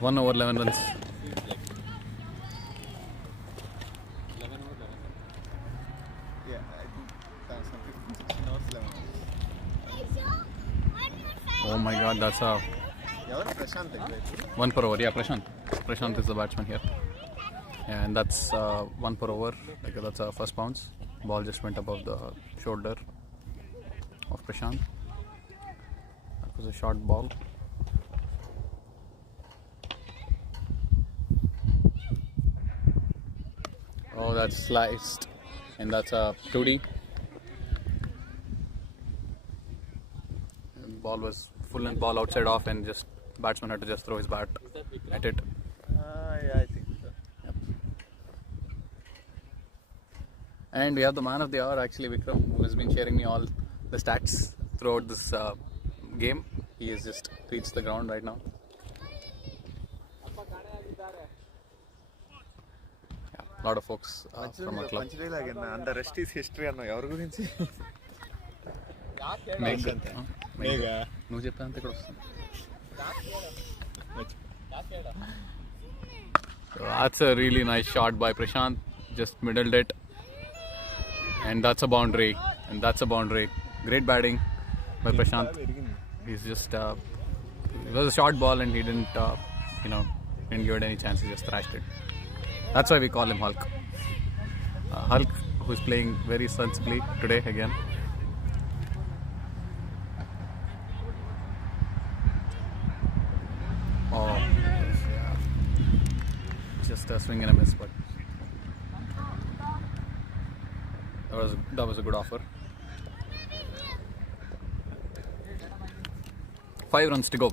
1 over 11 runs. 11 over 11. Yeah, I think that's something 16 hours 11 hours. Oh my god, that's a Prashant 1 per over. Yeah, Prashant is the batsman here. Yeah, and that's 1 per over. Like that's a first bounce. Ball just went above the shoulder of Prashant. That was a short ball. Oh, that's sliced, and that's a 2D. And ball was full length ball outside off, and just batsman had to just throw his bat at it. Yeah, I think so. Yep. And we have the man of the hour, actually, Vikram, who has been sharing me all the stats throughout this game. He has just reached the ground right now. Yeah, a lot of folks from our club. And the rest is history. నువ్వు చెప్పేంత ఇక్కడ వస్తుంది. That's a really nice shot by Prashant. Just middled it, and that's a boundary. Great batting by Prashant. He's just it was a short ball, and he didn't give it any chance. He just thrashed it. That's why we call him Hulk. Hulk, who's playing very sensibly today again. Oh, yeah. Just a swing and a miss, but that was a good offer. 5 runs to go.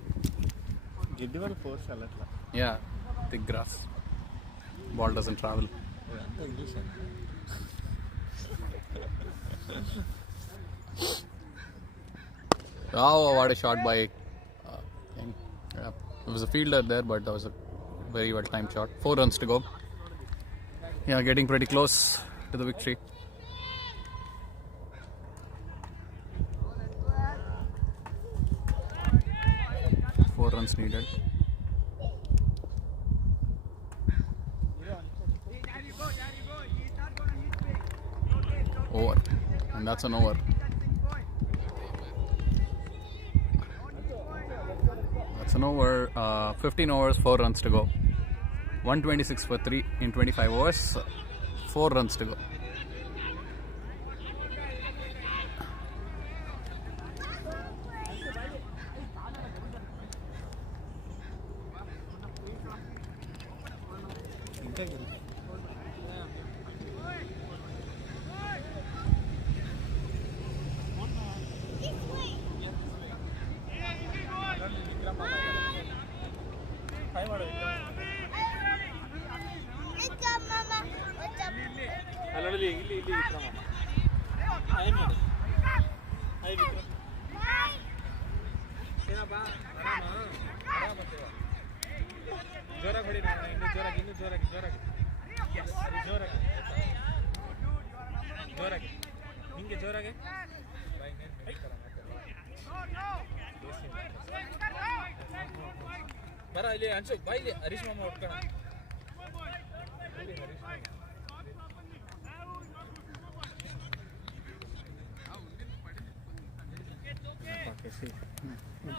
Yeah, thick grass. Ball doesn't travel. Oh, what a shot by There was a fielder there, but that was a very well timed shot. 4 runs to go. Yeah, getting pretty close to the victory. Four runs needed. Over. And that's an over. That's an over. 15 overs, 4 runs to go. 126 for 3 in 25 overs. 4 runs to go.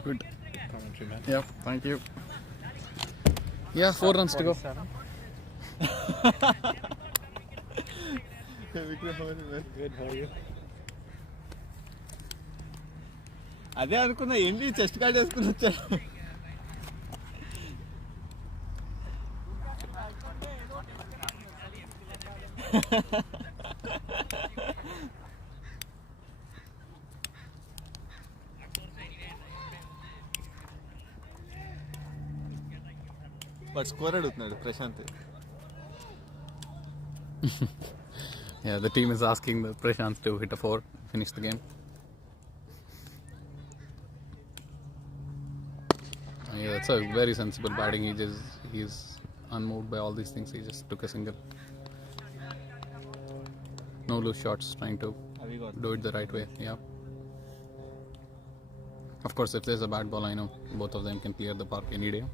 Good. Commentary, man. Yeah, thank you. Yeah, 4 runs to go. Good, how are you? అదే అనుకున్నా ఏంటి chest card వేసుకుని వచ్చాడు. But score అడుగుతున్నాడు Prashanth. Yeah, the team is asking the Prashant to hit a 4, finish the game. Yeah, that's a very sensible batting. He's unmoved by all these things. He just took a single. No loose shots, trying to do it the right way. Yeah. Of course, if there's a bad ball, I know both of them can clear the park any day.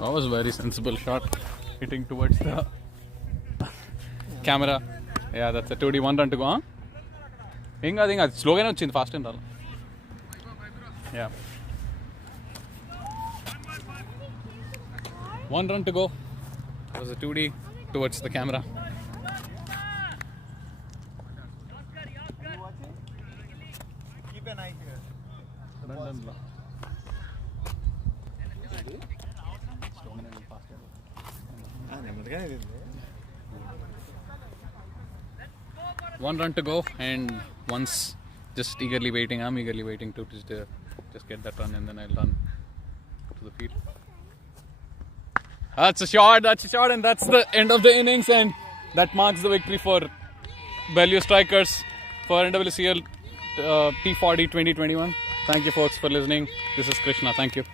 That was a very sensible shot, hitting towards the camera. Yeah, that's a 2D, 1 run to go, huh? Inga slow gaine vachindi, fast and all. Yeah. 1 run to go. It was a 2D towards the camera. Keep an eye here. One run to go, and once just eagerly waiting. I'm eagerly waiting to just get that run, and then I'll run to the field. That's a shot, and that's the end of the innings, and that marks the victory for Bellevue Strikers for NWCL T40 2021. Thank you, folks, for listening. This is Krishna. Thank you.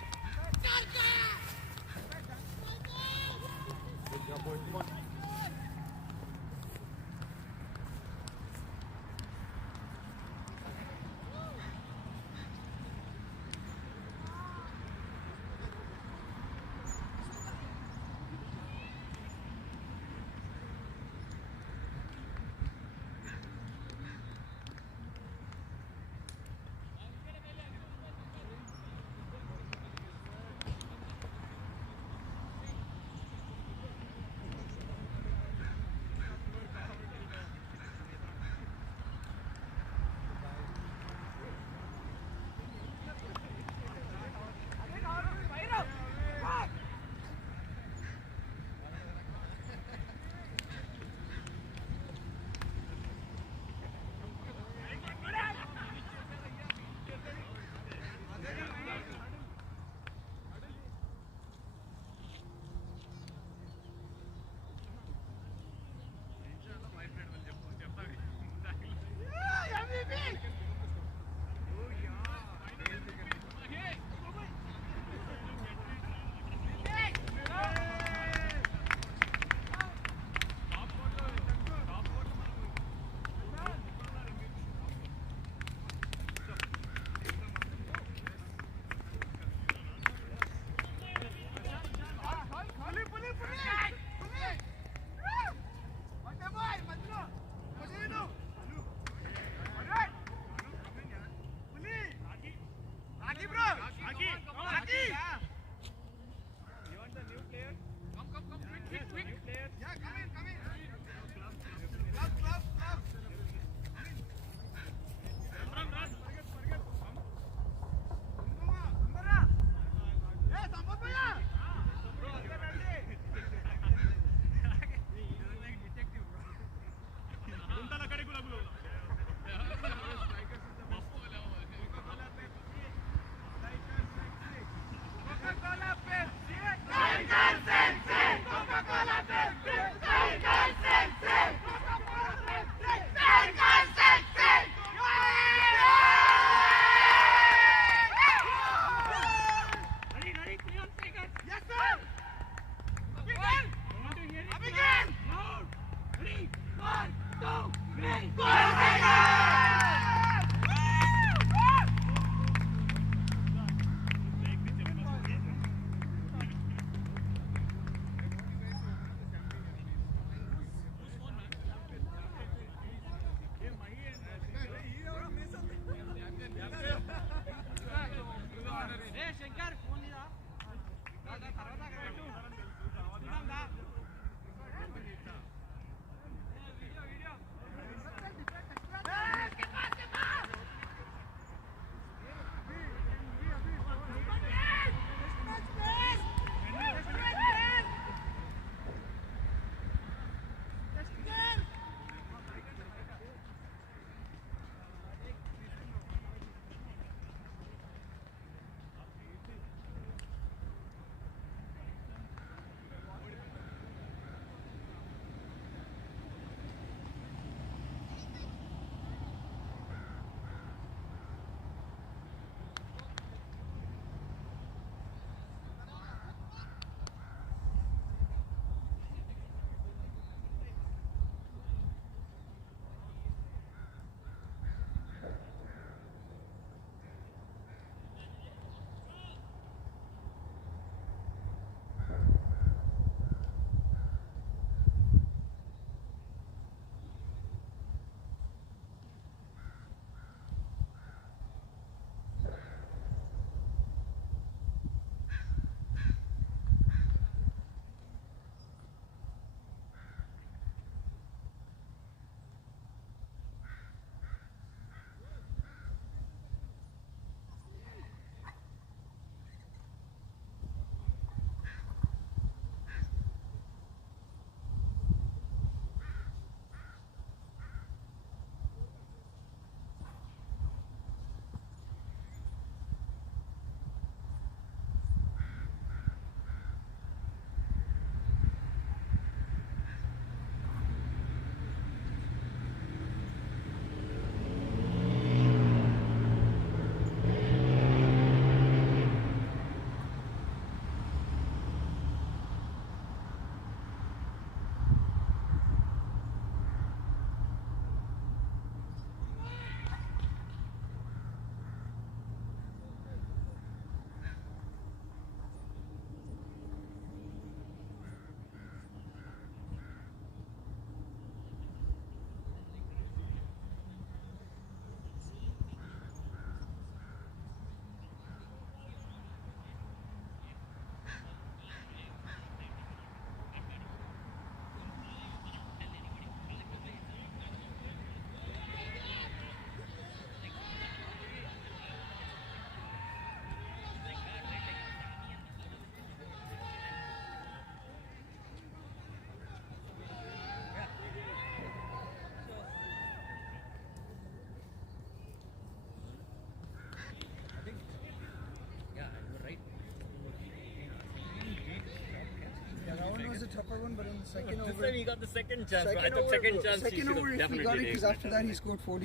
was a tougher one, but in the second This over, time he got the second chance. I thought second chance he should have if he definitely got it, because taken after that he scored 40.